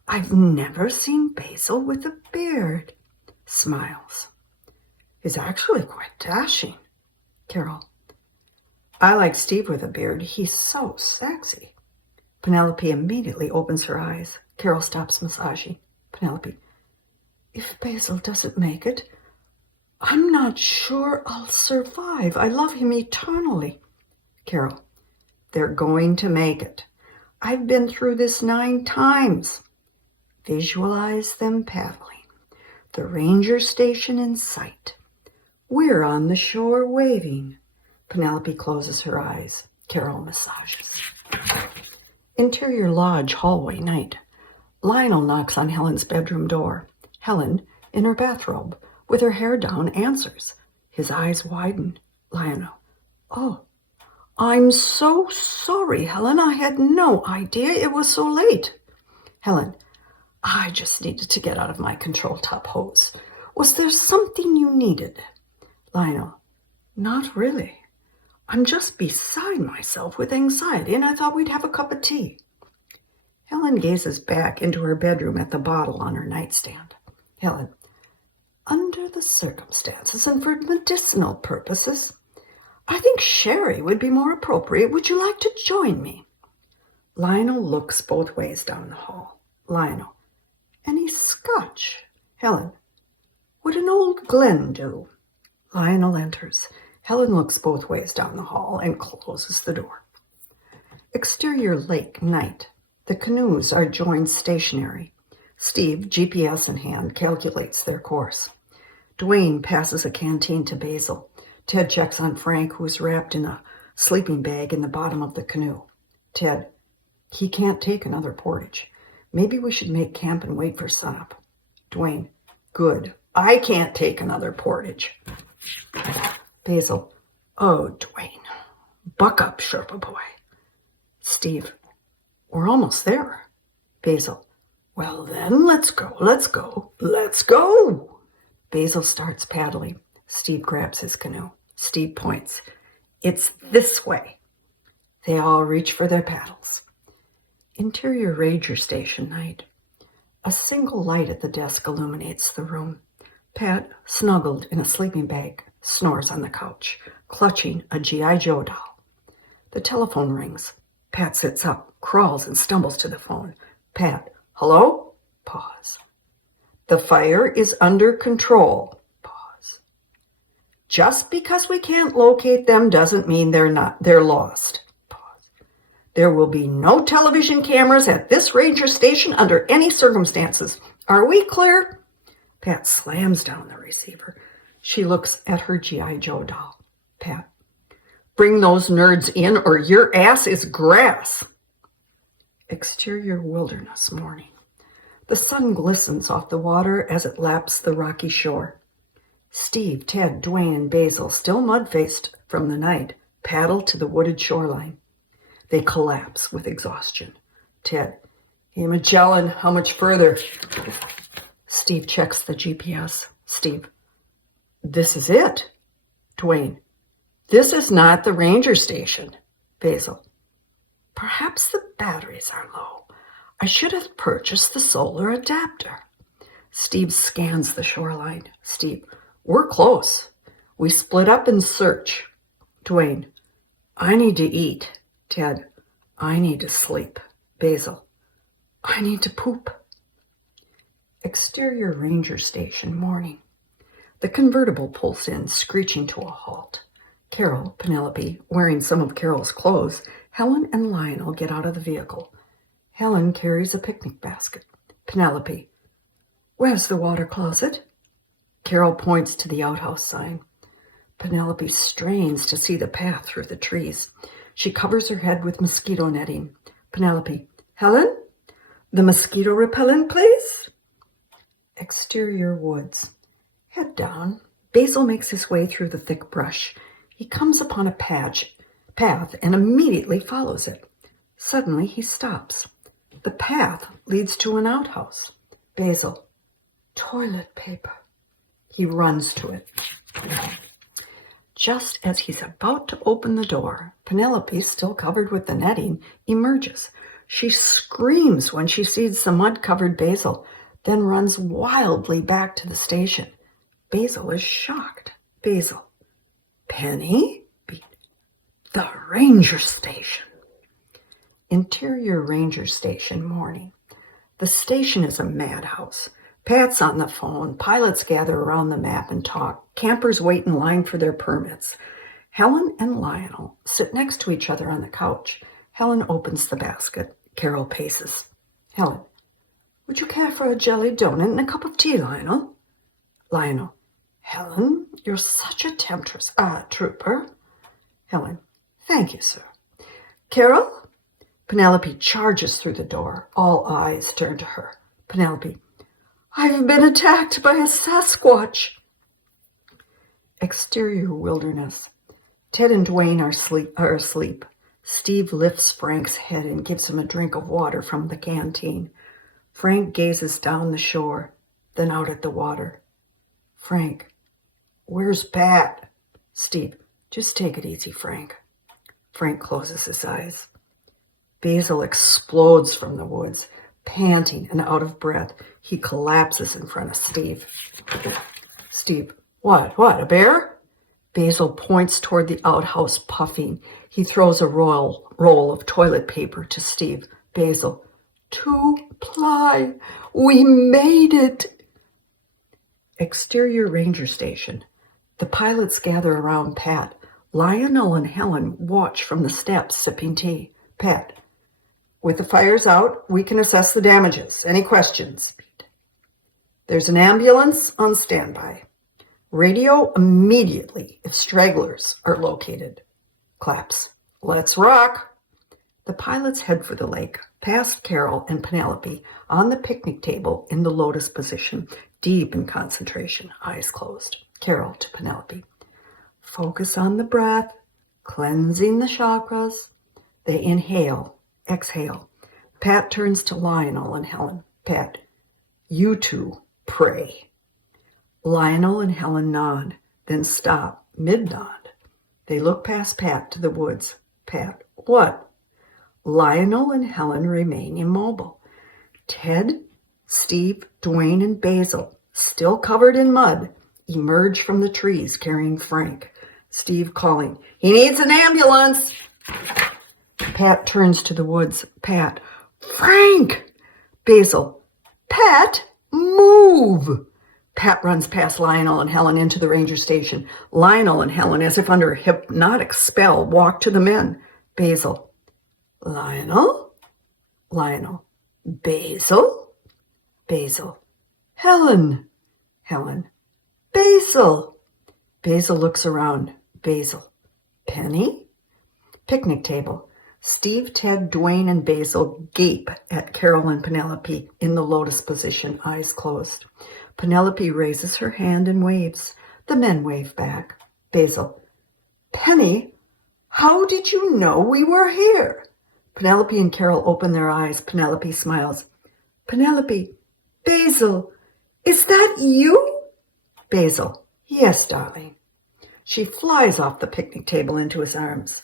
I've never seen Basil with a beard. Smiles. He's actually quite dashing. Carol. I like Steve with a beard. He's so sexy. Penelope immediately opens her eyes. Carol stops massaging. Penelope. If Basil doesn't make it, I'm not sure I'll survive. I love him eternally. Carol. They're going to make it. I've been through this 9 times. Visualize them paddling. The ranger station in sight. We're on the shore waving. Penelope closes her eyes. Carol massages. Interior lodge hallway night. Lionel knocks on Helen's bedroom door. Helen, in her bathrobe, with her hair down, answers. His eyes widen. Lionel. Oh, I'm so sorry, Helen. I had no idea it was so late. Helen. I just needed to get out of my control top hose. Was there something you needed? Lionel. Not really. I'm just beside myself with anxiety, and I thought we'd have a cup of tea. Helen gazes back into her bedroom at the bottle on her nightstand. Helen. Under the circumstances and for medicinal purposes, I think sherry would be more appropriate. Would you like to join me? Lionel looks both ways down the hall. Lionel. Any scotch? Helen. Would an old Glen do? Lionel enters. Helen looks both ways down the hall and closes the door. Exterior lake night. The canoes are joined stationary. Steve, GPS in hand, calculates their course. Dwayne passes a canteen to Basil. Ted checks on Frank, who's wrapped in a sleeping bag in the bottom of the canoe. Ted. He can't take another portage. Maybe we should make camp and wait for sunup. Dwayne. Good. I can't take another portage. Basil. Oh, Dwayne. Buck up, Sherpa boy. Steve. We're almost there. Basil. Well then, let's go, let's go, let's go. Basil starts paddling. Steve grabs his canoe. Steve points. It's this way. They all reach for their paddles. Interior ranger station night. A single light at the desk illuminates the room. Pat, snuggled in a sleeping bag, snores on the couch, clutching a G.I. Joe doll. The telephone rings. Pat sits up, crawls, and stumbles to the phone. Pat, hello? Pause. The fire is under control. Pause. Just because we can't locate them doesn't mean they're lost. There will be no television cameras at this ranger station under any circumstances. Are we clear? Pat slams down the receiver. She looks at her G.I. Joe doll. Pat. Bring those nerds in or your ass is grass. Exterior wilderness morning. The sun glistens off the water as it laps the rocky shore. Steve, Ted, Dwayne, and Basil, still mud-faced from the night, paddle to the wooded shoreline. They collapse with exhaustion. Ted. Hey, Magellan, how much further? Steve checks the GPS. Steve. This is it. Dwayne. This is not the ranger station. Basil. Perhaps the batteries are low. I should have purchased the solar adapter. Steve scans the shoreline. Steve. We're close. We split up and search. Dwayne. I need to eat. Ted. I need to sleep. Basil. I need to poop. Exterior ranger station morning. The convertible pulls in, screeching to a halt. Carol, Penelope, wearing some of Carol's clothes, Helen and Lionel get out of the vehicle. Helen carries a picnic basket. Penelope. Where's the water closet? Carol points to the outhouse sign. Penelope strains to see the path through the trees. She covers her head with mosquito netting. Penelope. Helen? The mosquito repellent, please? Exterior woods. Head down. Basil makes his way through the thick brush. He comes upon a path and immediately follows it. Suddenly he stops. The path leads to an outhouse. Basil, toilet paper. He runs to it. Just as he's about to open the door, Penelope, still covered with the netting, emerges. She screams when she sees the mud-covered Basil, then runs wildly back to the station. Basil is shocked. Basil. Penny? The ranger station. Interior ranger station morning. The station is a madhouse. Pat's on the phone. Pilots gather around the map and talk. Campers wait in line for their permits. Helen and Lionel sit next to each other on the couch. Helen opens the basket. Carol paces. Helen, would you care for a jelly donut and a cup of tea, Lionel? Lionel, Helen, you're such a temptress. Trooper. Helen, thank you, sir. Carol? Penelope charges through the door. All eyes turn to her. Penelope, I've been attacked by a Sasquatch. Exterior wilderness. Ted and Dwayne are asleep. Steve lifts Frank's head and gives him a drink of water from the canteen. Frank gazes down the shore, then out at the water. Frank, where's Pat? Steve, just take it easy, Frank. Frank closes his eyes. Basil explodes from the woods. Panting and out of breath, he collapses in front of Steve. Steve, what, a bear? Basil points toward the outhouse, puffing. He throws a roll of toilet paper to Steve. Basil, 2-ply. We made it. Exterior ranger station. The pilots gather around Pat. Lionel and Helen watch from the steps, sipping tea. Pat, with the fires out, we can assess the damages. Any questions? There's an ambulance on standby. Radio immediately if stragglers are located. Claps. Let's rock. The pilots head for the lake, past Carol and Penelope, on the picnic table in the lotus position, deep in concentration, eyes closed. Carol to Penelope. Focus on the breath, cleansing the chakras. They inhale. Exhale. Pat turns to Lionel and Helen. Pat, you two pray. Lionel and Helen nod, then stop, mid-nod. They look past Pat to the woods. Pat, what? Lionel and Helen remain immobile. Ted, Steve, Dwayne, and Basil, still covered in mud, emerge from the trees carrying Frank. Steve calling, he needs an ambulance. Pat turns to the woods. Pat, Frank! Basil, Pat, move! Pat runs past Lionel and Helen into the ranger station. Lionel and Helen, as if under a hypnotic spell, walk to the men. Basil, Lionel? Lionel, Basil? Basil, Helen? Helen, Basil? Basil looks around. Basil, Penny? Picnic table. Steve, Ted, Dwayne, and Basil gape at Carol and Penelope in the lotus position, eyes closed. Penelope raises her hand and waves. The men wave back. Basil, Penny, how did you know we were here? Penelope and Carol open their eyes. Penelope smiles. Penelope, Basil, is that you? Basil, yes, darling. She flies off the picnic table into his arms.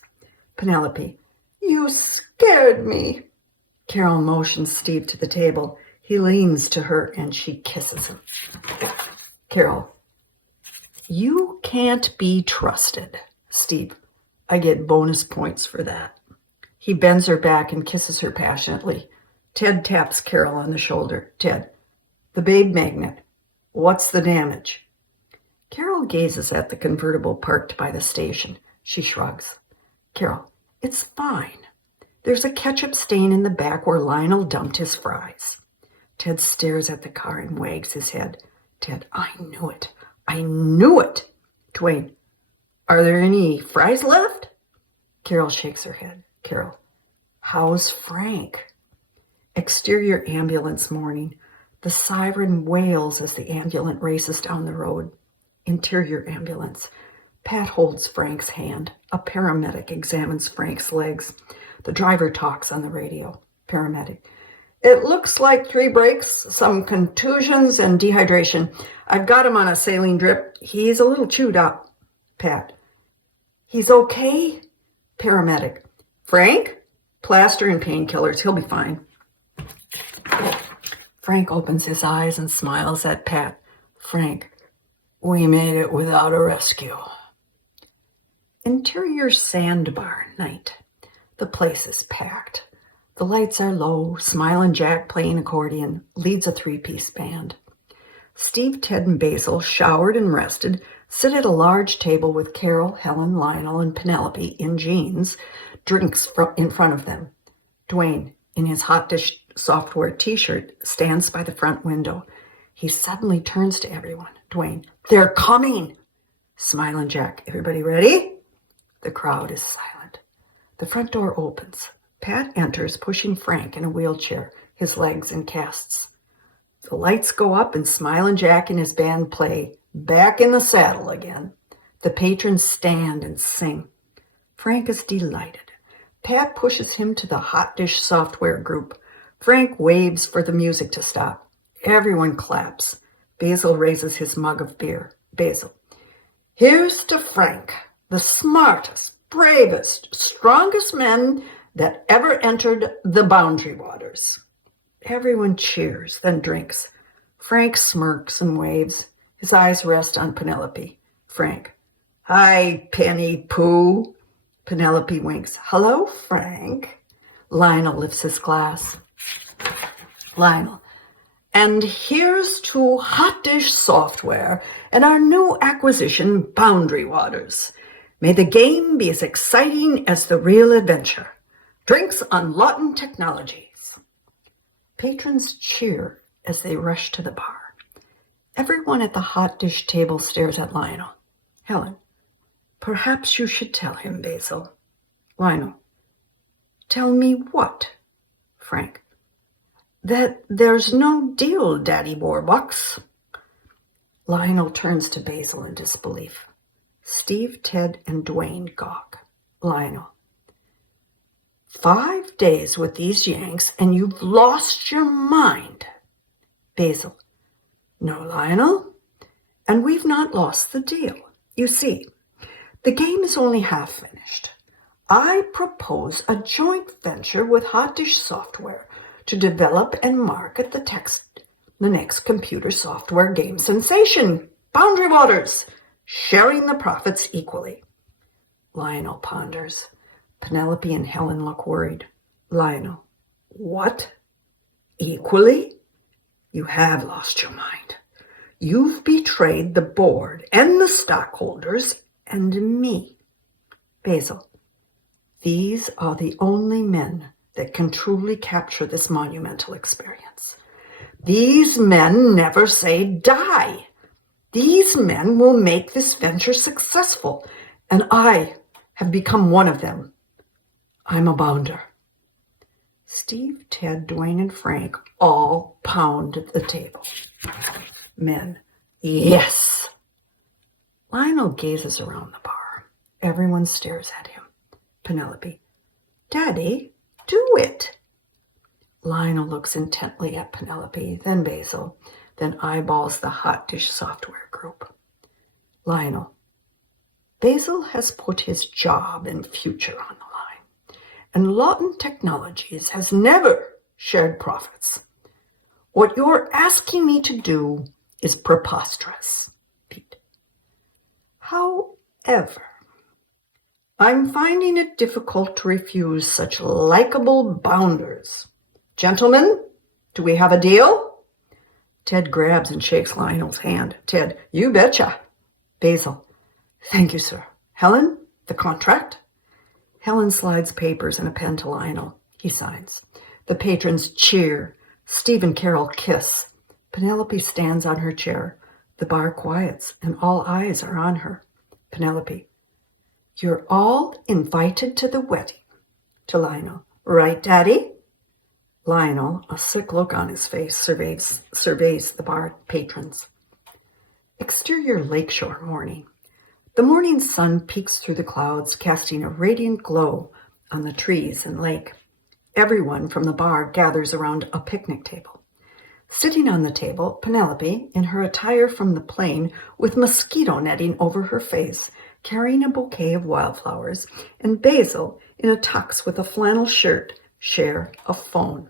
Penelope, you scared me. Carol motions Steve to the table. He leans to her and she kisses him. Carol, you can't be trusted. Steve, I get bonus points for that. He bends her back and kisses her passionately. Ted taps Carol on the shoulder. Ted, the babe magnet, what's the damage? Carol gazes at the convertible parked by the station. She shrugs. Carol, it's fine. There's a ketchup stain in the back where Lionel dumped his fries. Ted stares at the car and wags his head. Ted, I knew it. I knew it. Dwayne, are there any fries left? Carol shakes her head. Carol, how's Frank? Exterior ambulance morning. The siren wails as the ambulance races down the road. Interior ambulance. Pat holds Frank's hand. A paramedic examines Frank's legs. The driver talks on the radio. Paramedic. It looks like 3 breaks, some contusions, and dehydration. I've got him on a saline drip. He's a little chewed up. Pat. He's okay? Paramedic. Frank? Plaster and painkillers. He'll be fine. Frank opens his eyes and smiles at Pat. Frank. We made it without a rescue. Interior sandbar night. The place is packed. The lights are low. Smilin' Jack playing accordion leads a 3-piece band. Steve, Ted, and Basil, showered and rested, sit at a large table with Carol, Helen, Lionel, and Penelope in jeans, drinks in front of them. Dwayne, in his hot dish software t-shirt, stands by the front window. He suddenly turns to everyone. Dwayne, they're coming! Smilin' Jack, everybody ready? The crowd is silent. The front door opens. Pat enters, pushing Frank in a wheelchair, his legs in casts. The lights go up and Smilin' Jack and his band play Back in the Saddle Again. The patrons stand and sing. Frank is delighted. Pat pushes him to the hot dish software group. Frank waves for the music to stop. Everyone claps. Basil raises his mug of beer. Basil. Here's to Frank, the smartest, bravest, strongest man that ever entered the boundary waters. Everyone cheers, then drinks. Frank smirks and waves. His eyes rest on Penelope. Frank. Hi, Penny Pooh. Penelope winks. Hello, Frank. Lionel lifts his glass. Lionel. And here's to hot dish software and our new acquisition, Boundary Waters. May the game be as exciting as the real adventure. Drinks on Lawton Technologies. Patrons cheer as they rush to the bar. Everyone at the hot dish table stares at Lionel. Helen. Perhaps you should tell him, Basil. Lionel. Tell me what? Frank. That there's no deal, Daddy Borowicz. Lionel turns to Basil in disbelief. Steve, Ted, and Dwayne gawk. Lionel. 5 days with these Yanks and you've lost your mind. Basil. No, Lionel. And we've not lost the deal. You see, the game is only half finished. I propose a joint venture with Hot Dish Software to develop and market the next computer software game sensation, Boundary Waters, sharing the profits equally. Lionel ponders. Penelope and Helen look worried. Lionel. What? Equally? You have lost your mind. You've betrayed the board and the stockholders and me. Basil. These are the only men that can truly capture this monumental experience. These men never say die. These men will make this venture successful, and I have become one of them. I'm a bounder. Steve, Ted, Dwayne, and Frank all pound at the table. Men. Yes. Lionel gazes around the bar. Everyone stares at him. Penelope. Daddy, do it. Lionel looks intently at Penelope, then Basil, then eyeballs the hot dish software group. Lionel. Basil has put his job and future on the line, and Lawton Technologies has never shared profits. What you're asking me to do is preposterous, Pete. However, I'm finding it difficult to refuse such likable bounders. Gentlemen, do we have a deal? Ted grabs and shakes Lionel's hand. Ted, you betcha. Basil, thank you, sir. Helen, the contract? Helen slides papers and a pen to Lionel. He signs. The patrons cheer. Steve and Carol kiss. Penelope stands on her chair. The bar quiets, and all eyes are on her. Penelope, you're all invited to the wedding. To Lionel, right, Daddy? Lionel, a sick look on his face, surveys the bar patrons. Exterior lakeshore morning. The morning sun peeks through the clouds, casting a radiant glow on the trees and lake. Everyone from the bar gathers around a picnic table. Sitting on the table, Penelope, in her attire from the plane, with mosquito netting over her face, carrying a bouquet of wildflowers, and Basil, in a tux with a flannel shirt, share a phone,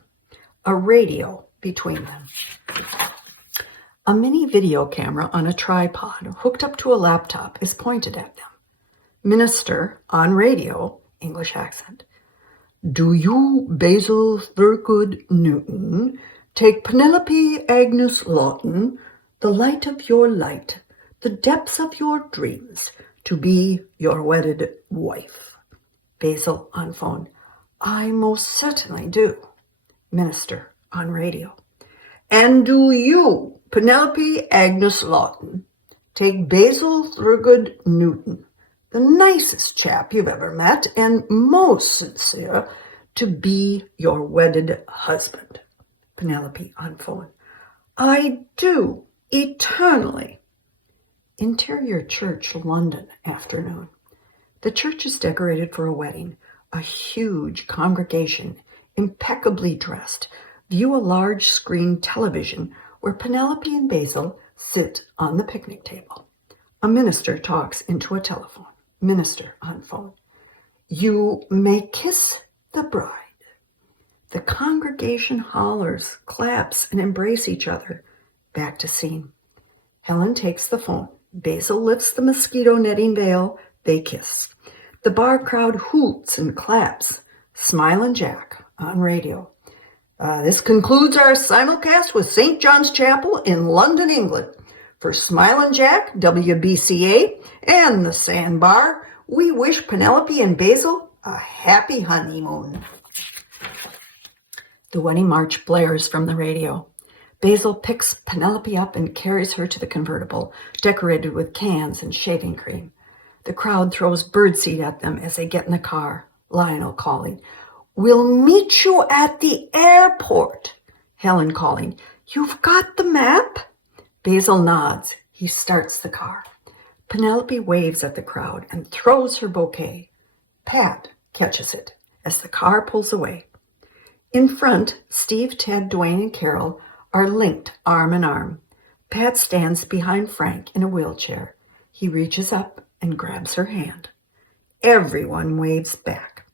a radio between them. A mini video camera on a tripod hooked up to a laptop is pointed at them. Minister, on radio, English accent. Do you, Basil Thurgood Newton, take Penelope Agnes Lawton, the light of your light, the depths of your dreams, to be your wedded wife? Basil on phone. I most certainly do. Minister on radio. And do you, Penelope Agnes Lawton, take Basil Thurgood Newton, the nicest chap you've ever met and most sincere, to be your wedded husband? Penelope on phone. I do, eternally. Interior church, London, afternoon. The church is decorated for a wedding. A huge congregation, impeccably dressed, view a large screen television where Penelope and Basil sit on the picnic table. A minister talks into a telephone. Minister on phone. You may kiss the bride. The congregation hollers, claps, and embrace each other. Back to scene. Helen takes the phone. Basil lifts the mosquito netting veil. They kiss. The bar crowd hoots and claps. Smile and Jack on radio. This concludes our simulcast with St. John's Chapel in London, England. For Smile and Jack, WBCA, and the Sandbar, we wish Penelope and Basil a happy honeymoon. The wedding march blares from the radio. Basil picks Penelope up and carries her to the convertible, decorated with cans and shaving cream. The crowd throws birdseed at them as they get in the car. Lionel calling, We'll meet you at the airport. Helen calling, You've got the map? Basil nods. He starts the car. Penelope waves at the crowd and throws her bouquet. Pat catches it as the car pulls away. In front, Steve, Ted, Dwayne, and Carol are linked arm in arm. Pat stands behind Frank in a wheelchair. He reaches up and grabs her hand. Everyone waves back.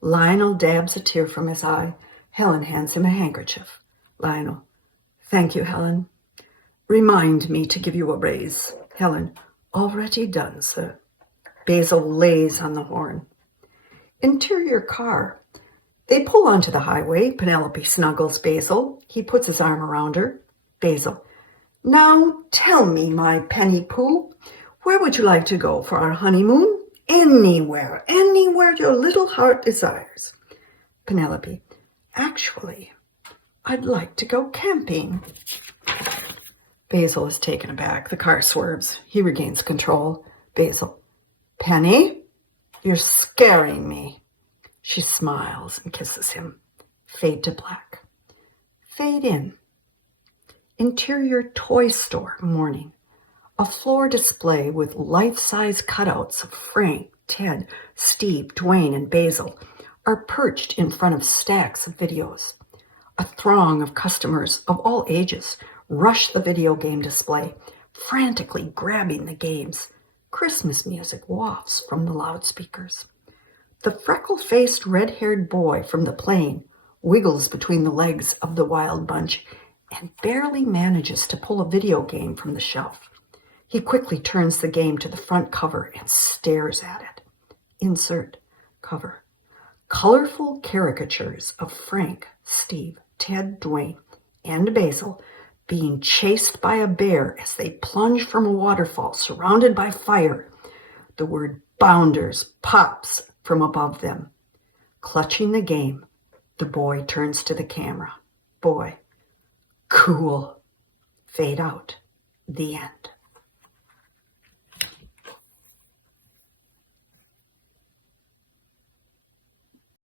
Lionel dabs a tear from his eye. Helen hands him a handkerchief. Lionel, thank you, Helen. Remind me to give you a raise. Helen, already done, sir. Basil lays on the horn. Interior car. They pull onto the highway. Penelope snuggles Basil. He puts his arm around her. Basil, now tell me, my penny poo, where would you like to go for our honeymoon? Anywhere your little heart desires. Penelope, actually, I'd like to go camping. Basil is taken aback. The car swerves. He regains control. Basil, Penny, you're scaring me. She smiles and kisses him. Fade to black. Fade in. Interior toy store, morning. A floor display with life-size cutouts of Frank, Ted, Steve, Dwayne, and Basil are perched in front of stacks of videos. A throng of customers of all ages rush the video game display, frantically grabbing the games. Christmas music wafts from the loudspeakers. The freckle-faced, red-haired boy from the plane wiggles between the legs of the wild bunch and barely manages to pull a video game from the shelf. He quickly turns the game to the front cover and stares at it. Insert cover. Colorful caricatures of Frank, Steve, Ted, Dwayne, and Basil being chased by a bear as they plunge from a waterfall surrounded by fire. The word Bounders pops from above them. Clutching the game, the boy turns to the camera. Boy, cool. Fade out. The end.